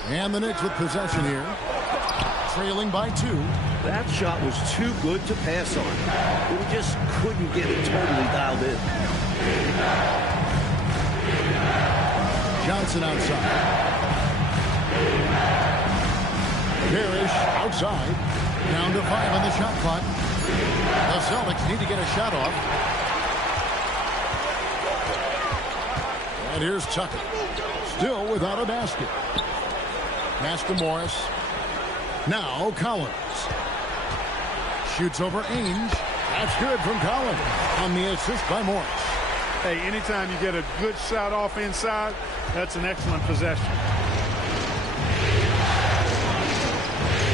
And the Knicks with possession here. Trailing by 2. That shot was too good to pass on. But he just couldn't get it totally dialed in. Johnson outside. Parrish outside. Down to 5 on the shot clock. The Celtics need to get a shot off. And here's Tucker. Still without a basket. Pass to Morris. Now Collins. Shoots over Ainge. That's good from Collins. On the assist by Morris. Hey, anytime you get a good shot off inside, that's an excellent possession.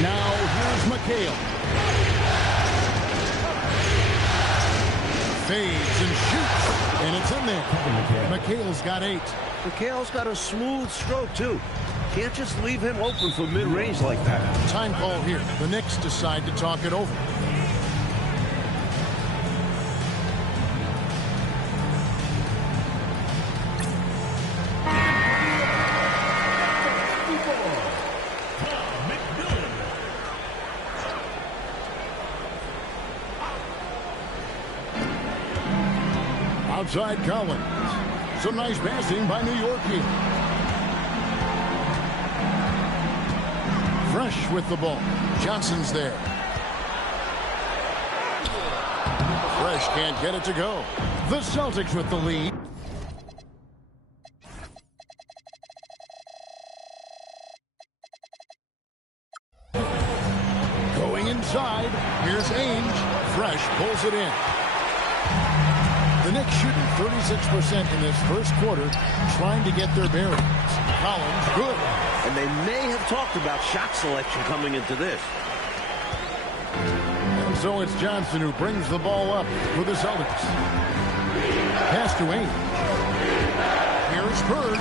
Now here's McHale. Fades and shoots. And it's in there. McHale's got 8. McHale's got a smooth stroke, too. Can't just leave him open for mid-range like that. Time call here. The Knicks decide to talk it over. Outside Collins. Some nice passing by New York here. Fresh with the ball. Johnson's there. Fresh can't get it to go. The Celtics with the lead. Knicks shooting 36% in this first quarter, trying to get their bearings. Collins, good. And they may have talked about shot selection coming into this. And so it's Johnson who brings the ball up for the Celtics. Pass to Ainge. Here's Bird.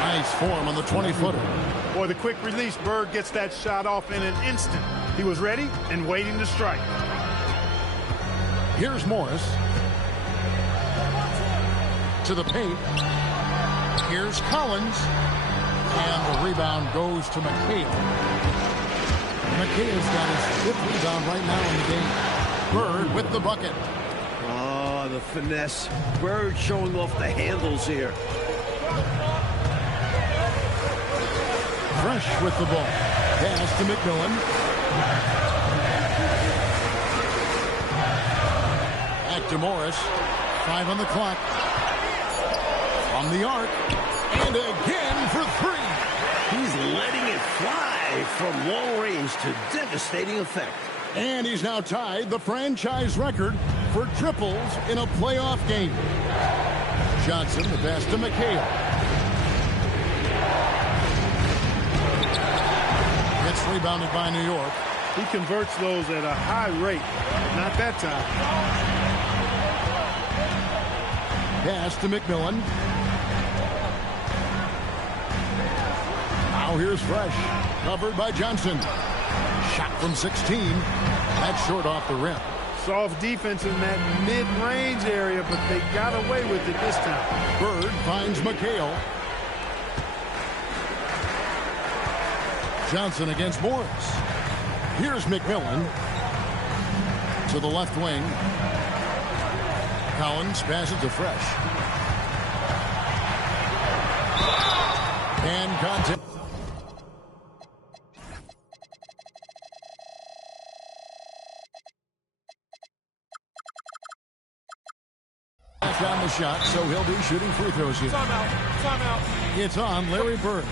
Nice form on the 20-footer. Boy, the quick release, Bird gets that shot off in an instant. He was ready and waiting to strike. Here's Morris. To the paint. Here's Collins. And the rebound goes to McHale. McHale's got his 5th rebound right now in the game. Bird with the bucket. Oh, the finesse. Bird showing off the handles here. Fresh with the ball. Pass to McMillan. Back to Morris. 5 on the clock. From the arc. And again for 3. He's letting it fly from long range to devastating effect. And he's now tied the franchise record for triples in a playoff game. Johnson, the pass to McHale. It's rebounded by New York. He converts those at a high rate. Not that time. Pass to McMillan. Now here's Fresh. Covered by Johnson. Shot from 16. That's short off the rim. Soft defense in that mid-range area, but they got away with it this time. Bird finds McHale. Johnson against Morris. Here's McMillan. To the left wing. Collins passes to Fresh. And contact. On the shot, so he'll be shooting free throws here. Timeout. It's on Larry Bird.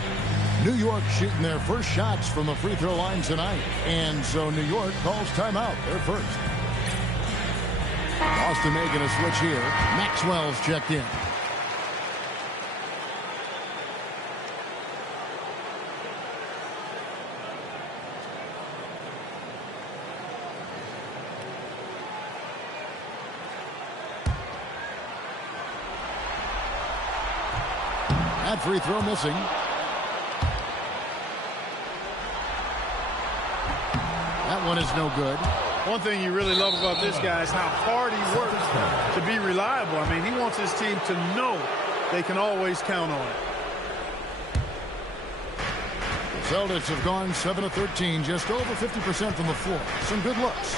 New York shooting their first shots from the free throw line tonight. And so New York calls timeout. They're first. Boston making a switch here. Maxwell's checked in. That free throw missing. That one is no good. One thing you really love about this guy is how hard he works to be reliable. I mean, he wants his team to know they can always count on it. The Celtics have gone 7 of 13, just over 50% from the floor. Some good looks.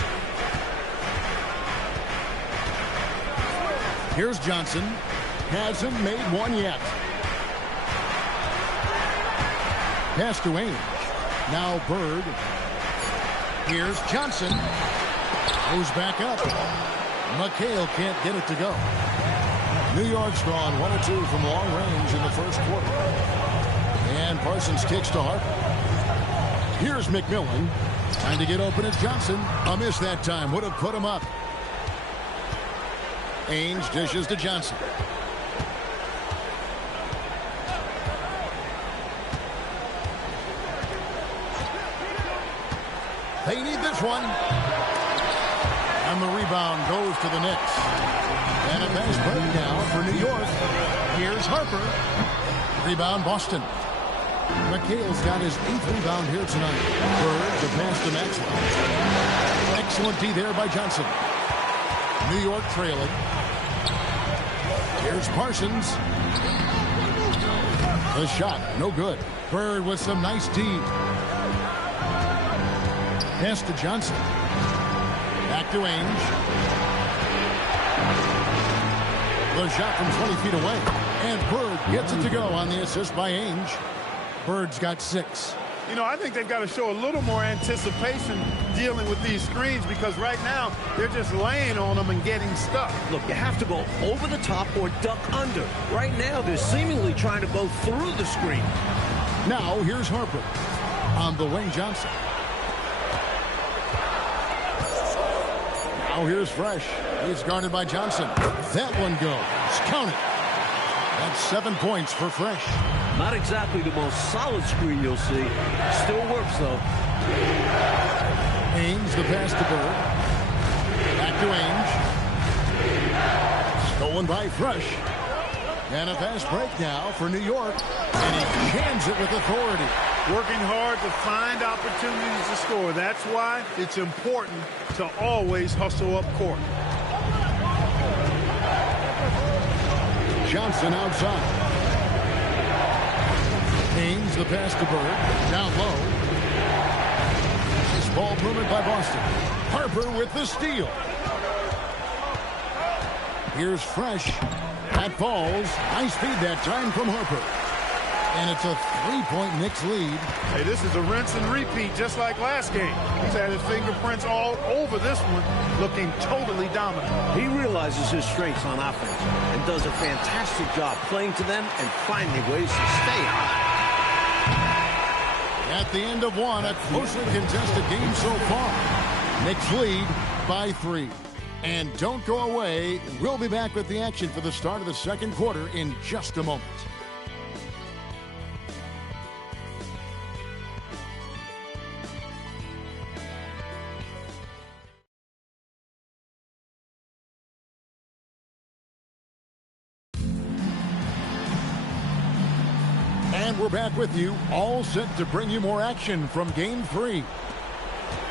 Here's Johnson. Hasn't made one yet. Pass to Ainge. Now Bird. Here's Johnson. Goes back up. McHale can't get it to go. New York's gone 1 or 2 from long range in the first quarter. And Parsons kicks to Harper. Here's McMillan. Trying to get open at Johnson. A miss that time. Would have put him up. Ainge dishes to Johnson. They need this one. And the rebound goes to the Knicks. And a pass break now for New York. Here's Harper. Rebound Boston. McHale's got his 8th rebound here tonight. Bird, the pass to Maxwell. Excellent D there by Johnson. New York trailing. Here's Parsons. The shot, no good. Bird with some nice D. Pass to Johnson. Back to Ainge. The shot from 20 feet away. And Bird gets it to go on the assist by Ainge. Bird's got 6. You know, I think they've got to show a little more anticipation dealing with these screens, because right now they're just laying on them and getting stuck. Look, you have to go over the top or duck under. Right now, they're seemingly trying to go through the screen. Now, here's Harper on the wing. Johnson. Now here's Fresh. He's guarded by Johnson. That one goes. Count it. That's 7 points for Fresh. Not exactly the most solid screen you'll see. Still works, though. Ainge, the pass to Bird. Back to Ainge. Stolen by Fresh. And a fast break now for New York. And he cans it with authority. Working hard to find opportunities to score. That's why it's important to always hustle up court. Johnson outside. Ainge, the pass to Bird. Down low. This ball movement by Boston. Harper with the steal. Here's Fresh. That falls. Nice feed that time from Harper. And it's a 3-point Knicks lead. Hey, this is a rinse and repeat just like last game. He's had his fingerprints all over this one, looking totally dominant. He realizes his strengths on offense and does a fantastic job playing to them and finding ways to stay hot. At the end of one, a closely contested game so far. Knicks lead by 3. And don't go away. We'll be back with the action for the start of the second quarter in just a moment. And we're back with you, all set to bring you more action from Game 3.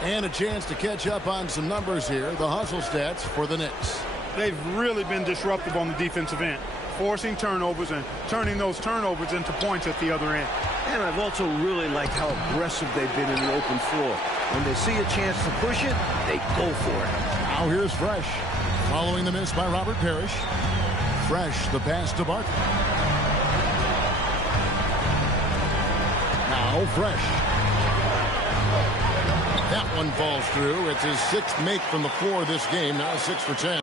And a chance to catch up on some numbers here, the hustle stats for the Knicks. They've really been disruptive on the defensive end, forcing turnovers and turning those turnovers into points at the other end. And I've also really liked how aggressive they've been in the open floor. When they see a chance to push it, they go for it. Now here's Fresh. Following the miss by Robert Parrish. Fresh, the pass to Barkley. Now Fresh. That one falls through. It's his 6th make from the floor this game. Now 6 for 10.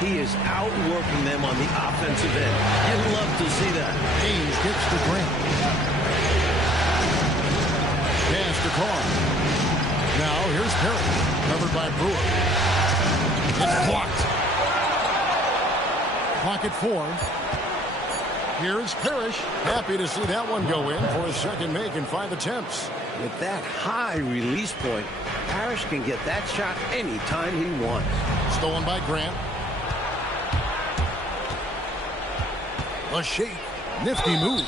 He is outworking them on the offensive end. You love to see that. Ainge gets the Grant. Pass to Carr. Now here's Parrish. Covered by Brewer. It's blocked. Clock at 4. Here's Parrish. Happy to see that one go in for his 2nd make in 5 attempts. With that high release point, Parrish can get that shot anytime he wants. Stolen by Grant. A shake. Nifty move.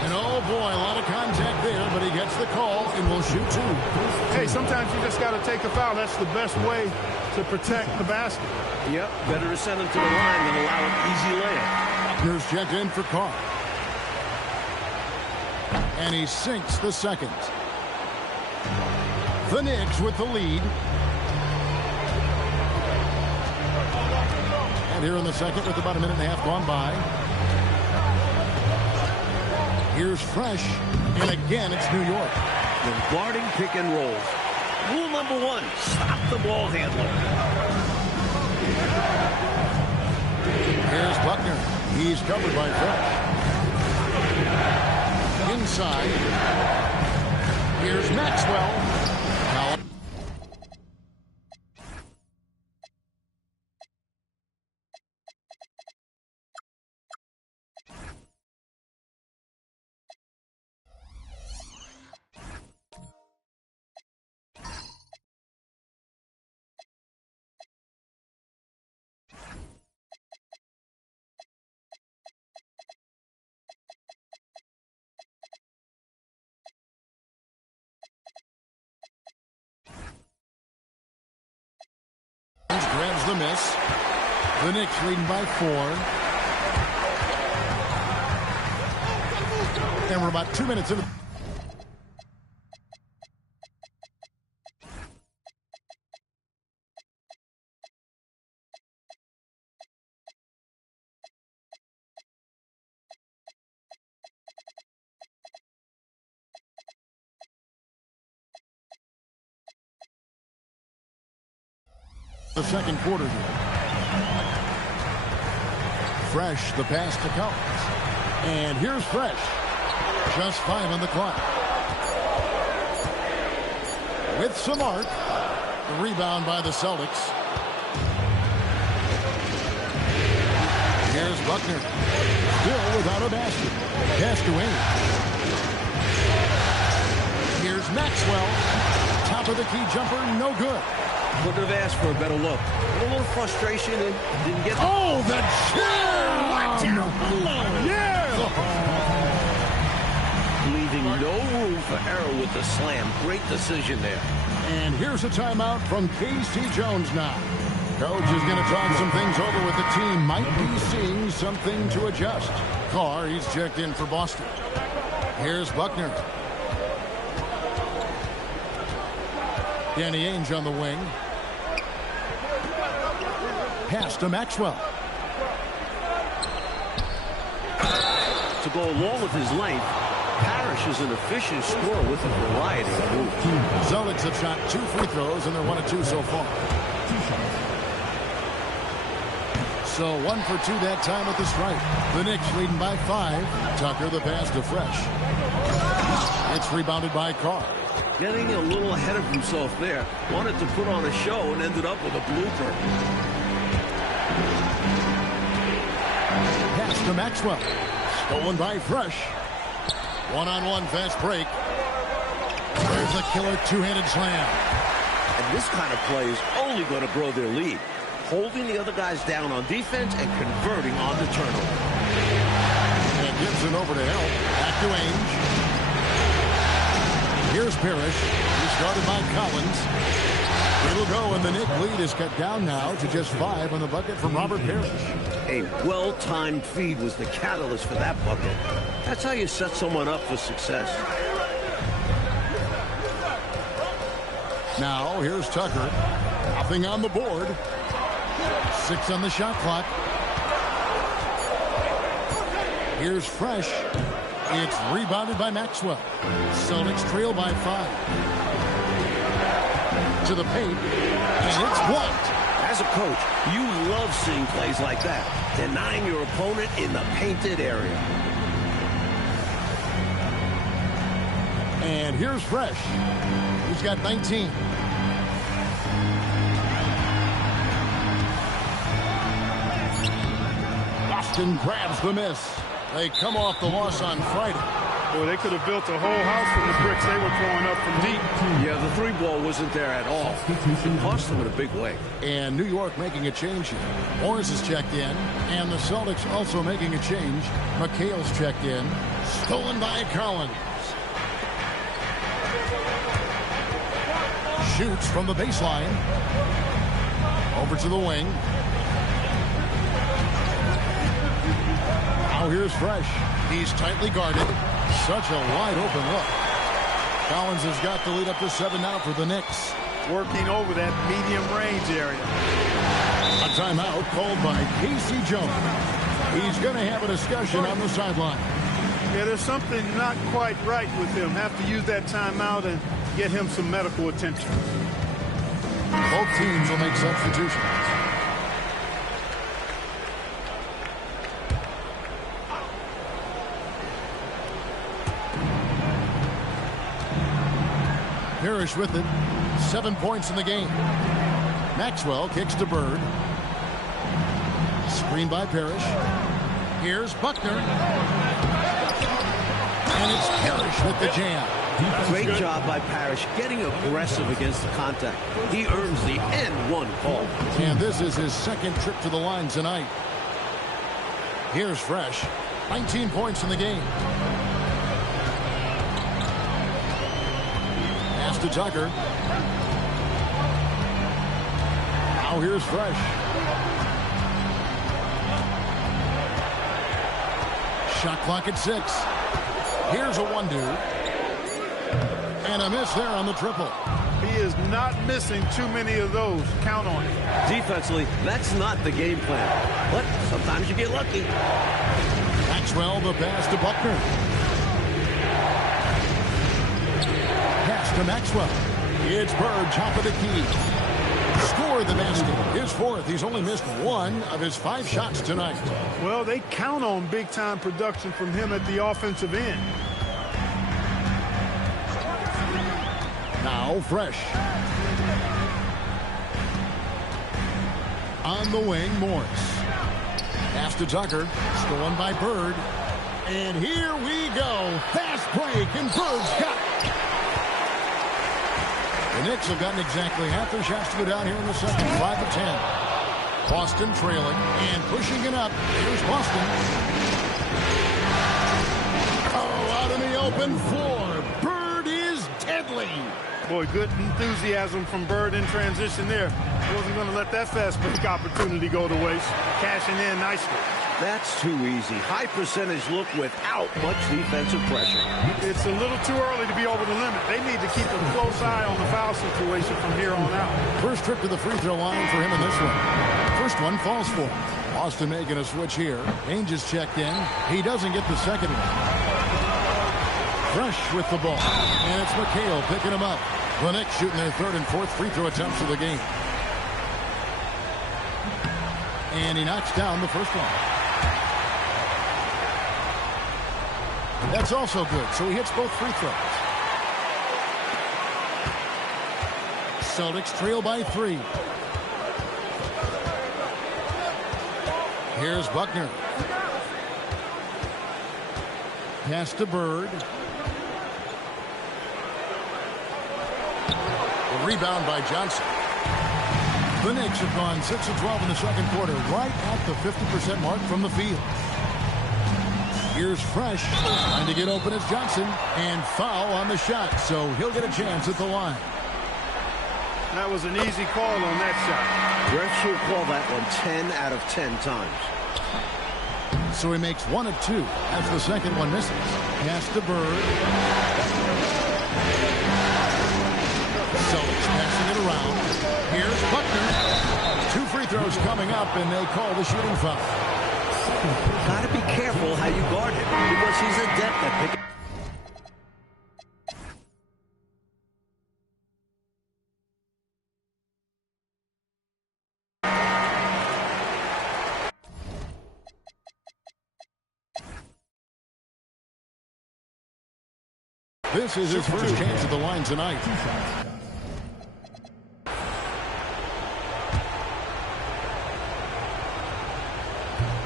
And oh boy, a lot of contact there, but he gets the call and will shoot 2. Hey, sometimes you just got to take a foul. That's the best way to protect the basket. Yep, better to send him to the line than allow an easy layup. Buckner's checked in for Carr. And he sinks the 2nd. The Knicks with the lead. And here in the 2nd with about a minute and a half gone by. Here's Fresh, and again it's New York. When guarding pick and rolls, rule number 1, stop the ball handler. Here's Buckner. He's covered by Fresh. Inside. Here's Maxwell. Now grabs the miss. The Knicks leading by 4. And we're about 2 minutes into the second quarter here. Fresh, the pass to Collins. And here's Fresh. Just 5 on the clock. With some arc. The rebound by the Celtics. Here's Buckner. Still without a basket. Pass to Wayne. Here's Maxwell. Top of the key jumper, no good. Couldn't have asked for a better look. A little frustration and didn't get... Oh, the jam! Yeah! Leaving no room for error with the slam. Great decision there. And here's a timeout from Casey Jones now. Coach is going to talk some things over with the team. Might be seeing something to adjust. Carr, he's checked in for Boston. Here's Buckner. Danny Ainge on the wing. Pass to Maxwell. To go along with his length, Parrish is an efficient scorer with a variety of moves. Celtics have shot 2 free throws, and they're 1 of 2 so far. So 1 for 2 that time at the stripe. The Knicks leading by 5. Tucker the pass to Fresh. It's rebounded by Carr. Getting a little ahead of himself there. Wanted to put on a show and ended up with a blooper. Pass to Maxwell. Stolen by Fresh. One-on-one fast break. There's a killer two-handed slam. And this kind of play is only going to grow their lead. Holding the other guys down on defense and converting on the turnover. And Gibson over to help. Back to Ainge. Here's Parrish. He's started by Collins. It'll go, and the Knick lead is cut down now to just 5 on the bucket from Robert Parrish. A well-timed feed was the catalyst for that bucket. That's how you set someone up for success. Now, here's Tucker. Nothing on the board. 6 on the shot clock. Here's Fresh. It's rebounded by Maxwell. Celtics trail by 5. To the paint, and it's blocked. As a coach, you love seeing plays like that, denying your opponent in the painted area. And here's Fresh. He's got 19. Boston grabs the miss. They come off the loss on Friday. Boy, they could have built a whole house from the bricks they were throwing up from deep. Yeah, the 3-ball wasn't there at all. It cost them in a big way. And New York making a change here. Morris is checked in, and the Celtics also making a change. McHale's checked in. Stolen by Collins. Shoots from the baseline. Over to the wing. Now here's Fresh. He's tightly guarded. Such a wide open look. Collins has got the lead up to 7 now for the Knicks. Working over that medium range area. A timeout called by Casey Jones. He's going to have a discussion on the sideline. Yeah, there's something not quite right with him. Have to use that timeout and get him some medical attention. Both teams will make substitutions. Parrish with it. 7 points in the game. Maxwell kicks to Bird. Screen by Parrish. Here's Buckner. And it's Parrish with the jam. Great job by Parrish getting aggressive against the contact. He earns the N1 call. And this is his 2nd trip to the line tonight. Here's Fresh. 19 points in the game. Pass to Tucker. Now here's Fresh. Shot clock at 6. Here's a 1-2. And a miss there on the triple. He is not missing too many of those. Count on it. Defensively, that's not the game plan. But sometimes you get lucky. Maxwell, the pass to Buckner. Pass to Maxwell. It's Bird, top of the key. score the basket. His fourth. He's only missed one of his 5 shots tonight. Well, they count on big-time production from him at the offensive end. Now Fresh. On the wing, Morris. Pass to Tucker. Stolen by Bird. And here we go. Fast break, and Bird's got it. The Knicks have gotten exactly half their shots to go down here in the second. 5 of 10. Boston trailing and pushing it up. Here's Boston. Oh, out in the open floor. Bird is deadly. Boy, good enthusiasm from Bird in transition there. Wasn't going to let that fast break opportunity go to waste. Cashing in nicely. That's too easy. High percentage look without much defensive pressure. It's a little too early to be over the limit. They need to keep a close eye on the foul situation from here on out. First trip to the free throw line for him in this one. First one falls for him. Boston making a switch here. Ainge is checked in. He doesn't get the second one. Fresh with the ball. And it's McHale picking him up. The Knicks shooting their third and fourth free throw attempts of the game. And he knocks down the first one. That's also good, so he hits both free throws. Celtics trail by 3. Here's Buckner. Pass to Bird. A rebound by Johnson. The Knicks have gone 6 of 12 in the second quarter, right at the 50% mark from the field. Here's Fresh, trying to get open as Johnson, and foul on the shot, so he'll get a chance at the line. That was an easy call on that shot. Refs will call that one 10 out of 10 times. So he makes 1 of 2 as the second one misses. Pass to Bird. Celtics passing it around. Here's Buckner. 2 free throws coming up, and they call the shooting foul. Got to be careful how you guard him because he's adept at picking. This is his first chance at the line tonight.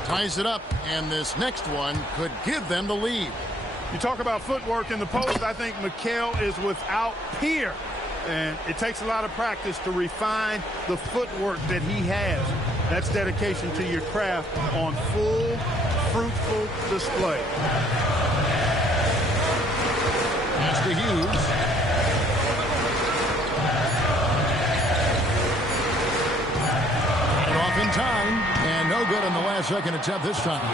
Ties it up, and this next one could give them the lead. You talk about footwork in the post. I think McHale is without peer. And it takes a lot of practice to refine the footwork that he has. That's dedication to your craft on full, fruitful display. Pass to Hughes. Got it off in time, and no good on the last second attempt this time.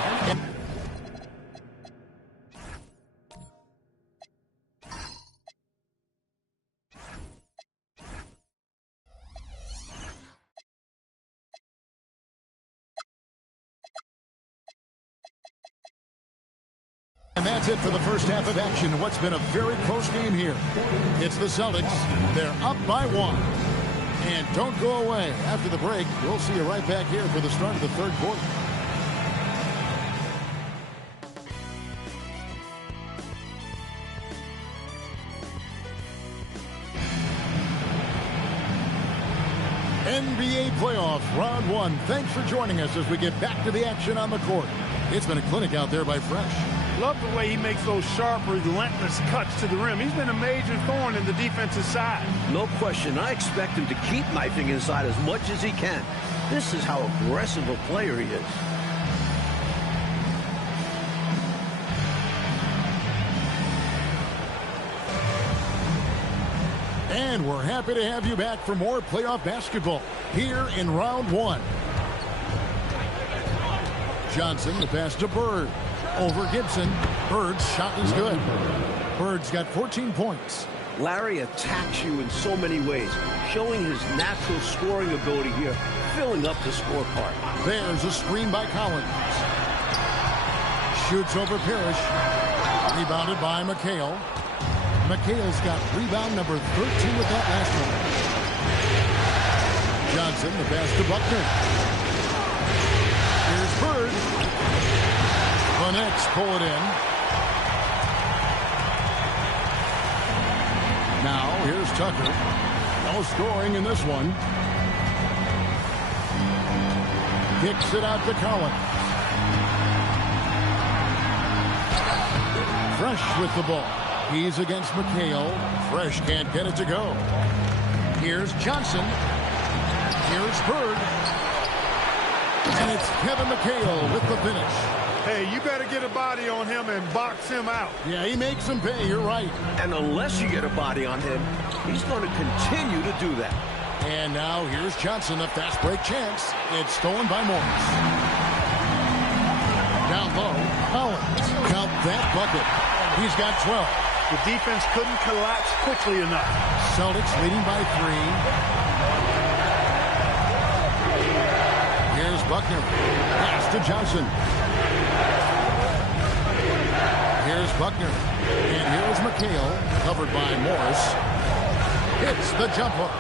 And that's it for the first half of action. What's been a very close game here. It's the Celtics. They're up by 1. And don't go away. After the break, we'll see you right back here for the start of the third quarter. NBA playoff round 1. Thanks for joining us as we get back to the action on the court. It's been a clinic out there by Fresh. Love the way he makes those sharp, relentless cuts to the rim. He's been a major thorn in the defensive side. No question. I expect him to keep knifing inside as much as he can. This is how aggressive a player he is. And we're happy to have you back for more playoff basketball here in round 1. Johnson, the pass to Bird. Over Gibson. Bird's shot is good. Bird's got 14 points. Larry attacks you in so many ways, showing his natural scoring ability here, filling up the scorecard. There's a screen by Collins. Shoots over Parrish. Rebounded by McHale. McHale's got rebound number 13 with that last Johnson, the pass to Buckner. Here's Bird. The Knicks pull it in. Now, here's Tucker. No scoring in this one. Kicks it out to Collins. Fresh with the ball. He's against McHale. Fresh can't get it to go. Here's Johnson. Here's Bird. And it's Kevin McHale with the finish. Hey, you better get a body on him and box him out. Yeah, he makes him pay. You're right. And unless you get a body on him, he's going to continue to do that. And now here's Johnson, a fast break chance. It's stolen by Morris. Down low, Collins. Count that bucket. He's got 12. The defense couldn't collapse quickly enough. Celtics leading by 3. Here's Buckner. Pass to Johnson. Here's Buckner. And here's McHale, covered by Morris. Hits the jump hook.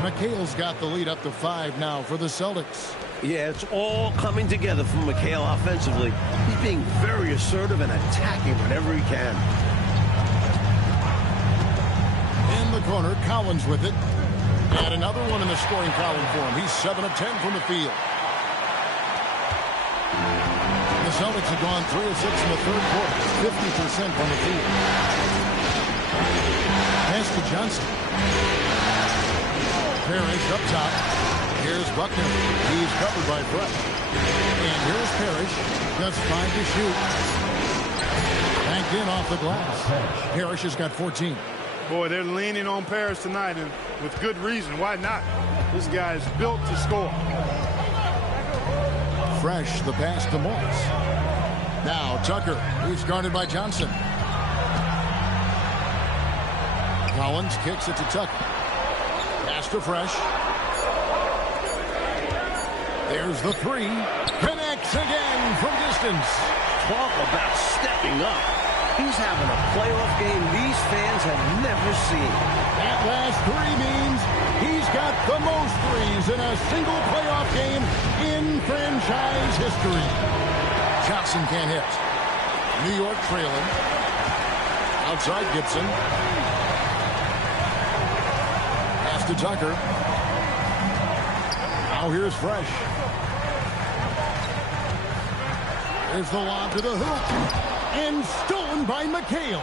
McHale's got the lead up to 5 now for the Celtics. Yeah, it's all coming together for McHale offensively. He's being very assertive and attacking whenever he can. In the corner, Collins with it. And another one in the scoring column for him. He's 7 of 10 from the field. The Celtics have gone 3 of 6 in the third quarter. 50% from the field. Pass to Johnson. Parrish up top. Here's Buckner. He's covered by Fresh. And here's Parrish. Just 5 to shoot. Banked in off the glass. Parrish has got 14. Boy, they're leaning on Parrish tonight, and with good reason. Why not? This guy is built to score. Fresh, the pass to Morris. Now Tucker. He's guarded by Johnson. Collins kicks it to Tucker. Pass to Fresh. There's the 3. Connects again from distance. Talk about stepping up. He's having a playoff game these fans have never seen. That last 3 means he's got the most threes in a single playoff game in franchise history. Johnson can't hit. New York trailing. Outside Gibson. Pass to Tucker. Now here's Fresh. There's the lob to the hoop. And stolen by McHale.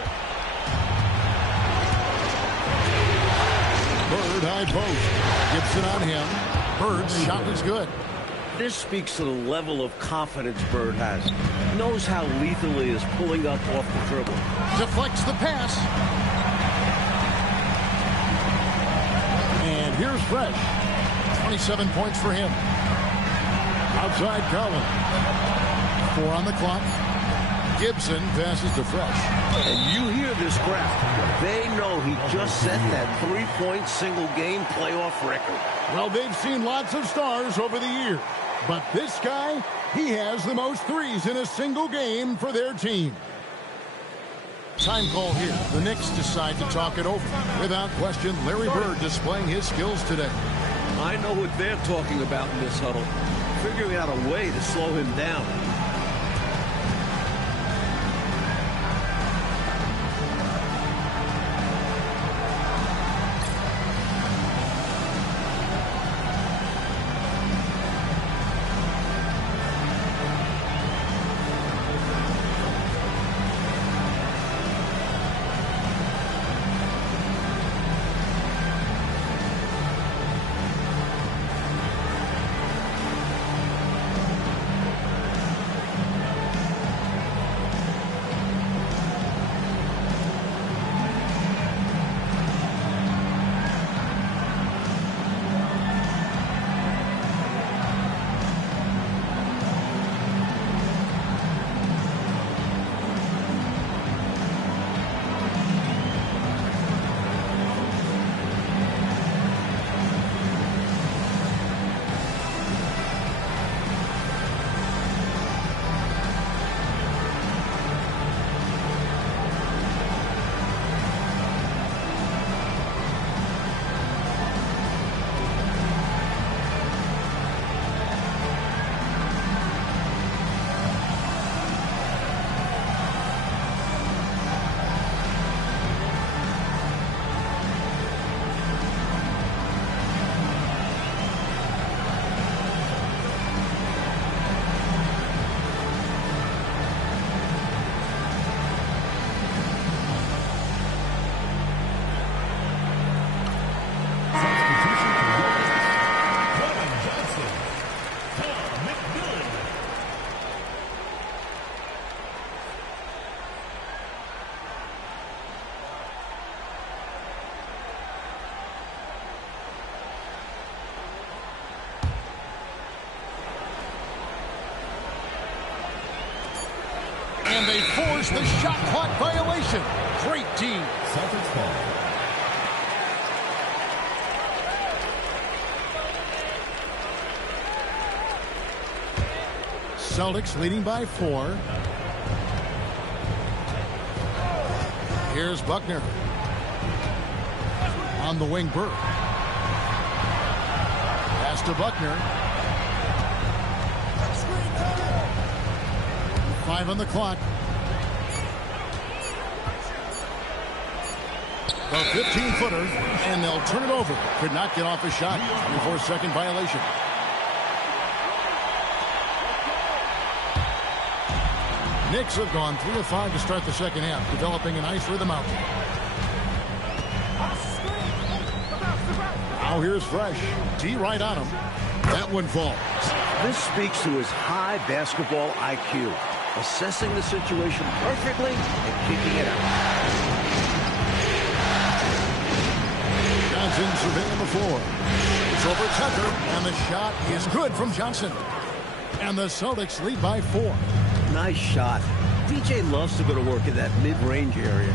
Bird high post. Gibson on him. Bird's shot is good. This speaks to the level of confidence Bird has. Knows how lethal he is pulling up off the dribble. Deflects the pass. And here's Fresh. 27 points for him. Outside Collins. 4 on the clock. Gibson passes to Fresh. And you hear this crowd. They know he just set that 3-point single-game playoff record. Well, they've seen lots of stars over the years. But this guy, he has the most threes in a single game for their team. Time call here. The Knicks decide to talk it over. Without question, Larry Bird displaying his skills today. I know what they're talking about in this huddle. Figuring out a way to slow him down. And they force the shot clock violation. Great team. Celtics ball. Celtics leading by 4. Here's Buckner. On the wing, Bird. Pass to Buckner. 5 on the clock. The 15-footer, and they'll turn it over. Could not get off a shot. 24-second violation. Knicks have gone 3 of 5 to start the second half, developing a nice rhythm out there. Now here's Fresh. D right on him. That one falls. This speaks to his high basketball IQ. Assessing the situation perfectly and kicking it out. Johnson surveying the floor. It's over Tucker, and the shot is good from Johnson. And the Celtics lead by 4. Nice shot. DJ loves to go to work in that mid-range area.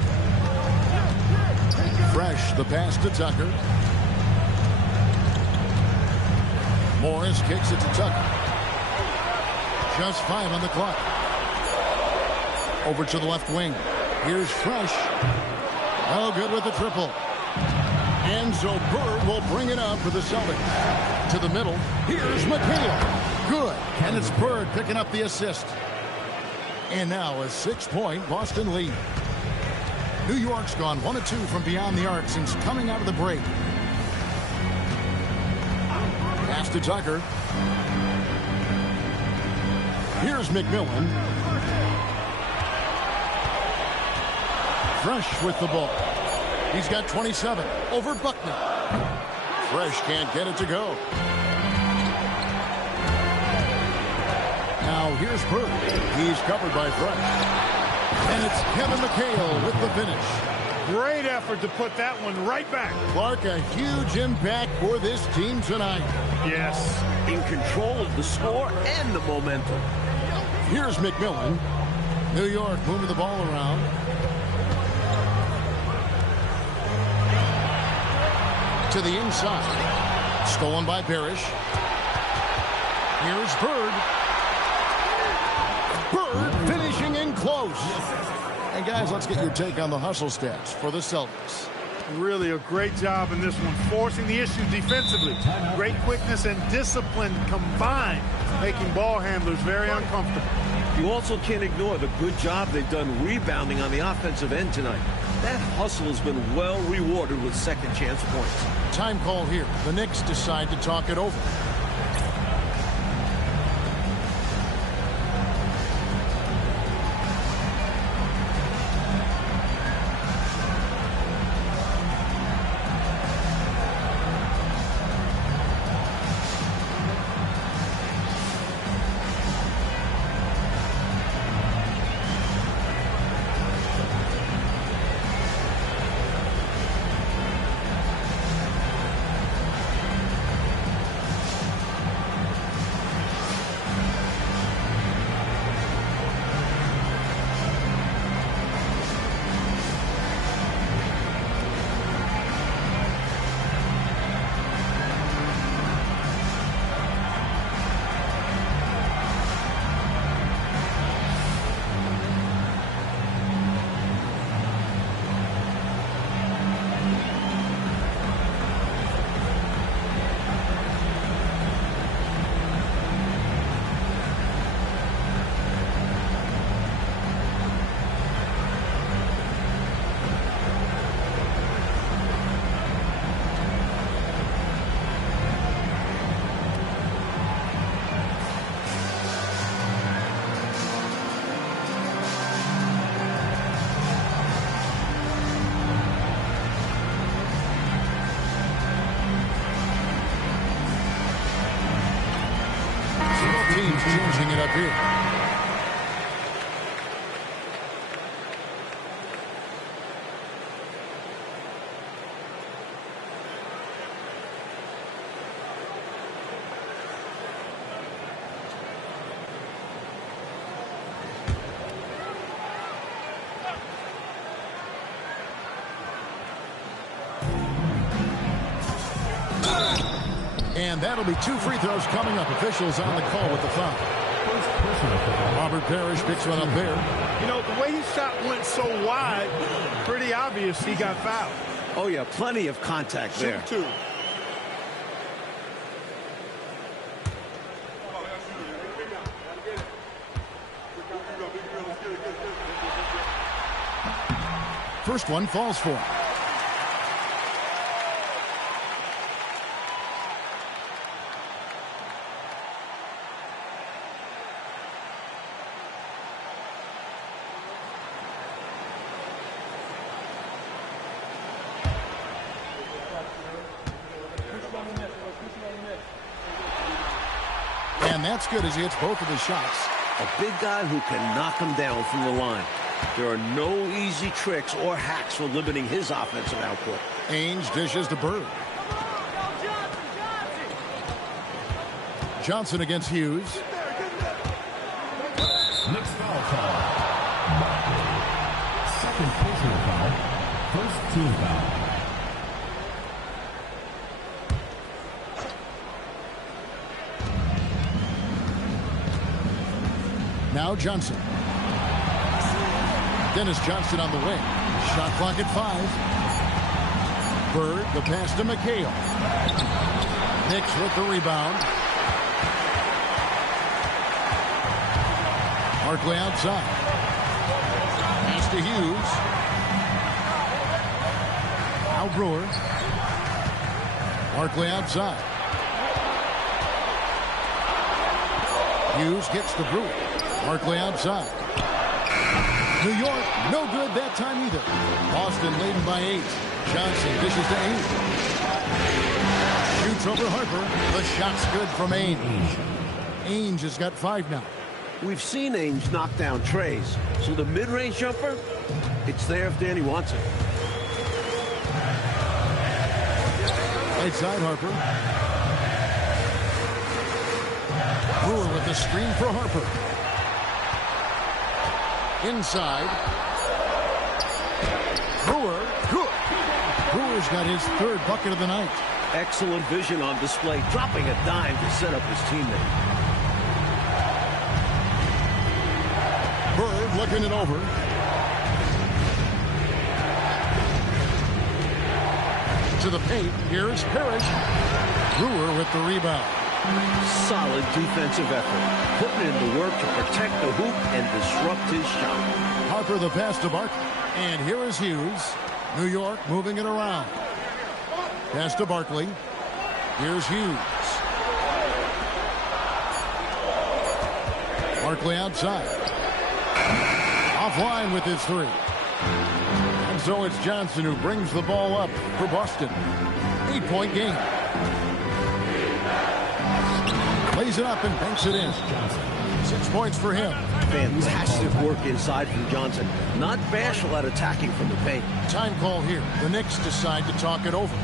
Fresh, the pass to Tucker. Morris kicks it to Tucker. Just 5 on the clock. Over to the left wing. Here's Fresh. Oh, good with the triple. And so Bird will bring it up for the Celtics. To the middle. Here's McHale. Good. And it's Bird picking up the assist. And now a 6-point Boston lead. New York's gone 1 of 2 from beyond the arc since coming out of the break. Pass to Tucker. Here's McMillan. Fresh with the ball. He's got 27 over Buckner. Fresh can't get it to go. Now here's Bird. He's covered by Fresh. And it's Kevin McHale with the finish. Great effort to put that one right back. Clark, a huge impact for this team tonight. Yes. In control of the score and the momentum. Here's McMillan. New York moving the ball around. To the inside. Stolen by Parrish. Here's Bird. Bird finishing in close. And guys, let's get your take on the hustle stats for the Celtics. Really a great job in this one, forcing the issue defensively. Great quickness and discipline combined, making ball handlers very uncomfortable. You also can't ignore the good job they've done rebounding on the offensive end tonight. That hustle has been well rewarded with second chance points. Time call here. The Knicks decide to talk it over. Teams changing it up here. And that'll be 2 free throws coming up. Officials on the call with the foul. Robert Parrish picks one up there. You know, the way his shot went so wide, pretty obvious he got fouled. Oh, yeah, plenty of contact there. Shoot 2. First one falls for him. And that's good as he hits both of his shots. A big guy who can knock him down from the line. There are no easy tricks or hacks for limiting his offensive output. Ainge dishes to Bird. Johnson against Hughes. Next foul call. Second personal foul. First team foul. Now Johnson. Dennis Johnson on the wing. Shot clock at 5. Bird, the pass to McHale. Knicks with the rebound. Barkley outside. Pass to Hughes. Now Brewer. Barkley outside. Hughes gets to Brewer. Barkley outside. New York, no good that time either. Boston leading by 8. Johnson dishes to Ainge. Shoots over Harper. The shot's good from Ainge. Ainge has got 5 now. We've seen Ainge knock down trays, so the mid-range jumper, it's there if Danny wants it. Right side Harper. Brewer with the screen for Harper. Inside. Brewer, good. Brewer's got his 3rd bucket of the night. Excellent vision on display, dropping a dime to set up his teammate. Bird looking it over. To the paint. Here's Parrish. Brewer with the rebound. Solid defensive effort, putting in the work to protect the hoop and disrupt his shot. Harper the pass to Barkley. And here is Hughes. New York moving it around. Pass to Barkley. Here's Hughes. Barkley outside. Offline with his 3. And so it's Johnson who brings the ball up for Boston. 8-point game. Lays it up and banks it in. 6 points for him. Fantastic work inside from Johnson. Not bashful at attacking from the paint. Time call here. The Knicks decide to talk it over.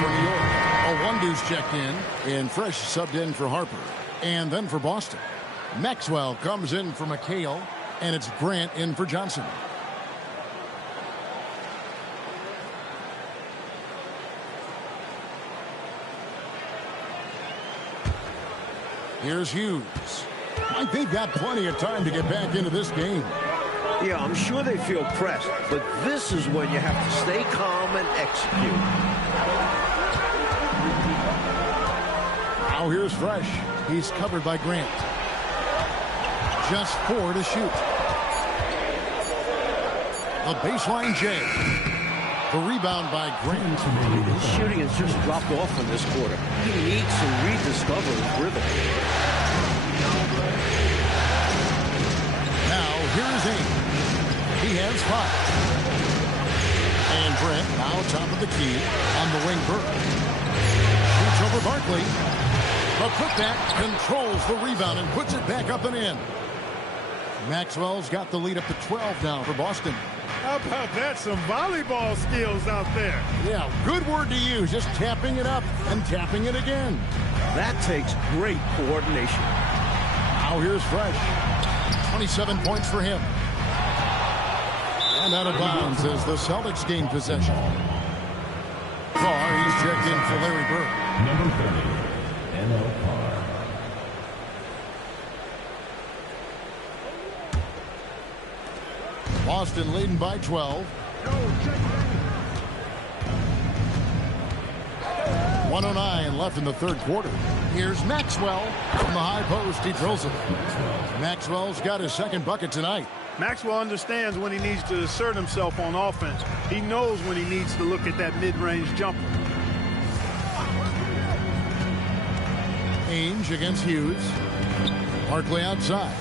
for New York. Owundu's checked in, and Fresh subbed in for Harper. And then for Boston, Maxwell comes in for McHale, and it's Grant in for Johnson. Here's Hughes. Mike, they've got plenty of time to get back into this game. Yeah, I'm sure they feel pressed, but this is when you have to stay calm and execute. Now here's Fresh. He's covered by Grant. Just 4 to shoot. The baseline J. The rebound by Grant. His shooting has just dropped off in this quarter. He needs to rediscover his rhythm. Now here's Ames. He has 5. And Brent now top of the key on the wing Burke. Shoots over Barkley. The putback controls the rebound and puts it back up and in. Maxwell's got the lead up to 12 now for Boston. How about that? Some volleyball skills out there. Yeah, good word to use. Just tapping it up and tapping it again. That takes great coordination. Now here's Fresh. 27 points for him. And out of bounds as the Celtics gain possession. Carr, he's checked in for Larry Bird. Number 30, N.L. Carr. Boston leading by 12. 1:09 left in the third quarter. Here's Maxwell from the high post. He drills it. Maxwell's got his second bucket tonight. Maxwell understands when he needs to assert himself on offense. He knows when he needs to look at that mid-range jumper. Ainge against Hughes. Barkley outside.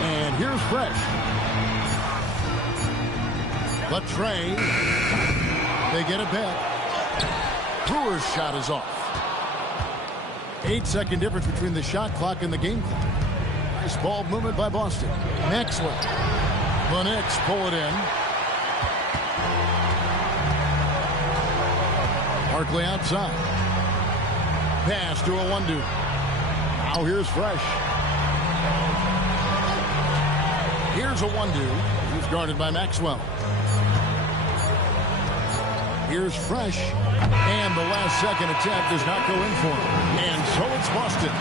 And here's Fresh. The tray. They get it back. Brewer's shot is off. 8-second difference between the shot clock and the game clock. Nice ball movement by Boston. Maxwell. The Knicks pull it in. Barkley outside. Pass to Owundu. Now here's Fresh. Here's Owundu. He's guarded by Maxwell. Here's Fresh. And the last second attempt does not go in for him. And so it's Boston,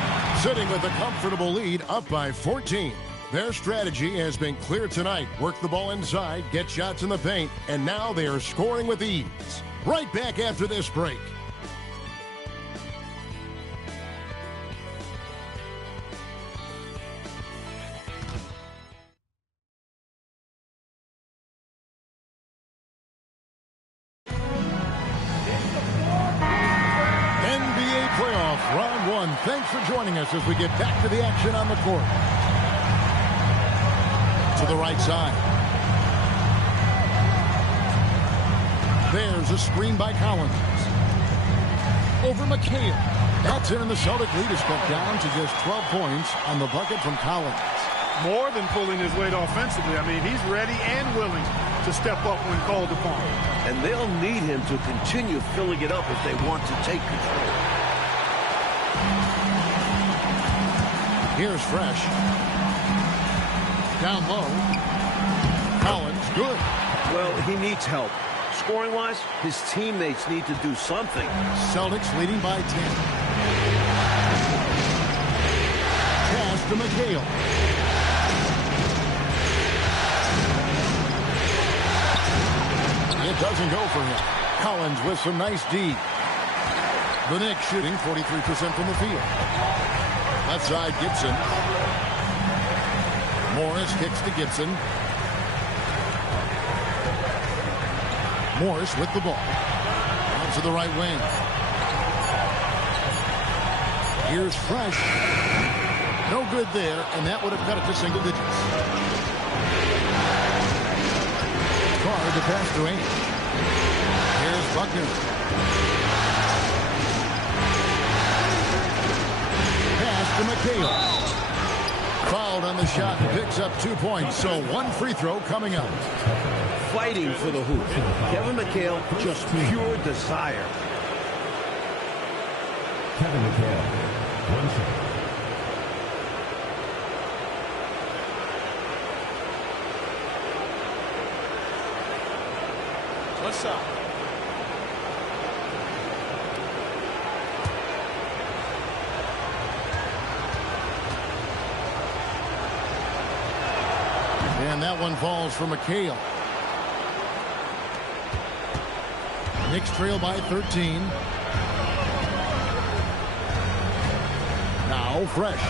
sitting with a comfortable lead up by 14. Their strategy has been clear tonight. Work the ball inside, get shots in the paint, and now they are scoring with ease. Right back after this break. Thanks for joining us as we get back to the action on the court. To the right side. There's a screen by Collins. Over McHale. That's in, and the Celtic lead is cut down to just 12 points on the bucket from Collins. More than pulling his weight offensively. I mean, he's ready and willing to step up when called upon. And they'll need him to continue filling it up if they want to take control. Here's Fresh. Down low. Collins, good. Well, he needs help. Scoring-wise, his teammates need to do something. Celtics leading by 10. Pass to McHale. It doesn't go for him. Collins with some nice D. The Knicks shooting 43% from the field. Left side, Gibson. Morris kicks to Gibson. Morris with the ball. Out to the right wing. Here's Fresh. No good there, and that would have cut it to single digits. Carr to pass to Ainge. Here's Buckner. Pass to McHale. Fouled on the shot and picks up up 2 points, so 1 free throw coming up. Fighting for the hoop. Kevin McHale, just pure desire. Kevin McHale, 1 shot. One shot. And that one falls for McHale. Knicks trail by 13. Now Fresh.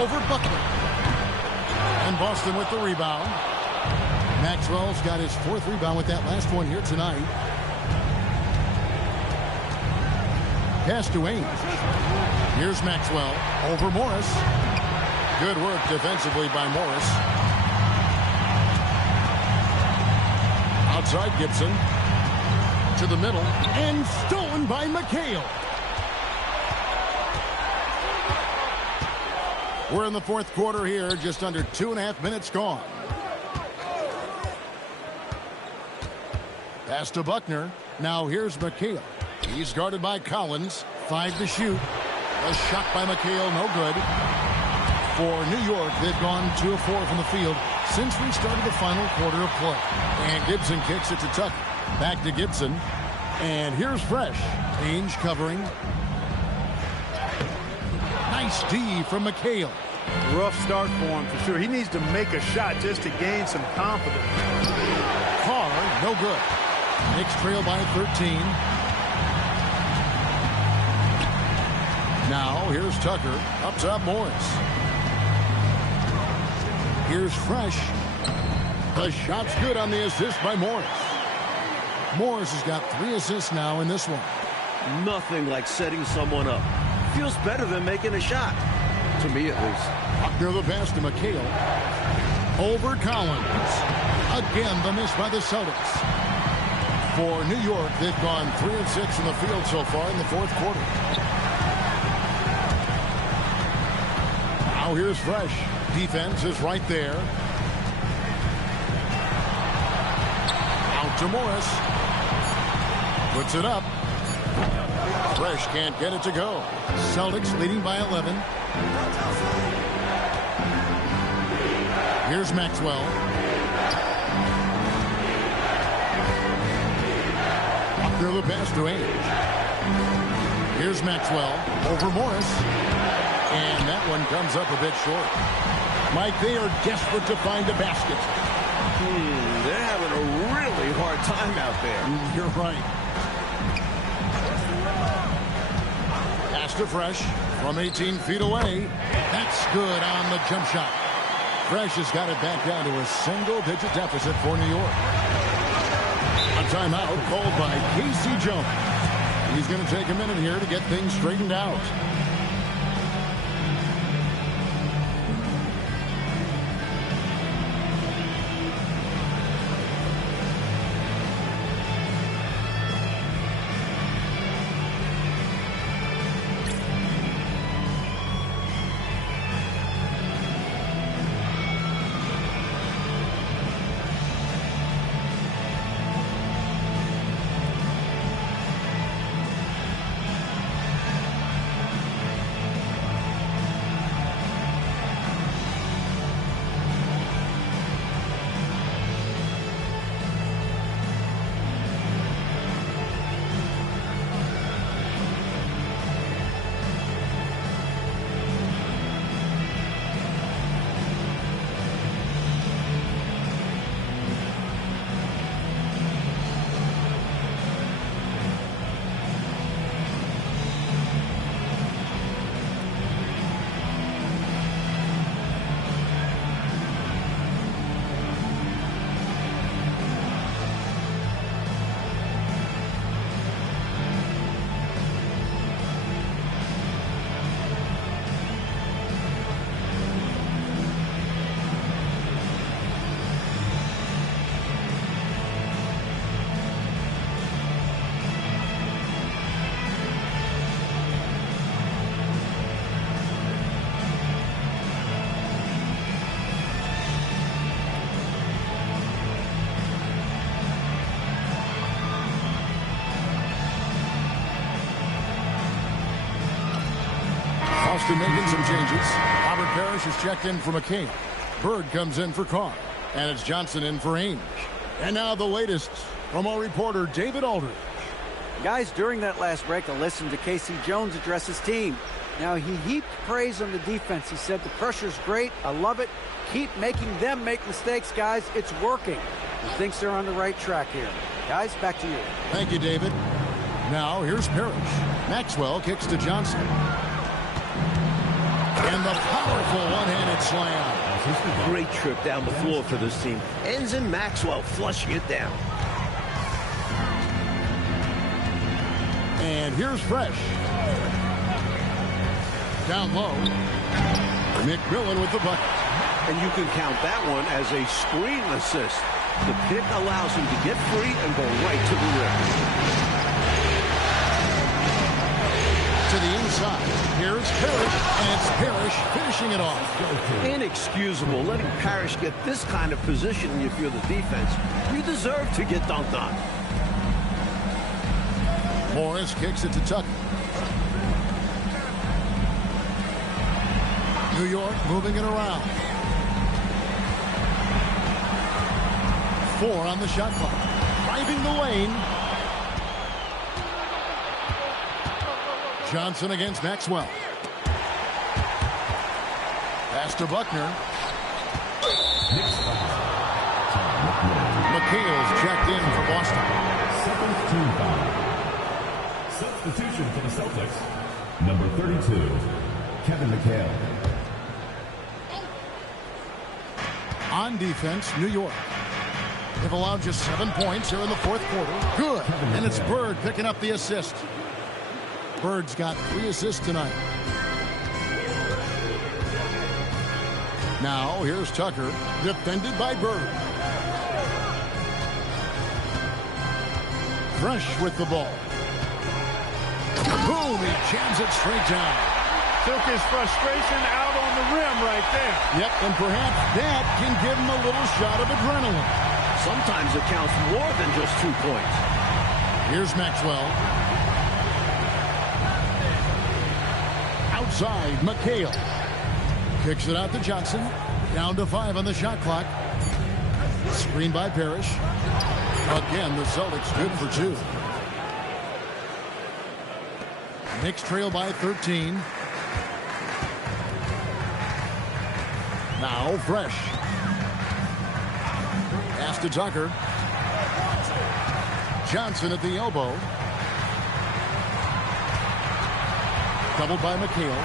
Over Buckner. And Boston with the rebound. Maxwell's got his 4th rebound with that last one here tonight. Pass to Ainge. Here's Maxwell over Morris. Good work defensively by Morris. Outside Gibson. To the middle. And stolen by McHale. We're in the 4th quarter here. Just under 2.5 minutes gone. Pass to Buckner. Now here's McHale. He's guarded by Collins. 5 to shoot. A shot by McHale, no good. For New York, they've gone 2 of 4 from the field since we started the final quarter of play. And Gibson kicks it to Tucker. Back to Gibson. And here's Fresh. Ainge covering. Nice D from McHale. Rough start for him for sure. He needs to make a shot just to gain some confidence. Carr, no good. Knicks trail by 13. Now here's Tucker. Up top Morris. Here's Fresh. The shot's good on the assist by Morris. Morris has got 3 assists now in this one. Nothing like setting someone up. Feels better than making a shot. To me, at least. Buckner the pass to McHale. Over Collins. Again, the miss by the Celtics. For New York, they've gone 3 of 6 in the field so far in the 4th quarter. Now here's Fresh. Defense is right there. Out to Morris. Puts it up. Fresh can't get it to go. Celtics leading by 11. Here's Maxwell. Buckner the pass to Ainge. Here's Maxwell over Morris. And that one comes up a bit short. Mike, they are desperate to find a basket. They're having a really hard time out there. You're right. Pass to Fresh from 18 feet away. That's good on the jump shot. Fresh has got it back down to a single-digit deficit for New York. A timeout called by Casey Jones. He's going to take a minute here to get things straightened out. Johnson making some changes. Robert Parrish is checked in for McCain. Bird comes in for Carr. And it's Johnson in for Ainge. And now the latest from our reporter, David Aldridge. Guys, during that last break, I listened to Casey Jones address his team. Now, he heaped praise on the defense. He said, the pressure's great. I love it. Keep making them make mistakes, guys. It's working. He thinks they're on the right track here. Guys, back to you. Thank you, David. Now, here's Parrish. Maxwell kicks to Johnson. And the powerful one-handed slam. Great trip down the floor for this team. Ends in Maxwell flushing it down. And here's Fresh. Down low. McMillan with the bucket. And you can count that one as a screen assist. The pick allows him to get free and go right to the rim. To the inside. Here's Parrish, and it's Parrish finishing it off. Inexcusable letting Parrish get this kind of position if you're the defense. You deserve to get dunked on. Morris kicks it to Tucker. New York moving it around. 4 on the shot clock. Driving the lane. Johnson against Maxwell. Pass to Buckner. McHale's checked in for Boston. Second team foul. Substitution for the Celtics. Number 32, Kevin McHale. On defense, New York. They've allowed just 7 points here in the fourth quarter. Good. And it's Bird picking up the assist. Bird's got 3 assists tonight. Now, here's Tucker, defended by Bird. Fresh with the ball. Boom, he jams it straight down. Took his frustration out on the rim right there. Yep, and perhaps that can give him a little shot of adrenaline. Sometimes it counts more than just 2 points. Here's Maxwell. Outside, McHale. Kicks it out to Johnson. Down to 5 on the shot clock. Screen by Parrish. Again, the Celtics good for 2. Knicks trail by 13. Now Fresh. Pass to Tucker. Johnson at the elbow. Doubled by McHale.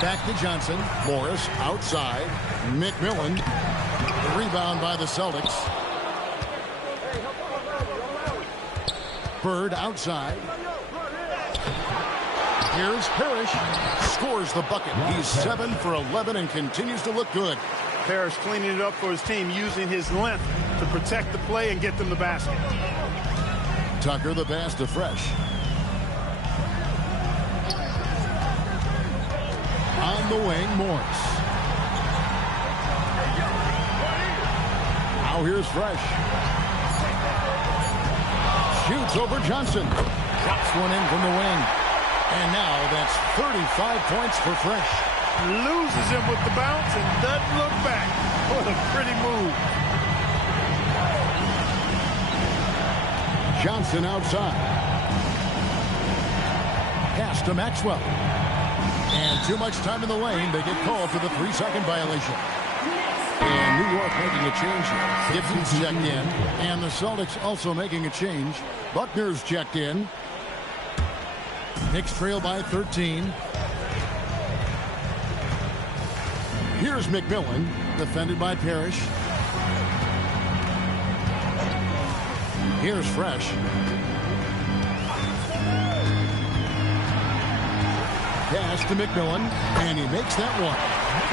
Back to Johnson. Morris outside. McMillan. Rebound by the Celtics. Bird outside. Here's Parrish. Scores the bucket. He's 7 for 11 and continues to look good. Parrish cleaning it up for his team, using his length to protect the play and get them the basket. Tucker the pass to Fresh. On the wing, Morris. Now here's Fresh. Shoots over Johnson. Drops one in from the wing. And now that's 35 points for Fresh. Loses him with the bounce and doesn't look back. What a pretty move. Johnson outside. Pass to Maxwell. And too much time in the lane. They get called for the 3-second violation. And New York making a change here. Gibson's checked in. And the Celtics also making a change. Buckner's checked in. Knicks trail by 13. Here's McMillan, defended by Parrish. Here's Fresh. Pass to McMillan, and he makes that one.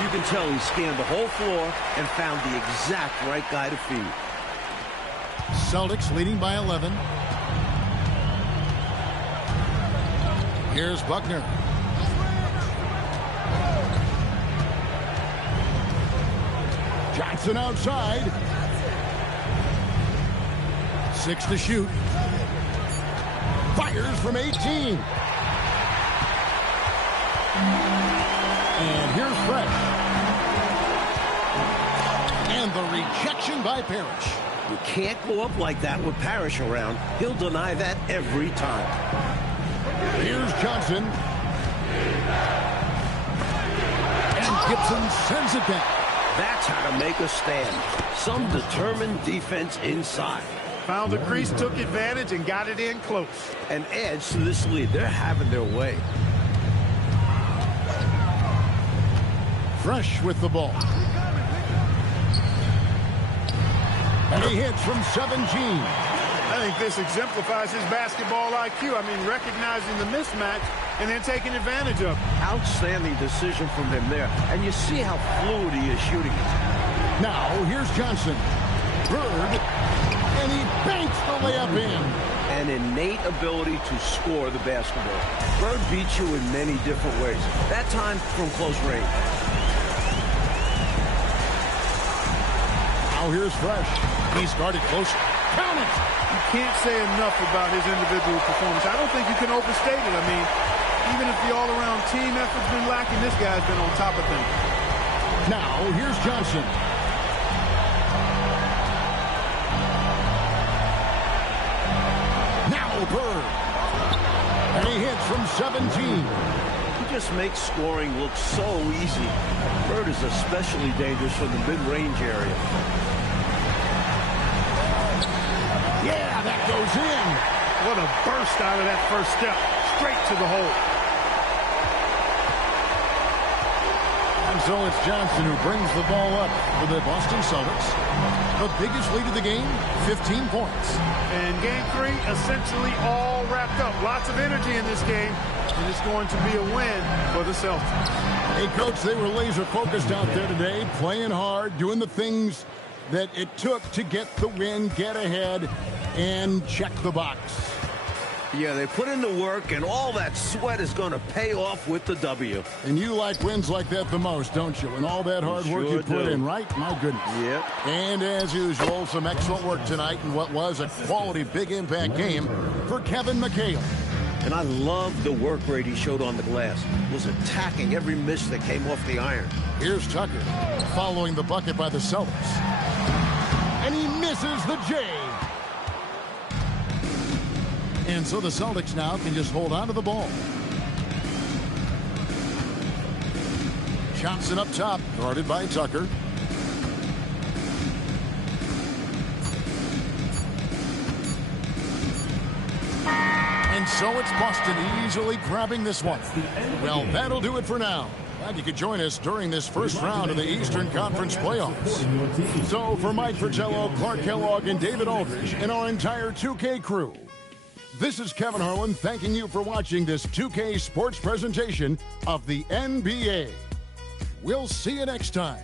You can tell he scanned the whole floor and found the exact right guy to feed. Celtics leading by 11. Here's Buckner. Johnson outside. 6 to shoot. Fires from 18. Fresh. And the rejection by Parrish. You can't go up like that with Parrish around. He'll deny that every time. Here's Johnson. And Gibson sends it back. That's how to make a stand. Some determined defense inside. Found the crease, took advantage, and got it in close. And adds to this lead. They're having their way. Fresh with the ball. And he hits from 17. I think this exemplifies his basketball IQ. I mean, recognizing the mismatch and then taking advantage of it. Outstanding decision from him there. And you see how fluid he is shooting it. Now, here's Johnson. Bird. And he banks the layup in. An innate ability to score the basketball. Bird beats you in many different ways. That time from close range. Now here's Fresh. He's guarded close. Count it! You can't say enough about his individual performance. I don't think you can overstate it. I mean, even if the all-around team effort's been lacking, this guy's been on top of things. Now, here's Johnson. Now Bird. And he hits from 17. He just makes scoring look so easy. Bird is especially dangerous from the mid-range area. Yeah, that goes in. What a burst out of that first step. Straight to the hole. And so it's Johnson who brings the ball up for the Boston Celtics. The biggest lead of the game, 15 points. And game 3 essentially all wrapped up. Lots of energy in this game. And it's going to be a win for the Celtics. Hey, Coach, they were laser focused out there today, playing hard, doing the things that it took to get the win, get ahead, and check the box. Yeah, they put in the work, and all that sweat is going to pay off with the W. And you like wins like that the most, don't you? And all that hard work Sure you put do. in, right? My goodness. Yep. And as usual, some excellent work tonight in what was a quality big impact game for Kevin McHale. And I love the work rate he showed on the glass. Was attacking every miss that came off the iron. Here's Tucker following the bucket by the Celtics. And he misses the J. And so the Celtics now can just hold on to the ball. Johnson up top, guarded by Tucker. And so it's Boston easily grabbing this one. Well, that'll do it for now. Glad you could join us during this first round of the Eastern Conference playoffs. So for Mike Fratello, Clark Kellogg, and David Aldridge, and our entire 2K crew, this is Kevin Harlan thanking you for watching this 2K sports presentation of the NBA. We'll see you next time.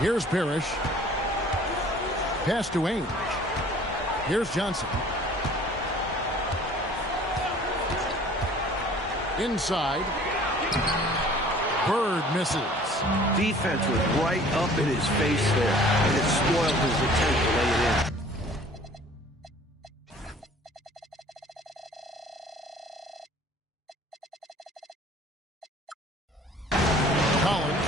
Here's Parrish. Pass to Ainge. Here's Johnson. Inside. Bird misses. Defense was right up in his face there, and it spoiled his attempt to lay it in.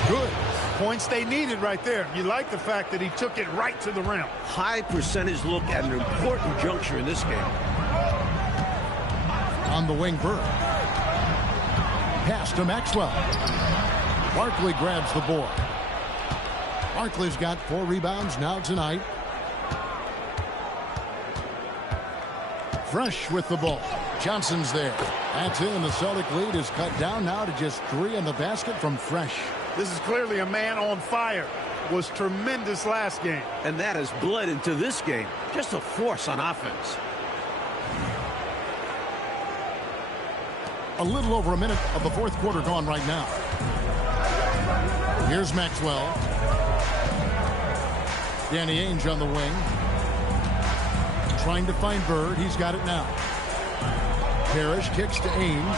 Good. Points they needed right there. You like the fact that he took it right to the rim. High percentage look at an important juncture in this game. On the wing, Bird. Pass to Maxwell. Barkley grabs the board. Barkley's got 4 rebounds now tonight. Fresh with the ball. Johnson's there. That's it, and the Celtic lead is cut down now to just 3 in the basket from Fresh. This is clearly a man on fire. Was tremendous last game. And that has bled into this game. Just a force on offense. A little over a minute of the fourth quarter gone right now. Here's Maxwell. Danny Ainge on the wing. Trying to find Bird. He's got it now. Parrish kicks to Ainge.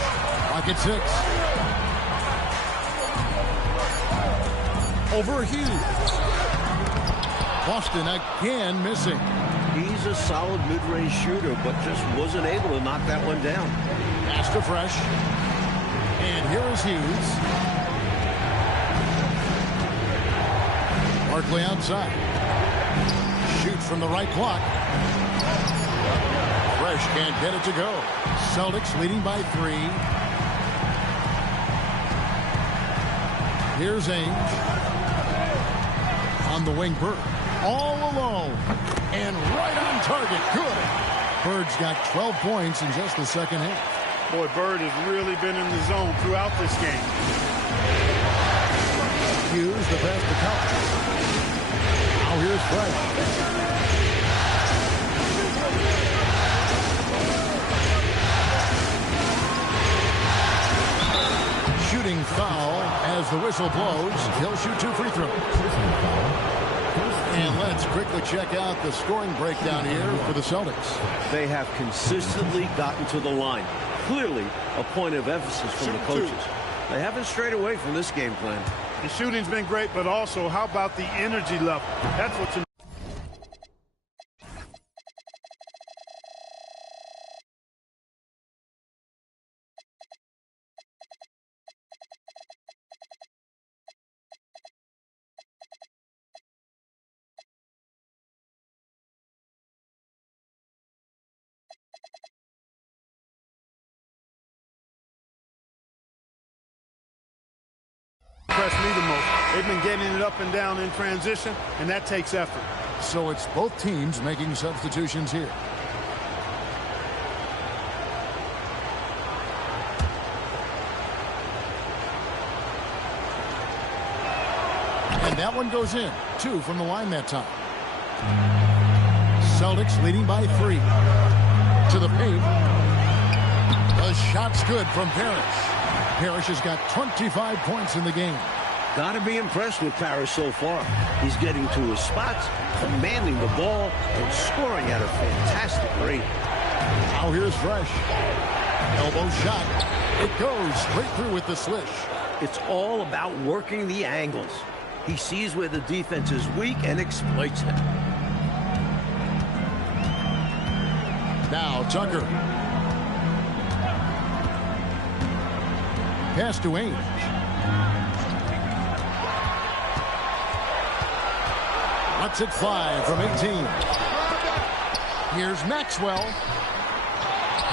Pocket 6. Over Hughes. Boston again missing. He's a solid mid-range shooter, but just wasn't able to knock that one down. Pass to Fresh. And here is Hughes. Barkley outside. Shoots from the right block. Fresh can't get it to go. Celtics leading by 3. Here's Ainge. On the wing, Bird. All alone. And right on target. Good. Bird's got 12 points in just the second half. Boy, Bird has really been in the zone throughout this game. Hughes, the pass to Collins. Now here's Fresh. Shooting foul as the whistle blows. He'll shoot 2 free throws. And let's quickly check out the scoring breakdown here for the Celtics. They have consistently gotten to the line. Clearly a point of emphasis from the coaches. They haven't strayed away from this game plan. The shooting's been great, but also how about the energy level? That's what's important. Me the most. They've been getting it up and down in transition, and that takes effort. So it's both teams making substitutions here. And that one goes in. 2 from the line that time. Celtics leading by 3. To the paint. The shot's good from Parrish. Parrish has got 25 points in the game. Got to be impressed with Parrish so far. He's getting to his spots, commanding the ball, and scoring at a fantastic rate. Now here's Fresh. Elbow shot. It goes straight through with the swish. It's all about working the angles. He sees where the defense is weak and exploits it. Now Tucker. Pass to Ainge. Lets it fly from 18. Here's Maxwell.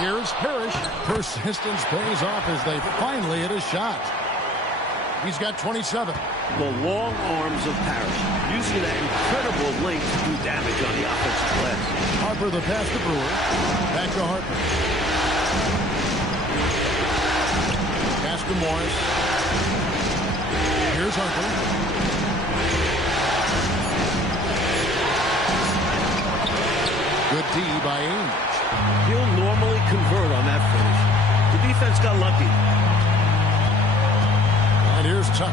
Here's Parrish. Persistence pays off as they finally hit a shot. He's got 27. The long arms of Parrish, using that incredible length to do damage on the offensive glass. Harper the pass to Brewer. Back to Harper. Pass to Morris. Here's Harper. Good D by Ainge. He'll normally convert on that finish. The defense got lucky. And here's Tucker.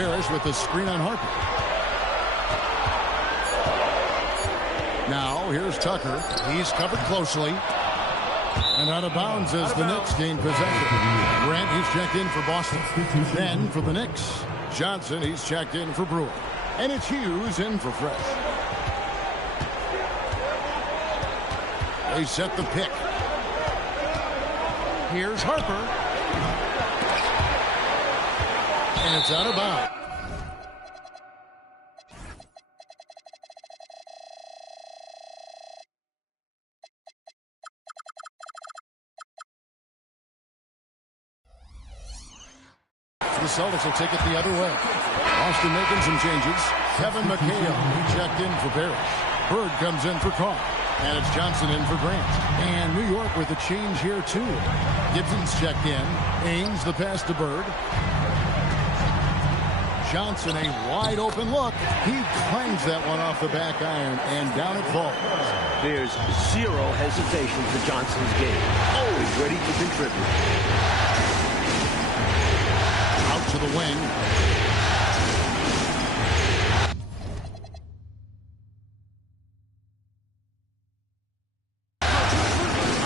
Parrish with the screen on Harper. Now, here's Tucker. He's covered closely. And out of bounds as the Knicks gain possession. Grant, he's checked in for Boston. Then for the Knicks, Johnson, he's checked in for Brewer. And it's Hughes in for Fresh. They set the pick. Here's Harper. And it's out of bounds. The Celtics will take it the other way. Boston making some changes. Kevin McHale checked in for Parrish. Bird comes in for Carr. And it's Johnson in for Grant. And New York with a change here, too. Gibson's checked in. Ames the pass to Bird. Johnson, a wide open look. He clangs that one off the back iron, and down it falls. There's zero hesitation for Johnson's game. Always ready to contribute. Out to the wing.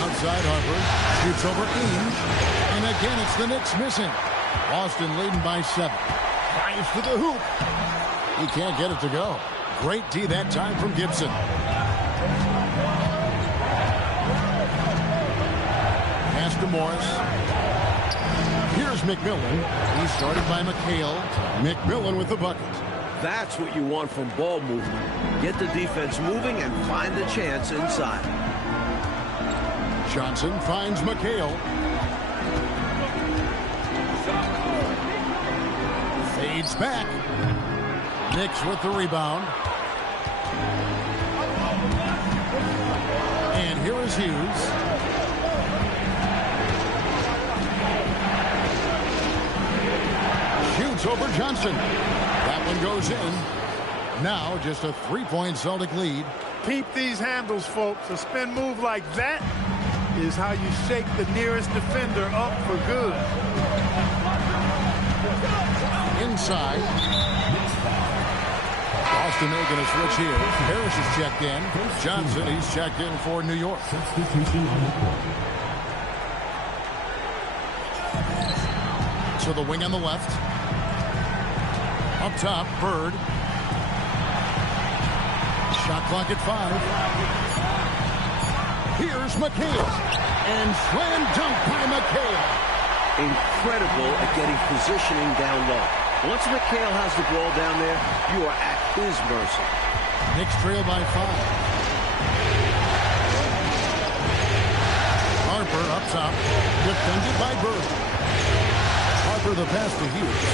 Outside Harper. Shoots over Ainge. And again, it's the Knicks missing. Boston leading by 7. Drives to the hoop. He can't get it to go. Great D that time from Gibson. Pass to Morris. Here's McMillan. He's started by McHale. McMillan with the bucket. That's what you want from ball movement. Get the defense moving and find the chance inside. Johnson finds McHale. Fades back. Knicks with the rebound. And here is Hughes. Shoots over Johnson. That one goes in. Now just a 3-point Celtic lead. Keep these handles, folks. A spin move like that is how you shake the nearest defender up for good. Inside. Boston making a switch here. Parrish is checked in. Johnson, he's checked in for New York. To the wing on the left. Up top, Bird. Shot clock at 5. Here's McHale. And slam dunk by McHale. Incredible at getting positioning down low. Once McHale has the ball down there, you are at his mercy. Knicks trail by 5. Harper up top. Defended by Bird. Harper the pass to Hughes.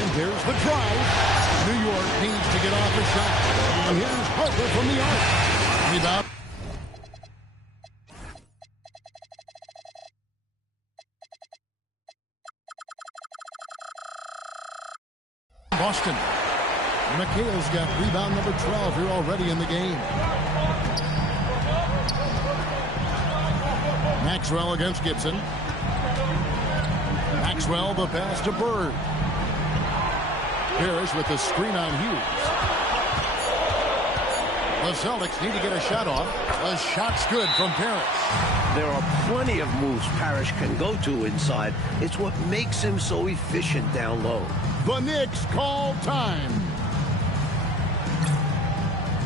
And there's the drive. New York needs to get off a shot. And here's Harper from the arc. Rebound. Boston. McHale's got rebound number 12 here already in the game. Maxwell against Gibson. Maxwell the pass to Bird. Parrish with the screen on Hughes. The Celtics need to get a shot off. The shot's good from Parrish. There are plenty of moves Parrish can go to inside. It's what makes him so efficient down low. The Knicks call time.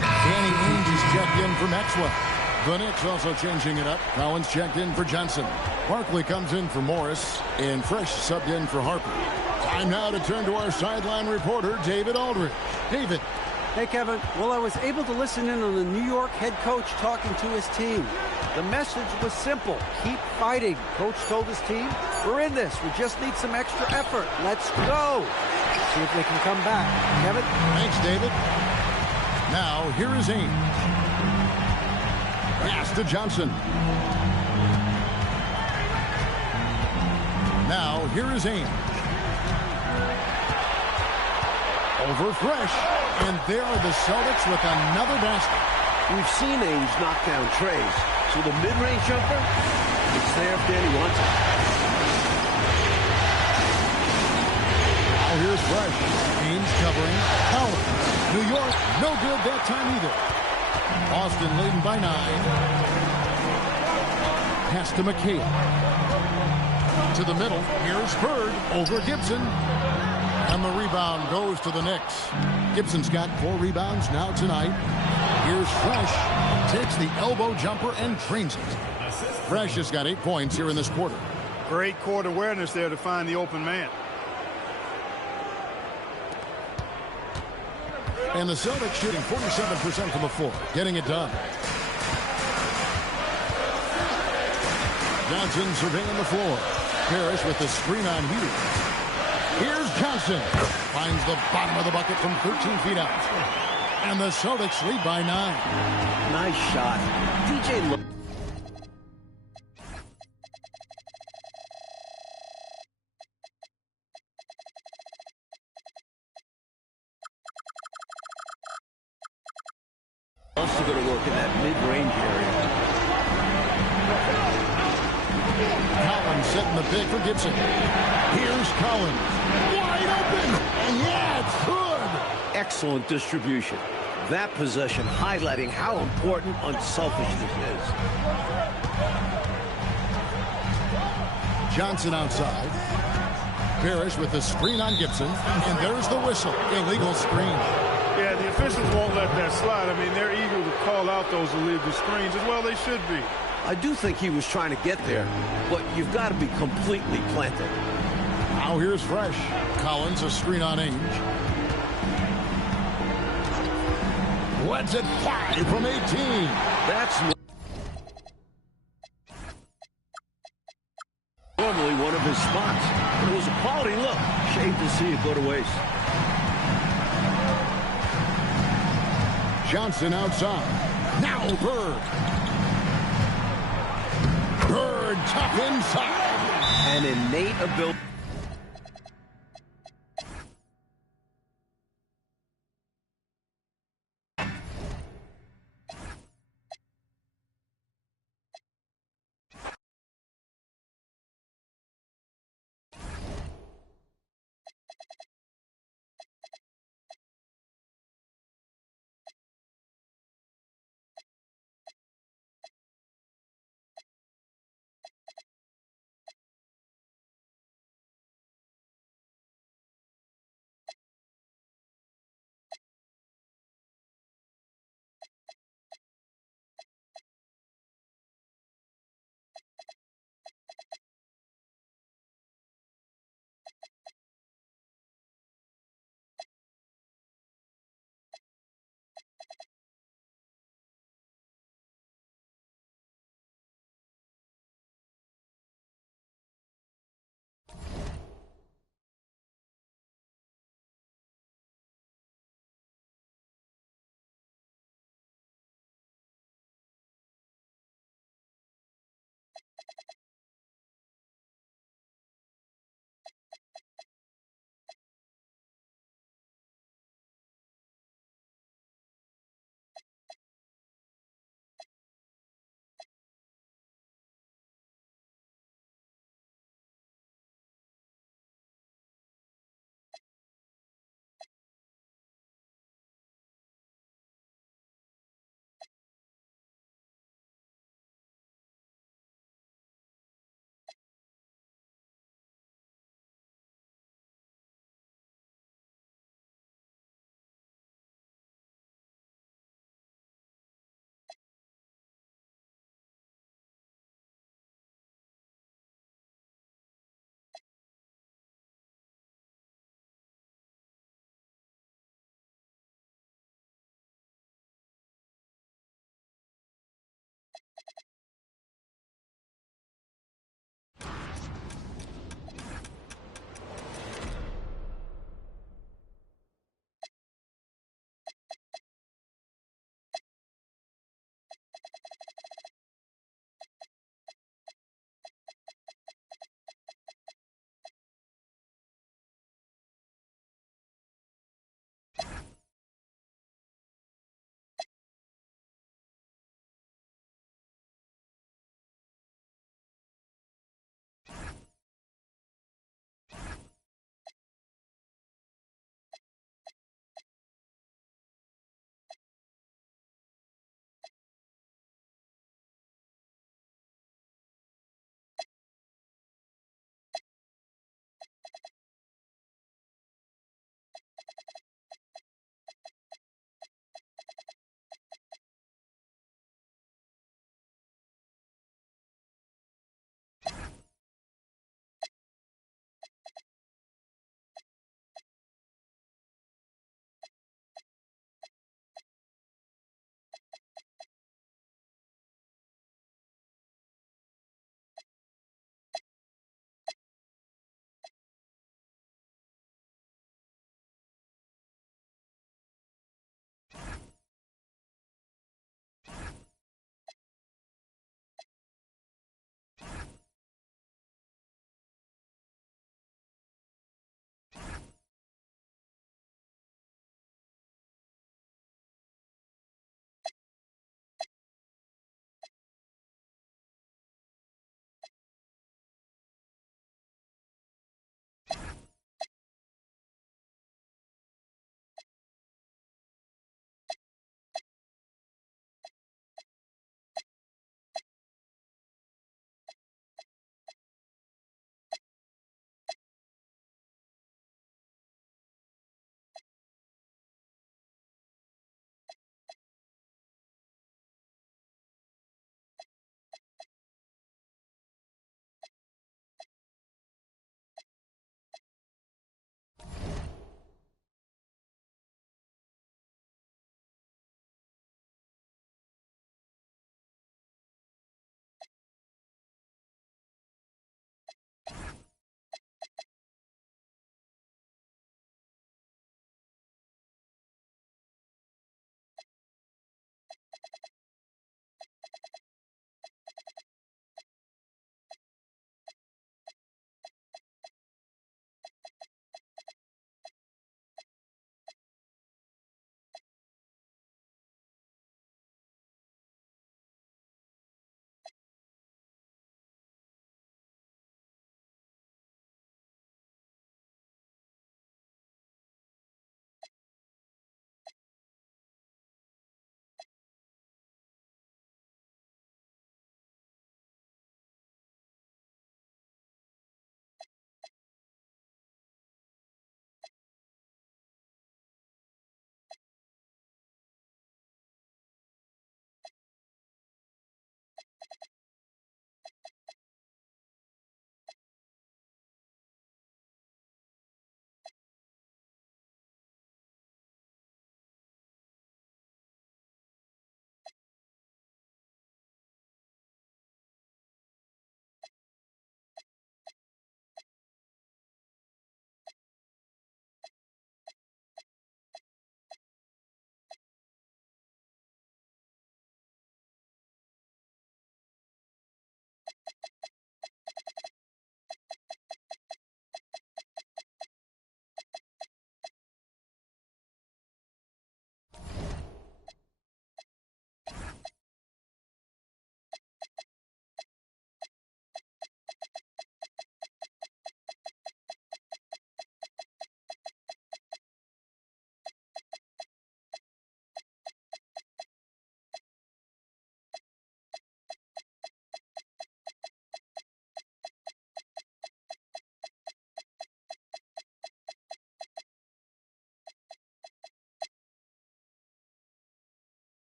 Danny Ainge is checked in for Maxwell. The Knicks also changing it up. Collins checked in for Johnson. Barkley comes in for Morris. And Fresh subbed in for Harper. Time now to turn to our sideline reporter, David Aldridge. David. Hey, Kevin. Well, I was able to listen in on the New York head coach talking to his team. The message was simple. Keep fighting. Coach told his team, we're in this. We just need some extra effort. Let's go. See if they can come back. Kevin? Thanks, David. Now, here is Ainge. Pass to Johnson. Now, here is Ainge. Over Fresh. And there are the Celtics with another basket. We've seen Ainge knock down trays. So the mid-range jumper, it's there if Danny wants it. here's Fresh. Haynes covering. Collins. New York, no good that time either. Boston leading by 9. Pass to McHale. To the middle. Here's Bird over Gibson. And the rebound goes to the Knicks. Gibson's got 4 rebounds now tonight. Here's Fresh. Takes the elbow jumper and drains it. Fresh has got 8 points here in this quarter. Great court awareness there to find the open man. And the Celtics shooting 47% from the floor. Getting it done. Johnson surveying the floor. Parrish with the screen on Hughes. Here's Johnson. Finds the bottom of the bucket from 13 feet out. And the Celtics lead by 9. Nice shot. DJ look. Also going to work in that mid-range area. Collins setting the pick for Gibson. Here's Collins. Wide open. And yeah, it's good. Excellent distribution. That possession highlighting how important unselfishness is. Johnson outside. Parrish with the screen on Gibson. And there's the whistle. Illegal screen. Yeah, the officials won't let that slide. I mean, they're eager to call out those illegal screens as well. They should be. I do think he was trying to get there, but you've got to be completely planted. Now here's Fresh. Collins a screen on Ainge. Lets it fly from 18. That's normally one of his spots. It was a quality look. Shame to see it go to waste. Johnson outside. Now Bird. Bird top inside. An innate ability.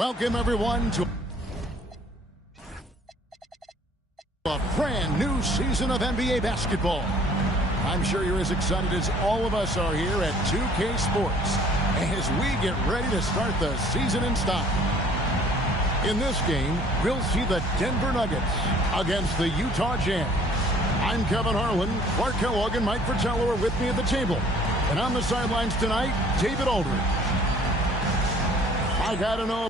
Welcome, everyone, to a brand new season of NBA basketball. I'm sure you're as excited as all of us are here at 2K Sports as we get ready to start the season in style. In this game, we'll see the Denver Nuggets against the Utah Jazz. I'm Kevin Harlan. Clark Kellogg and Mike Fratello are with me at the table. And on the sidelines tonight, David Aldridge. I gotta know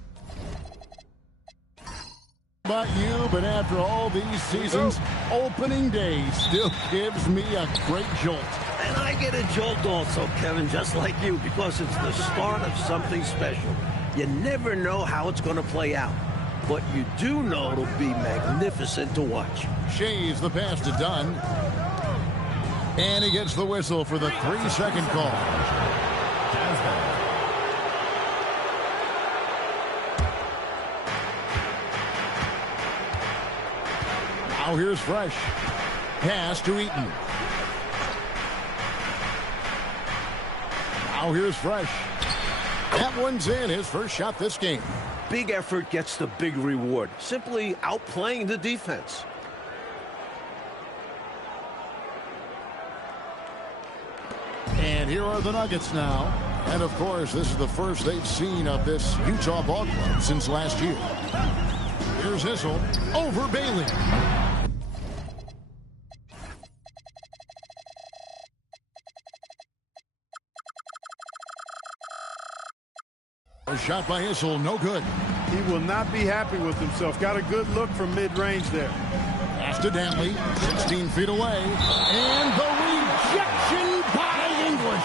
about you, but after all these seasons, opening day still gives me a great jolt. And I get a jolt also, Kevin, just like you, because it's the start of something special. You never know how it's going to play out, but you do know it'll be magnificent to watch. Shays the pass to Dunn. And he gets the whistle for the 3-second call. Now here's Fresh. Pass to Eaton. Now here's Fresh. That one's in, his first shot this game. Big effort gets the big reward. Simply outplaying the defense. And here are the Nuggets now. And of course, this is the first they've seen of this Utah ball club since last year. Here's Issel over Bailey. A shot by Issel, no good. He will not be happy with himself. Got a good look from mid-range there. Pass to Dantley, 16 feet away. And the rejection by English.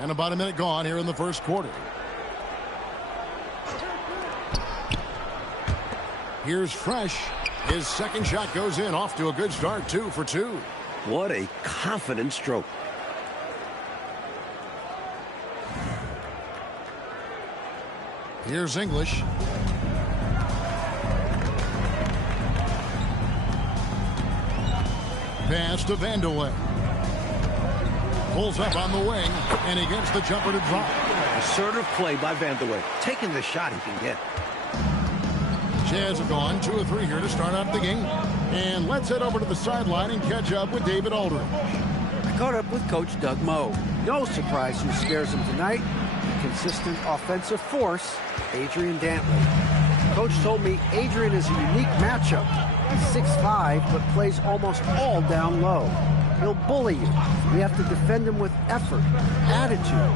And about a minute gone here in the first quarter. Here's Fresh. His second shot goes in, off to a good start, 2 for 2. What a confident stroke. Here's English. Pass to Vandeweghe. Pulls up on the wing, and he gets the jumper to drop. Assertive play by Vandeweghe, taking the shot he can get. Jazz have gone 2 or 3 here to start out the game. And let's head over to the sideline and catch up with David Aldridge. I caught up with Coach Doug Moe. No surprise who scares him tonight. The consistent offensive force, Adrian Dantley. Coach told me Adrian is a unique matchup. He's 6'5", but plays almost all down low. He'll bully you. We have to defend him with effort, attitude.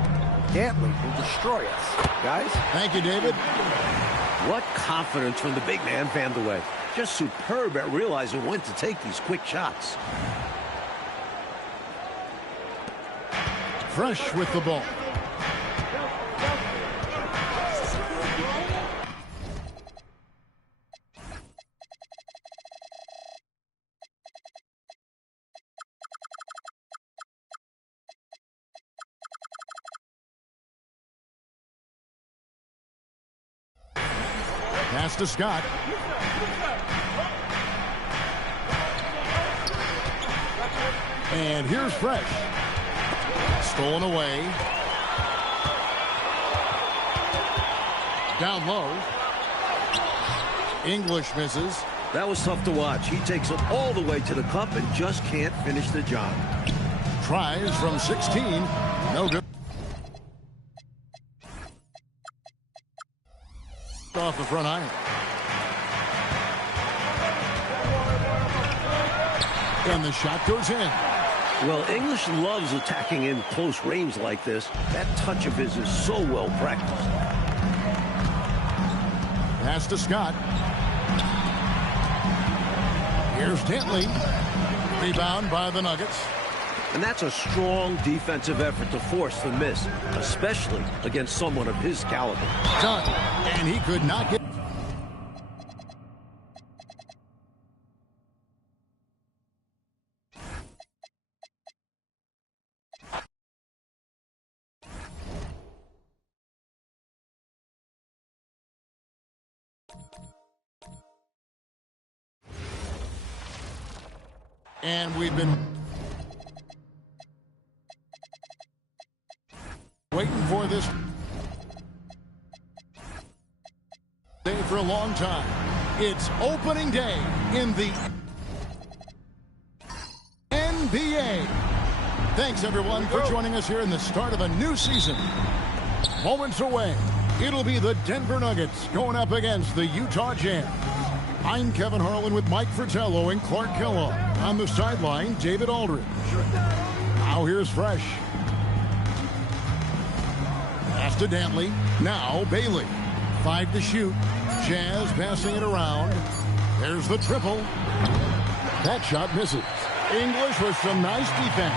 Dantley will destroy us. Guys? Thank you, David. What confidence from the big man, Vandeweghe. Just superb at realizing when to take these quick shots. Fresh with the ball. Pass to Scott. And here's Fresh. Stolen away. Down low. English misses. That was tough to watch. He takes it all the way to the cup and just can't finish the job. Tries from 16. No good. Off the front iron. And the shot goes in. Well, English loves attacking in close range like this. That touch of his is so well practiced. Pass to Scott. Here's Dantley. Rebound by the Nuggets. And that's a strong defensive effort to force the miss, especially against someone of his caliber. Done. And he could not get... And we've been waiting for this day for a long time. It's opening day in the NBA. Thanks, everyone, for joining us here in the start of a new season. Moments away, it'll be the Denver Nuggets going up against the Utah Jazz. I'm Kevin Harlan with Mike Fratello and Clark Kellogg. On the sideline, David Aldridge. Now here's Fresh. Pass to Dantley. Now Bailey. 5 to shoot. Jazz passing it around. There's the triple. That shot misses. English with some nice defense.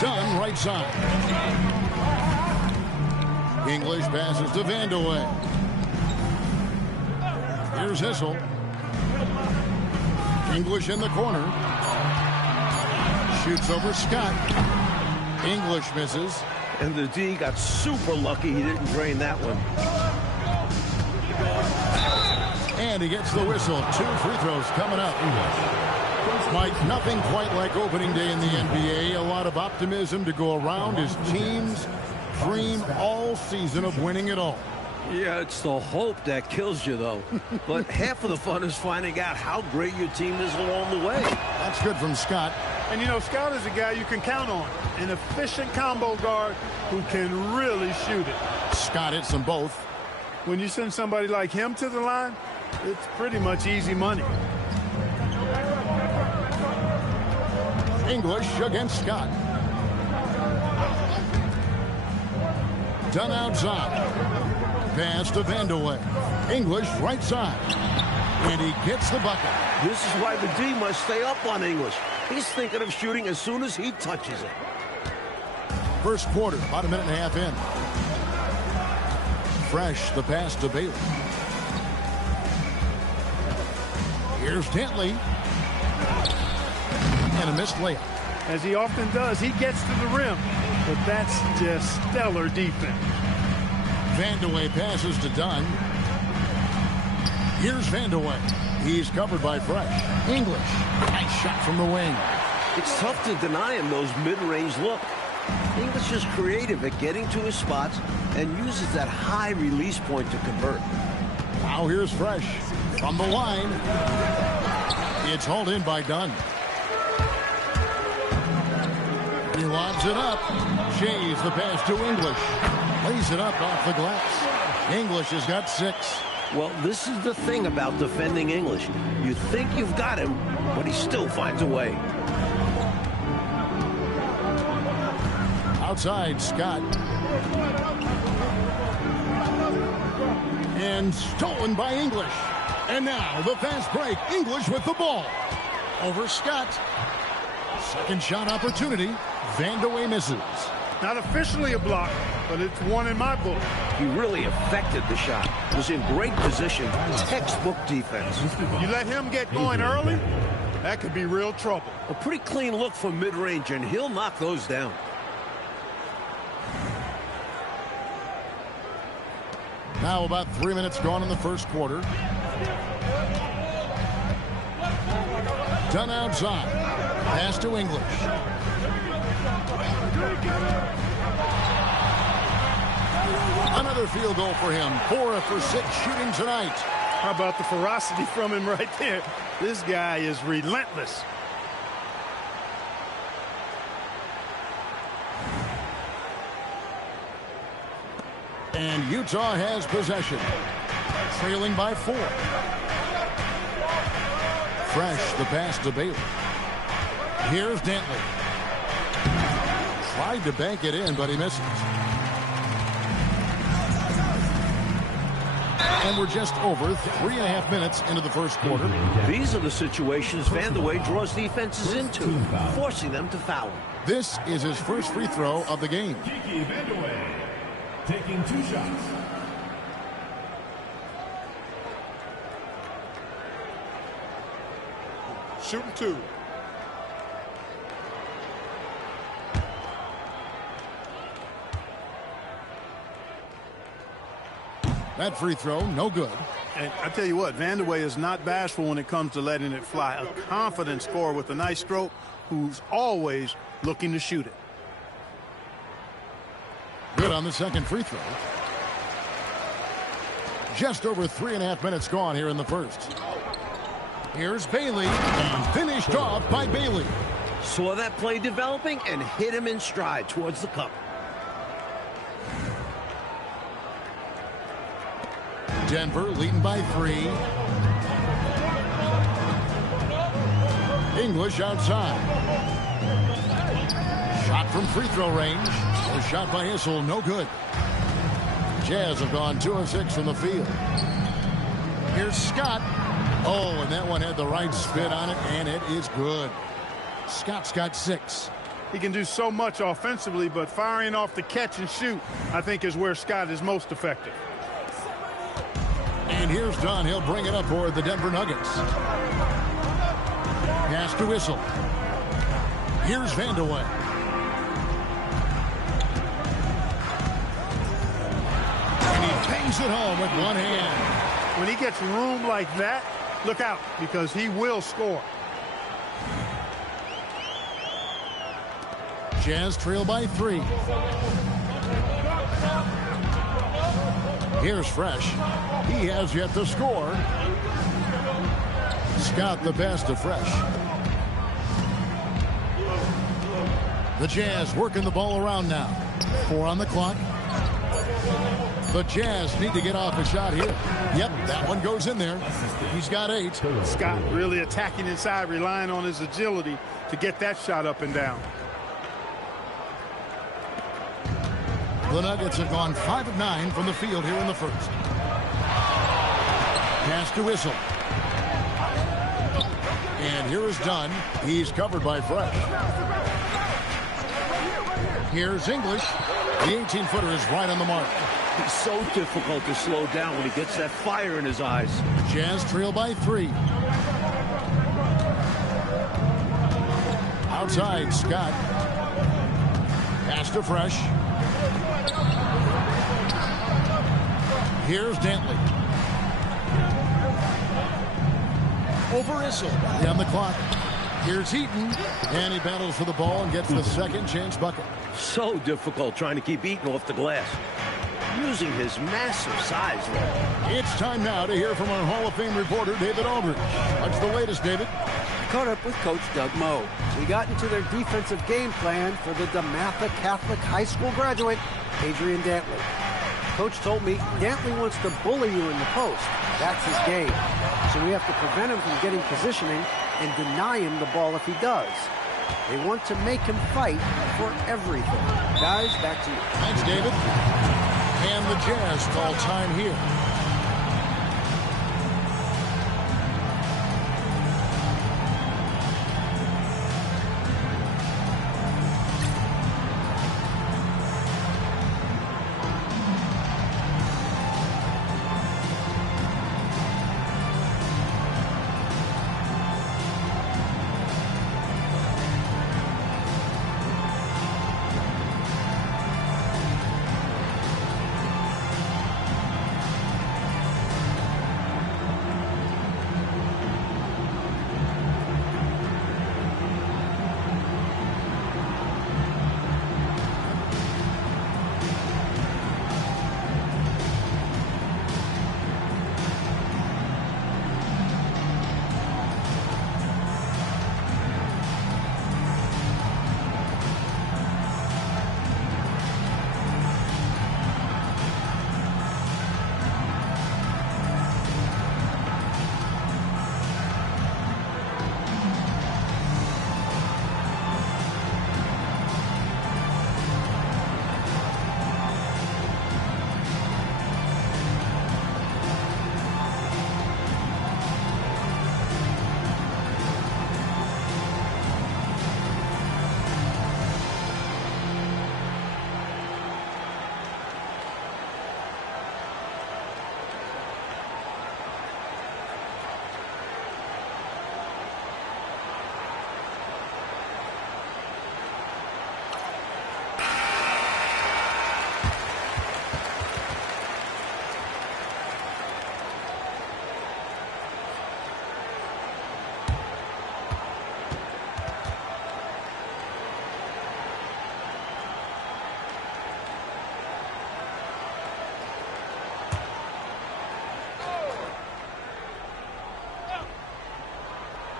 Dunn right side. English passes to Vandeweghe. Here's Hissel. English in the corner. Shoots over Scott. English misses. And the D got super lucky he didn't drain that one. And he gets the whistle. 2 free throws coming up. Mike, nothing quite like opening day in the NBA. A lot of optimism to go around as teams dream all season of winning it all. Yeah, it's the hope that kills you, though. But half of the fun is finding out how great your team is along the way. That's good from Scott. And, you know, Scott is a guy you can count on. An efficient combo guard who can really shoot it. Scott hits them both. When you send somebody like him to the line, it's pretty much easy money. English against Scott. Done outside. Pass to Vandeweghe. English right side. And he gets the bucket. This is why the D must stay up on English. He's thinking of shooting as soon as he touches it. First quarter, about a minute and a half in. Fresh, the pass to Bailey. Here's Dantley. And a missed layup. As he often does, he gets to the rim. But that's just stellar defense. Vandeweghe passes to Dunn. Here's Vandeweghe. He's covered by Fresh. English. Nice shot from the wing. It's tough to deny him those mid-range look. English is creative at getting to his spots and uses that high release point to convert. Now here's Fresh. From the line. It's hauled in by Dunn. He lobs it up. Shays the pass to English. Lays it up off the glass. English has got 6. Well, this is the thing about defending English. You think you've got him, but he still finds a way. Outside, Scott. And stolen by English. And now the fast break. English with the ball. Over Scott. Second shot opportunity. Vandeweghe misses. Not officially a block, but it's one in my book. He really affected the shot. Was in great position. Textbook defense. You let him get going early, that could be real trouble. A pretty clean look from mid-range, and he'll knock those down. Now about 3 minutes gone in the first quarter. Done outside. Pass to English. Another field goal for him. 4 for 6 shooting tonight. How about the ferocity from him right there? This guy is relentless. And Utah has possession. Trailing by 4. Fresh, the pass to Bailey. Here's Dantley. Tried to bank it in, but he misses. And we're just over 3.5 minutes into the first quarter. These are the situations Vandeweghe draws defenses into, forcing them to foul. This is his first free throw of the game. Vandeweghe taking 2 shots. Shooting 2. That free throw, no good. And I tell you what, Vanderway is not bashful when it comes to letting it fly. A confident scorer with a nice stroke who's always looking to shoot it. Good on the second free throw. Just over 3.5 minutes gone here in the first. Here's Bailey, and finished off by Bailey. Saw that play developing and hit him in stride towards the cup. Denver leading by 3. English outside. Shot from free throw range. A shot by Issel, no good. Jazz have gone 2 of 6 from the field. Here's Scott. Oh, and that one had the right spin on it, and it is good. Scott's got 6. He can do so much offensively, but firing off the catch and shoot, I think, is where Scott is most effective. And here's Dunn. He'll bring it up for the Denver Nuggets. Pass to Issel. Here's Vanderway. And he bangs it home with one hand. When he gets room like that, look out, because he will score. Jazz trail by 3. Here's Fresh. He has yet to score. Scott the best of Fresh. The Jazz working the ball around now. 4 on the clock. The Jazz need to get off a shot here. Yep, that one goes in there. He's got 8. Scott really attacking inside, relying on his agility to get that shot up and down. The Nuggets have gone 5 of 9 from the field here in the first. Pass to Issel. And here is Dunn. He's covered by Fresh. Here's English. The 18-footer is right on the mark. He's so difficult to slow down when he gets that fire in his eyes. Jazz trail by 3. Outside, Scott. Pass to Fresh. Here's Dantley. Over Issel. Down the clock. Here's Eaton. And he battles for the ball and gets the second chance bucket. So difficult trying to keep Eaton off the glass. Using his massive size there. It's time now to hear from our Hall of Fame reporter, David Aldridge. What's the latest, David? I caught up with Coach Doug Moe. We got into their defensive game plan for the DeMatha Catholic High School graduate, Adrian Dantley. Coach told me Dantley wants to bully you in the post. That's his game. So we have to prevent him from getting positioning and deny him the ball if he does. They want to make him fight for everything. Guys, back to you. Thanks, David. And the Jazz call time here.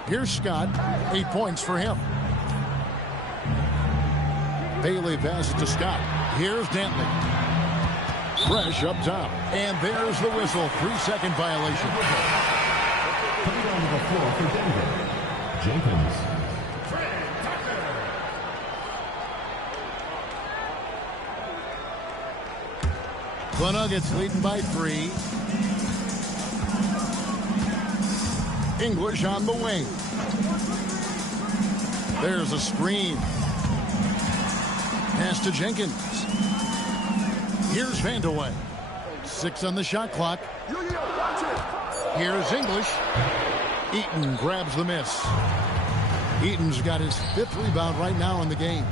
Here's Scott. 8 points for him. Bailey passes to Scott. Here's Dantley. Fresh up top. And there's the whistle. 3-second violation. Coming on to the floor for Denver, Jenkins. The Nuggets leading by 3. English on the wing. There's a screen. Pass to Jenkins. Here's Vandeweghe. 6 on the shot clock. Here's English. Eaton grabs the miss. Eaton's got his 5th rebound right now in the game.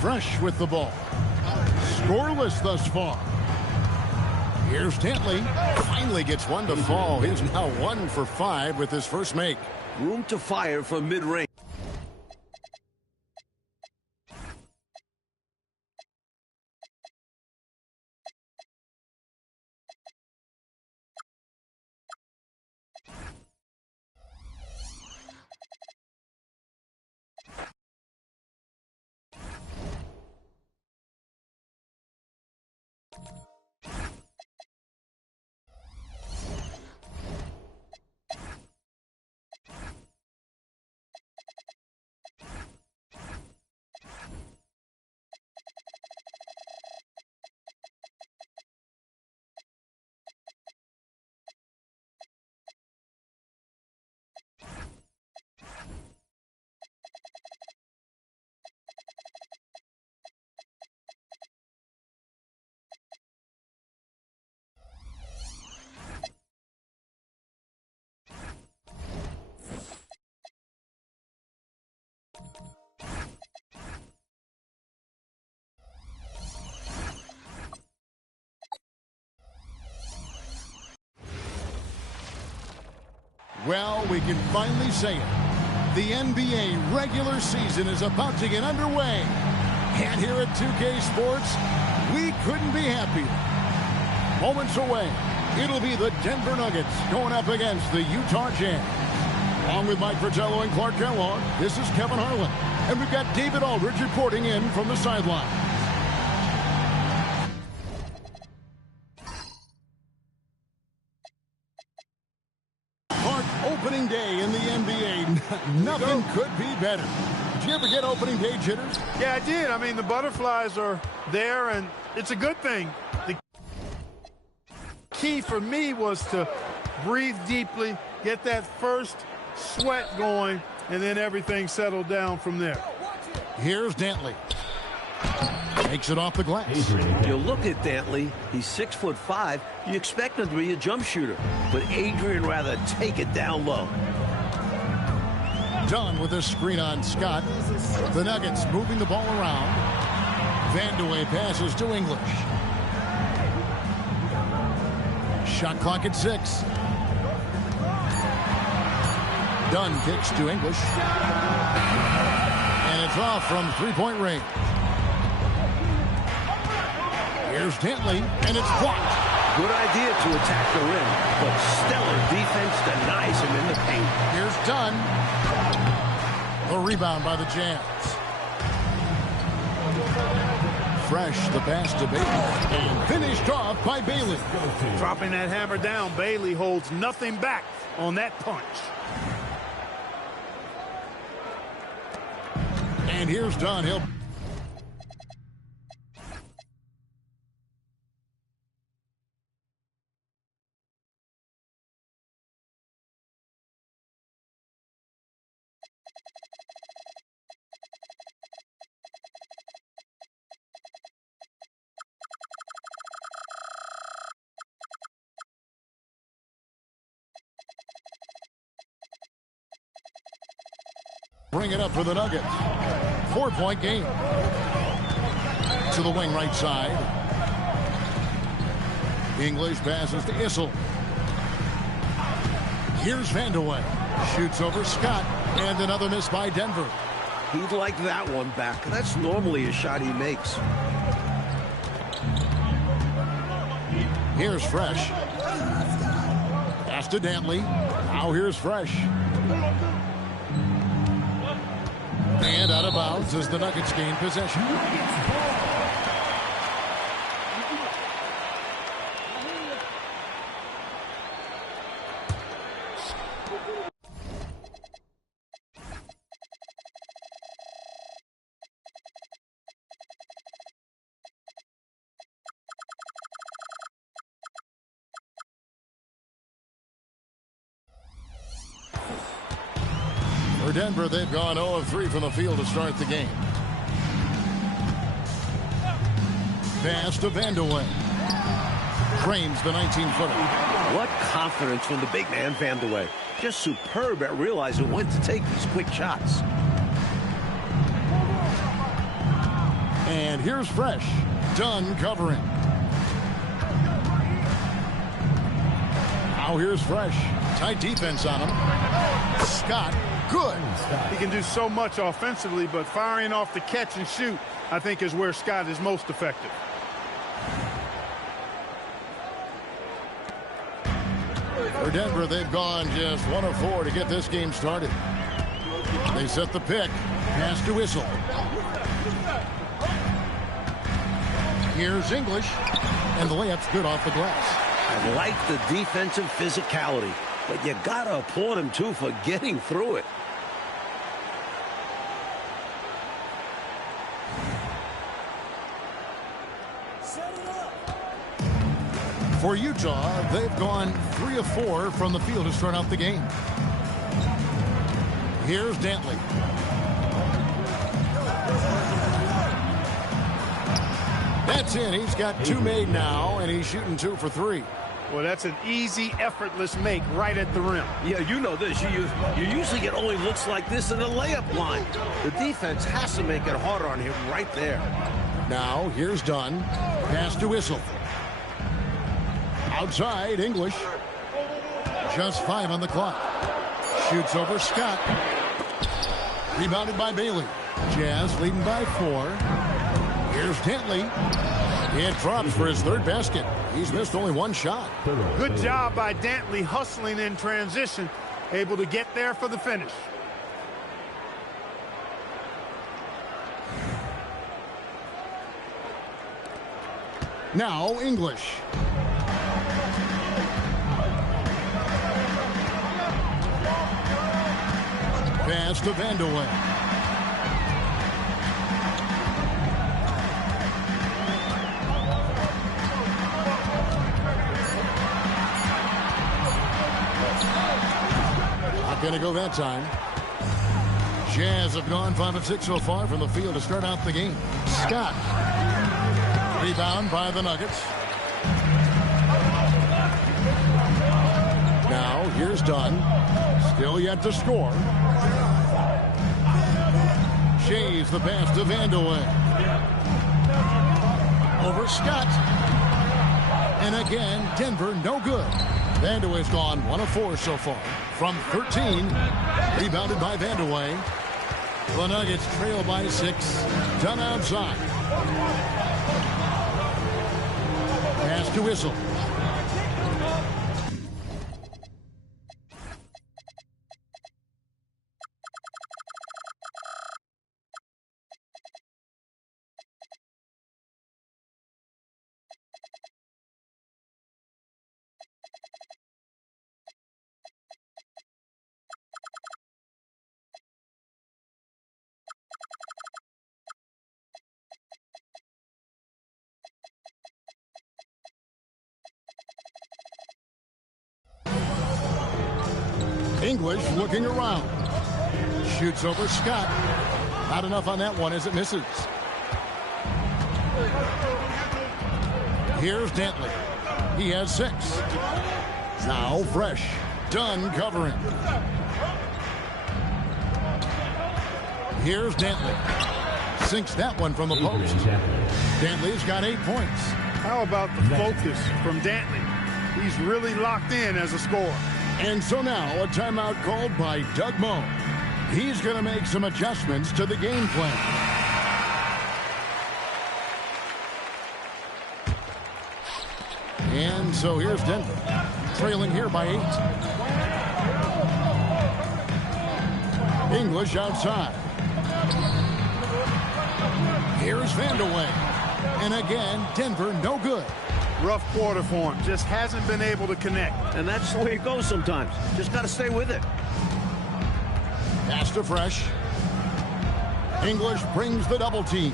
Fresh with the ball. Scoreless thus far. Here's Dantley. Finally gets one to fall. He's now 1 for 5 with his first make. Room to fire from mid-range. Well, we can finally say it. The NBA regular season is about to get underway. And here at 2K Sports, we couldn't be happier. Moments away, it'll be the Denver Nuggets going up against the Utah Jazz. Along with Mike Fratello and Clark Kellogg, this is Kevin Harlan. And we've got David Aldridge reporting in from the sideline. Clark, opening day in the NBA. Nothing could be better. Did you ever get opening day jitters? Yeah, I did. I mean, the butterflies are there, and it's a good thing. The key for me was to breathe deeply, get that first sweat going, and then everything settled down from there. Here's Dantley. Takes it off the glass. You look at Dantley, he's 6'5". You expect him to be a jump shooter, but Adrian rather take it down low. Dunn with a screen on Scott. The Nuggets moving the ball around. Vandeweghe passes to English. Shot clock at 6. Dunn kicks to English. And it's off from three-point range. Here's Dantley, and it's blocked. Good idea to attack the rim, but stellar defense denies him in the paint. Here's Dunn. A rebound by the Jazz. Fresh, the pass to Bailey. And finished off by Bailey. Dropping that hammer down, Bailey holds nothing back on that punch. And here's Dunn. He'll... Bring it up for the Nuggets. 4-point game. To the wing right side. English passes to Issel. Here's Vandeweghe. Shoots over Scott. And another miss by Denver. He'd like that one back. That's normally a shot he makes. Here's Fresh. Pass to Dantley. Now here's Fresh. And out of bounds as the Nuggets gain possession. For Denver, they've gone 0 of 3 from the field to start the game. Pass to Vandeweghe. Frames the 19-footer. What confidence from the big man, Vandeweghe. Just superb at realizing when to take these quick shots. And here's Fresh. Dunn covering. Now here's Fresh. Tight defense on him. Scott. Good. He can do so much offensively, but firing off the catch and shoot, I think, is where Scott is most effective. For Denver, they've gone just 1 of 4 to get this game started. They set the pick. Pass to Issel. Here's English. And the layup's good off the glass. I like the defensive physicality, but you gotta applaud him, too, for getting through it. For Utah, they've gone 3 of 4 from the field to start out the game. Here's Dantley. That's in. He's got 2 made now, and he's shooting 2 for 3. Well, that's an easy, effortless make right at the rim. Yeah, you know this. You usually get only looks like this in the layup line. The defense has to make it harder on him right there. Now, here's Dunn. Pass to Issel. Outside, English. Just 5 on the clock. Shoots over Scott. Rebounded by Bailey. Jazz leading by 4. Here's Dentley. It drops for his third basket. He's missed only one shot. Good job by Dentley hustling in transition, able to get there for the finish. Now English. Pass to Vandeweghe. Not going to go that time. Jazz have gone 5 of 6 so far from the field to start out the game. Scott. Rebound by the Nuggets. Now here's Dunn. Still yet to score. Shays the pass to Vandeweghe. Over Scott. And again, Denver no good. Vandeweghe's gone 1 of 4 so far. From 13. Rebounded by Vandeweghe. The Nuggets trail by 6. Dunn outside. Pass to Whistle. English looking around. Shoots over Scott. Not enough on that one as it misses. Here's Dentley. He has 6. Now Fresh. Dunn covering. Here's Dentley. Sinks that one from the post. Dentley's got 8 points. How about the focus from Dentley? He's really locked in as a scorer. And so now a timeout called by Doug Moe. He's going to make some adjustments to the game plan. And so here's Denver, trailing here by 8. English outside. Here's Vandeweghe. And again, Denver no good. Rough quarter for him. Just hasn't been able to connect. And that's the way it goes sometimes. Just got to stay with it. Pass to Fresh. English brings the double team.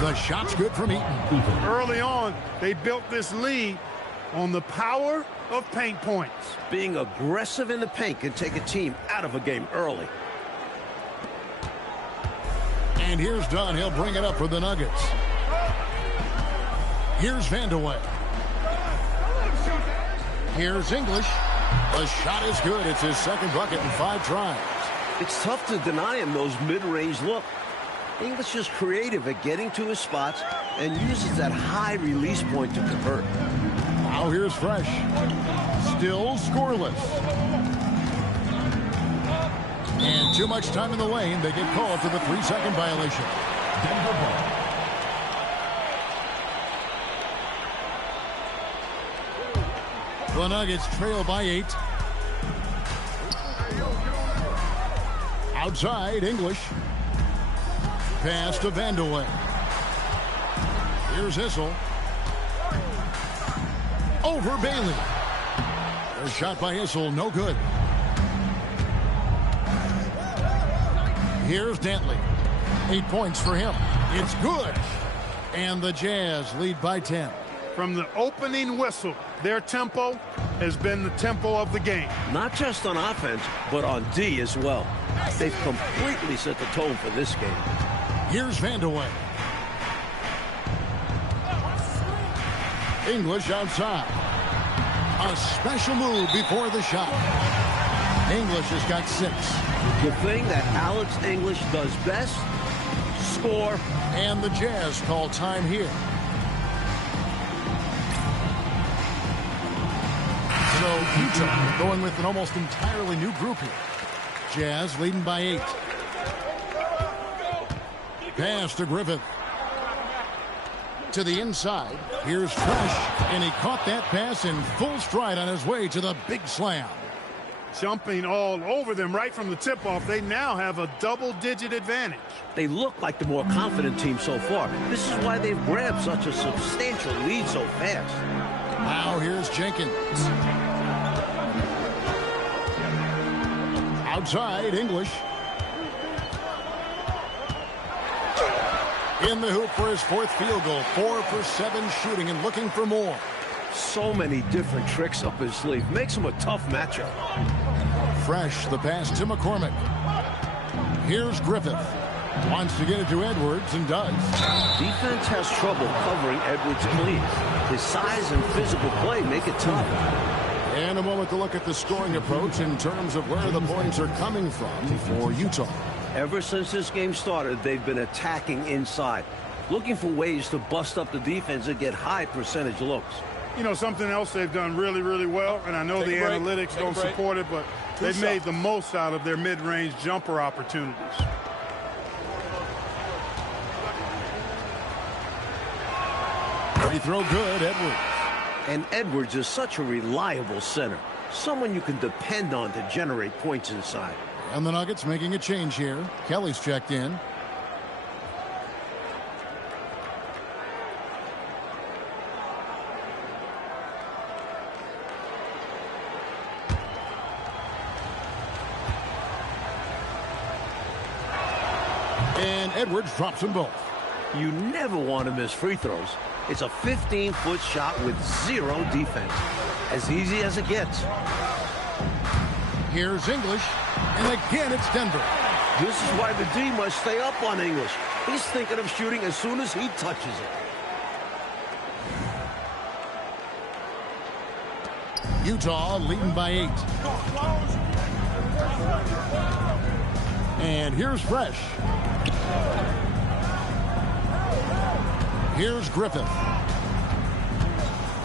The shot's good from Eaton. Early on, they built this lead on the power of paint points. Being aggressive in the paint can take a team out of a game early. And here's Dunn. He'll bring it up for the Nuggets. Here's Vandeweghe. Here's English. The shot is good. It's his second bucket in 5 tries. It's tough to deny him those mid-range look. English is creative at getting to his spots and uses that high release point to convert. Now here's Fresh. Still scoreless. And too much time in the lane. They get called for the 3-second violation. Denver ball. The Nuggets trail by 8. Outside, English. Pass to Vandeweghe. Here's Issel. Over Bailey. A shot by Issel, no good. Here's Dentley. 8 points for him. It's good. And the Jazz lead by 10. From the opening whistle, their tempo has been the tempo of the game. Not just on offense, but on D as well. They've completely set the tone for this game. Here's Vandeweghe. English outside. A special move before the shot. English has got 6. The thing that Alex English does best, score. And the Jazz call time here. So Utah going with an almost entirely new group here. Jazz leading by 8. Pass to Griffith. To the inside. Here's Fresh, and he caught that pass in full stride on his way to the big slam. Jumping all over them right from the tip-off. They now have a double-digit advantage. They look like the more confident team so far. This is why they've grabbed such a substantial lead so fast. Now here's Jenkins. Outside, English. In the hoop for his 4th field goal. 4 for 7 shooting and looking for more. So many different tricks up his sleeve. Makes him a tough matchup. Fresh, the pass to McCormick. Here's Griffith. Wants to get it to Edwards and does. Defense has trouble covering Edwards clean. His size and physical play make it tough. And a moment to look at the scoring approach in terms of where the points are coming from for Utah. Ever since this game started, they've been attacking inside, looking for ways to bust up the defense and get high percentage looks. You know, something else they've done really, really well, and I know the analytics don't support it, but they've made the most out of their mid-range jumper opportunities. Free throw good, Edwards. And Edwards is such a reliable center, someone you can depend on to generate points inside. And the Nuggets making a change here. Kelly's checked in. And Edwards drops them both. You never want to miss free throws. It's a 15-foot shot with 0 defense. As easy as it gets. Here's English. And again, it's Denver. This is why the D must stay up on English. He's thinking of shooting as soon as he touches it. Utah leading by 8. And here's Fresh. Here's Griffith.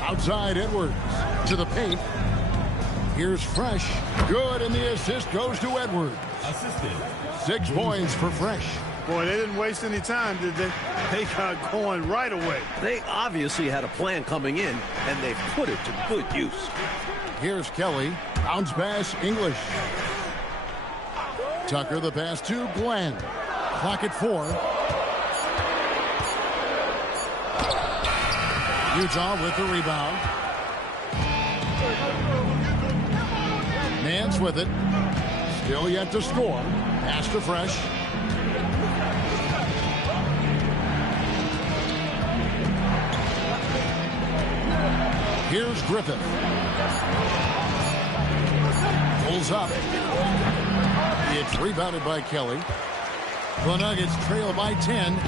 Outside Edwards. To the paint. Here's Fresh. Good, and the assist goes to Edwards. Assisted. 6 points for Fresh. Boy, they didn't waste any time, did they? They got going right away. They obviously had a plan coming in, and they put it to good use. Here's Kelly. Bounce pass, English. Tucker, the pass to Glenn. Clock at 4. Utah with the rebound. Nance with it. Still yet to score. Pass to Fresh. Here's Griffith. Pulls up. It's rebounded by Kelly. The Nuggets trail by 10.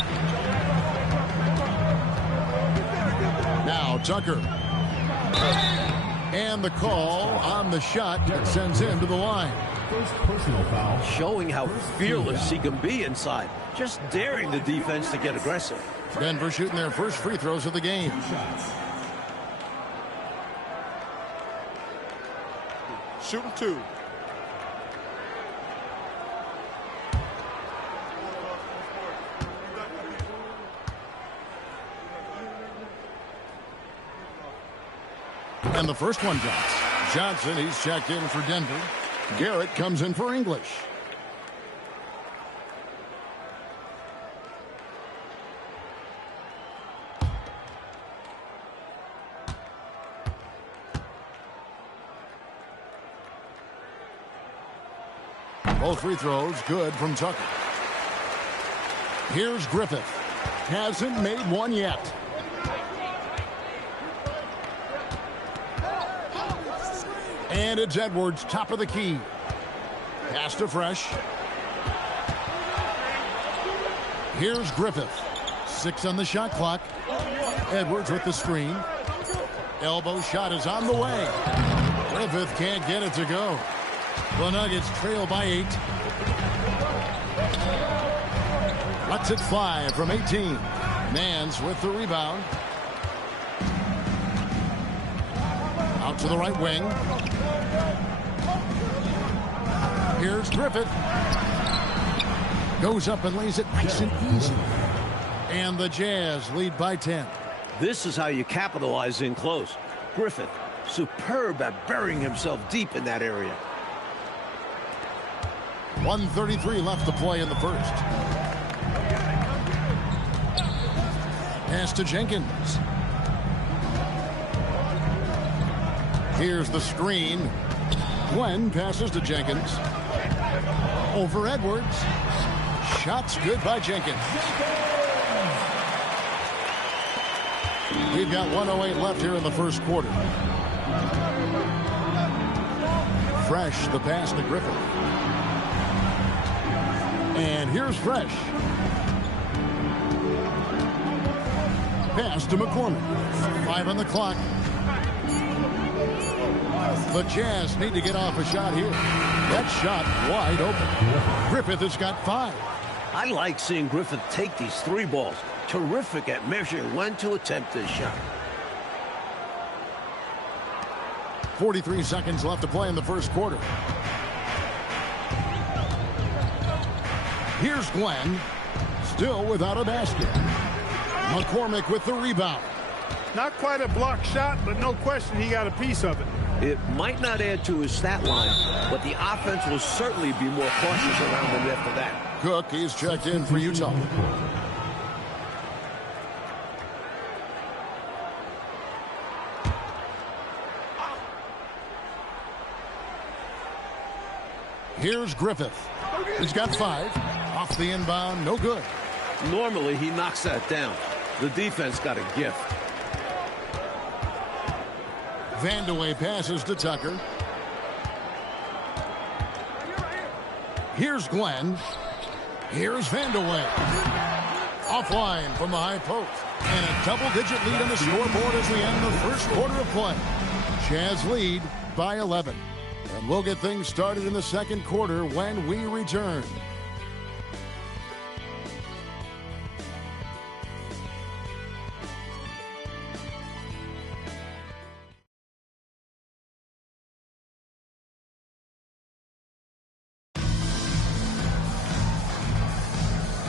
Now Tucker. And the call on the shot that sends him to the line. First personal foul. Showing how fearless he can be inside. Just daring the defense to get aggressive. Denver shooting their first free throws of the game. Shooting 2. And the first one drops. Johnson, he's checked in for Denver. Garrett comes in for English. Both free throws good from Tucker. Here's Griffith. Hasn't made one yet. And it's Edwards, top of the key. Pass to Fresh. Here's Griffith. 6 on the shot clock. Edwards with the screen. Elbow shot is on the way. Griffith can't get it to go. The Nuggets trail by 8. Lets it fly from 18. Nance with the rebound. to the right wing. Here's Griffith. Goes up and lays it nice and easy. And the Jazz lead by 10. This is how you capitalize in close. Griffith, superb at burying himself deep in that area. 1:33 left to play in the first. Pass to Jenkins. Here's the screen. Gwen passes to Jenkins. Over Edwards. Shots good by Jenkins. We've got 1:08 left here in the first quarter. Fresh, the pass to Griffith. And here's Fresh. Pass to McCormick. 5 on the clock. The Jazz need to get off a shot here. That shot wide open. Griffith has got 5. I like seeing Griffith take these 3 balls. Terrific at measuring when to attempt this shot. 43 seconds left to play in the first quarter. Here's Glenn. Still without a basket. McCormick with the rebound. Not quite a block shot, but no question he got a piece of it. It might not add to his stat line, but the offense will certainly be more cautious around him after that. Cook, he's checked in for Utah. Here's Griffith. He's got 5. Off the inbound, no good. Normally, he knocks that down. The defense got a gift. Vandeweghe passes to Tucker. Here's Glenn. Here's Vandeweghe. Offline from the high post. And a double-digit lead on the scoreboard as we end the first quarter of play. Jazz lead by 11. And we'll get things started in the second quarter when we return.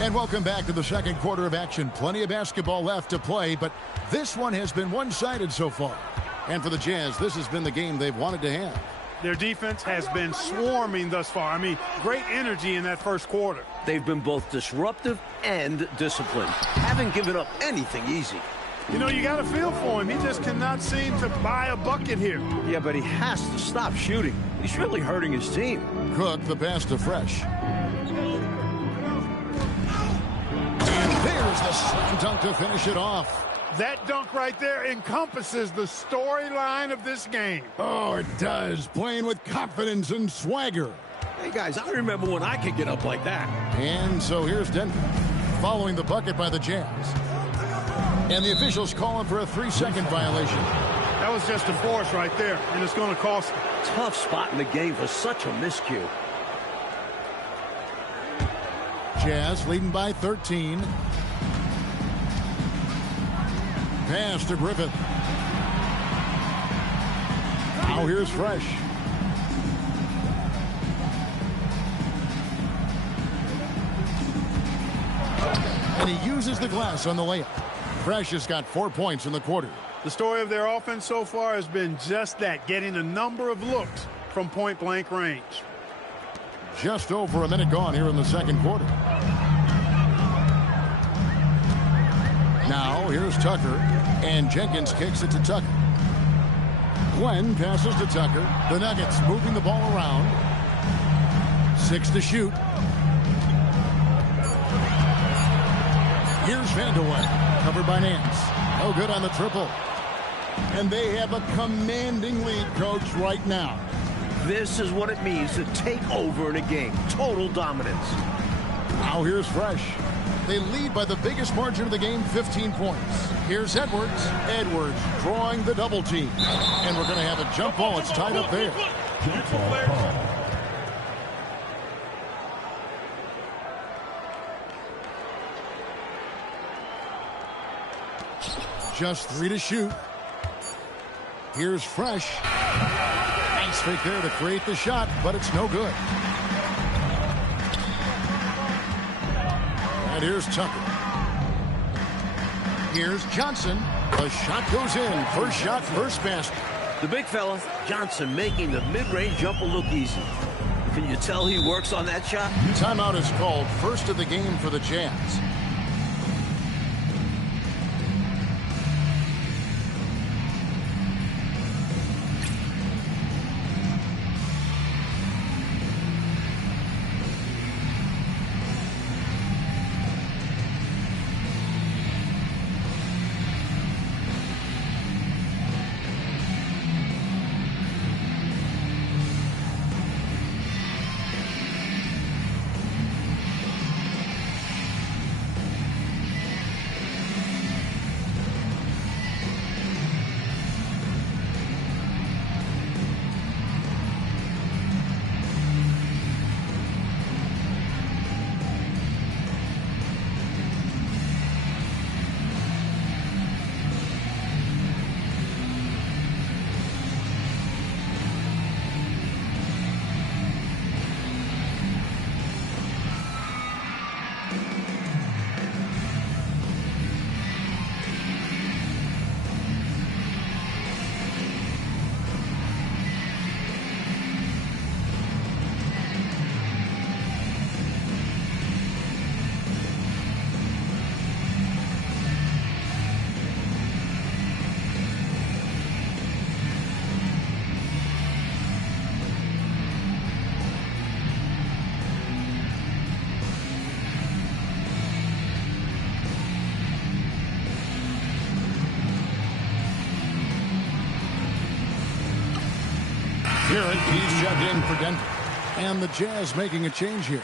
And welcome back to the second quarter of action. Plenty of basketball left to play, but this one has been one-sided so far. And for the Jazz, this has been the game they've wanted to have. Their defense has been swarming thus far. I mean, great energy in that first quarter. They've been both disruptive and disciplined. Haven't given up anything easy. You know, you got to feel for him. He just cannot seem to buy a bucket here. Yeah, but he has to stop shooting. He's really hurting his team. Cook, the pass to Fresh. There's the slam dunk to finish it off. That dunk right there encompasses the storyline of this game. Oh, it does. Playing with confidence and swagger. Hey, guys, I remember when I could get up like that. And so here's Denver, following the bucket by the Jazz. And the officials calling for a 3-second violation. That was just a force right there, and it's going to cost them. Tough spot in the game for such a miscue. Jazz leading by 13. Pass to Griffith. Now here's Fresh. And he uses the glass on the layup. Fresh has got 4 points in the quarter. The story of their offense so far has been just that, getting a number of looks from point-blank range. Just over a minute gone here in the second quarter. Now here's Tucker, and Jenkins kicks it to Tucker. Glenn passes to Tucker. The Nuggets moving the ball around. 6 to shoot. Here's Vandeweghe, covered by Nance. No good on the triple. And they have a commanding lead, Coach, right now. This is what it means to take over in a game. Total dominance. Now here's Fresh. They lead by the biggest margin of the game, 15 points. Here's Edwards. Edwards drawing the double team. And we're going to have a jump ball. It's tied up there. Just 3 to shoot. Here's Fresh. Nice fake there to create the shot, but it's no good. And here's Tucker. Here's Johnson. The shot goes in. First shot, first basket. The big fella, Johnson, making the mid-range jumper look easy. Can you tell he works on that shot? Timeout is called. First of the game for the Jazz. Garrett, he's checked in for Denver. And the Jazz making a change here.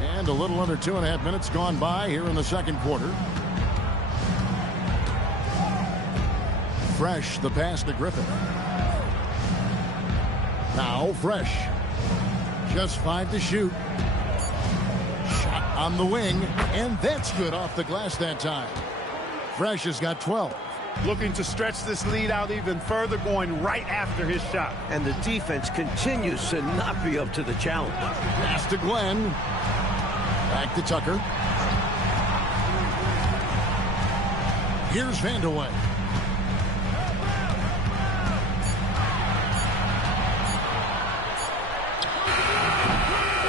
And a little under 2.5 minutes gone by here in the second quarter. Fresh, the pass to Griffin. Now Fresh. Just 5 to shoot. Shot on the wing, and that's good off the glass that time. Fresh has got 12. Looking to stretch this lead out even further, going right after his shot. And the defense continues to not be up to the challenge. Pass to Glenn. Back to Tucker. Here's Vandeweghe.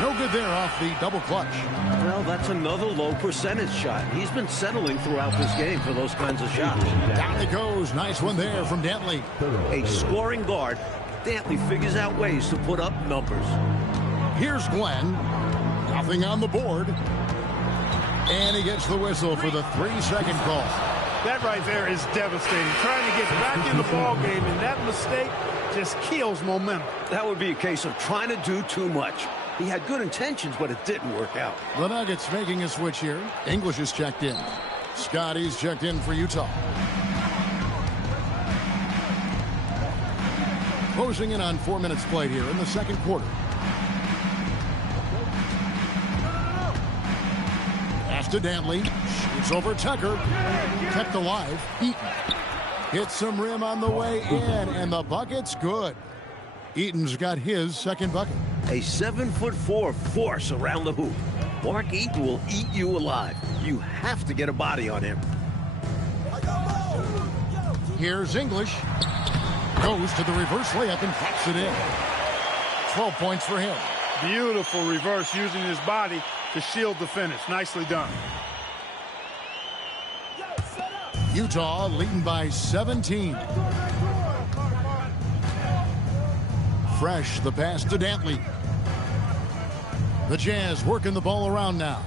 No good there off the double clutch. Well, that's another low percentage shot. He's been settling throughout this game for those kinds of shots. Down it goes. Nice one there from Dantley. A scoring guard, Dantley figures out ways to put up numbers. Here's Glenn. Nothing on the board. And he gets the whistle for the 3-second call. That right there is devastating. Trying to get back in the ball game, and that mistake just kills momentum. That would be a case of trying to do too much. He had good intentions, but it didn't work out. The Nuggets making a switch here. English is checked in. Scotty's checked in for Utah. Closing in on 4 minutes played here in the second quarter. Pass to Dantley. Shoots over Tucker. Kept alive. Eaton. Hits some rim on the way in, and the bucket's good. Eaton's got his second bucket. A 7'4" force around the hoop. Mark Eaton will eat you alive. You have to get a body on him. Here's English. Goes to the reverse layup and pops it in. 12 points for him. Beautiful reverse, using his body to shield the finish. Nicely done. Utah leading by 17. Fresh, the pass to Dantley. The Jazz working the ball around now.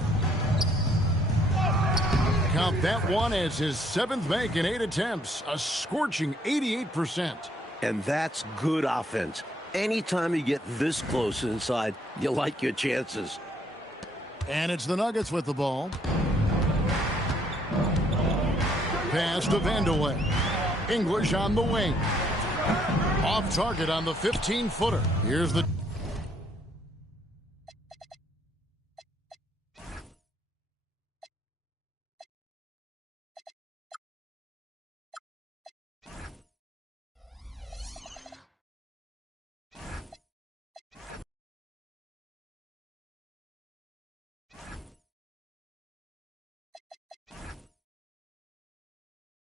Count that one as his 7th make in 8 attempts. A scorching 88%. And that's good offense. Anytime you get this close inside, you like your chances. And it's the Nuggets with the ball. Pass to Vandeweghe. English on the wing. Off target on the 15-footer. Here's the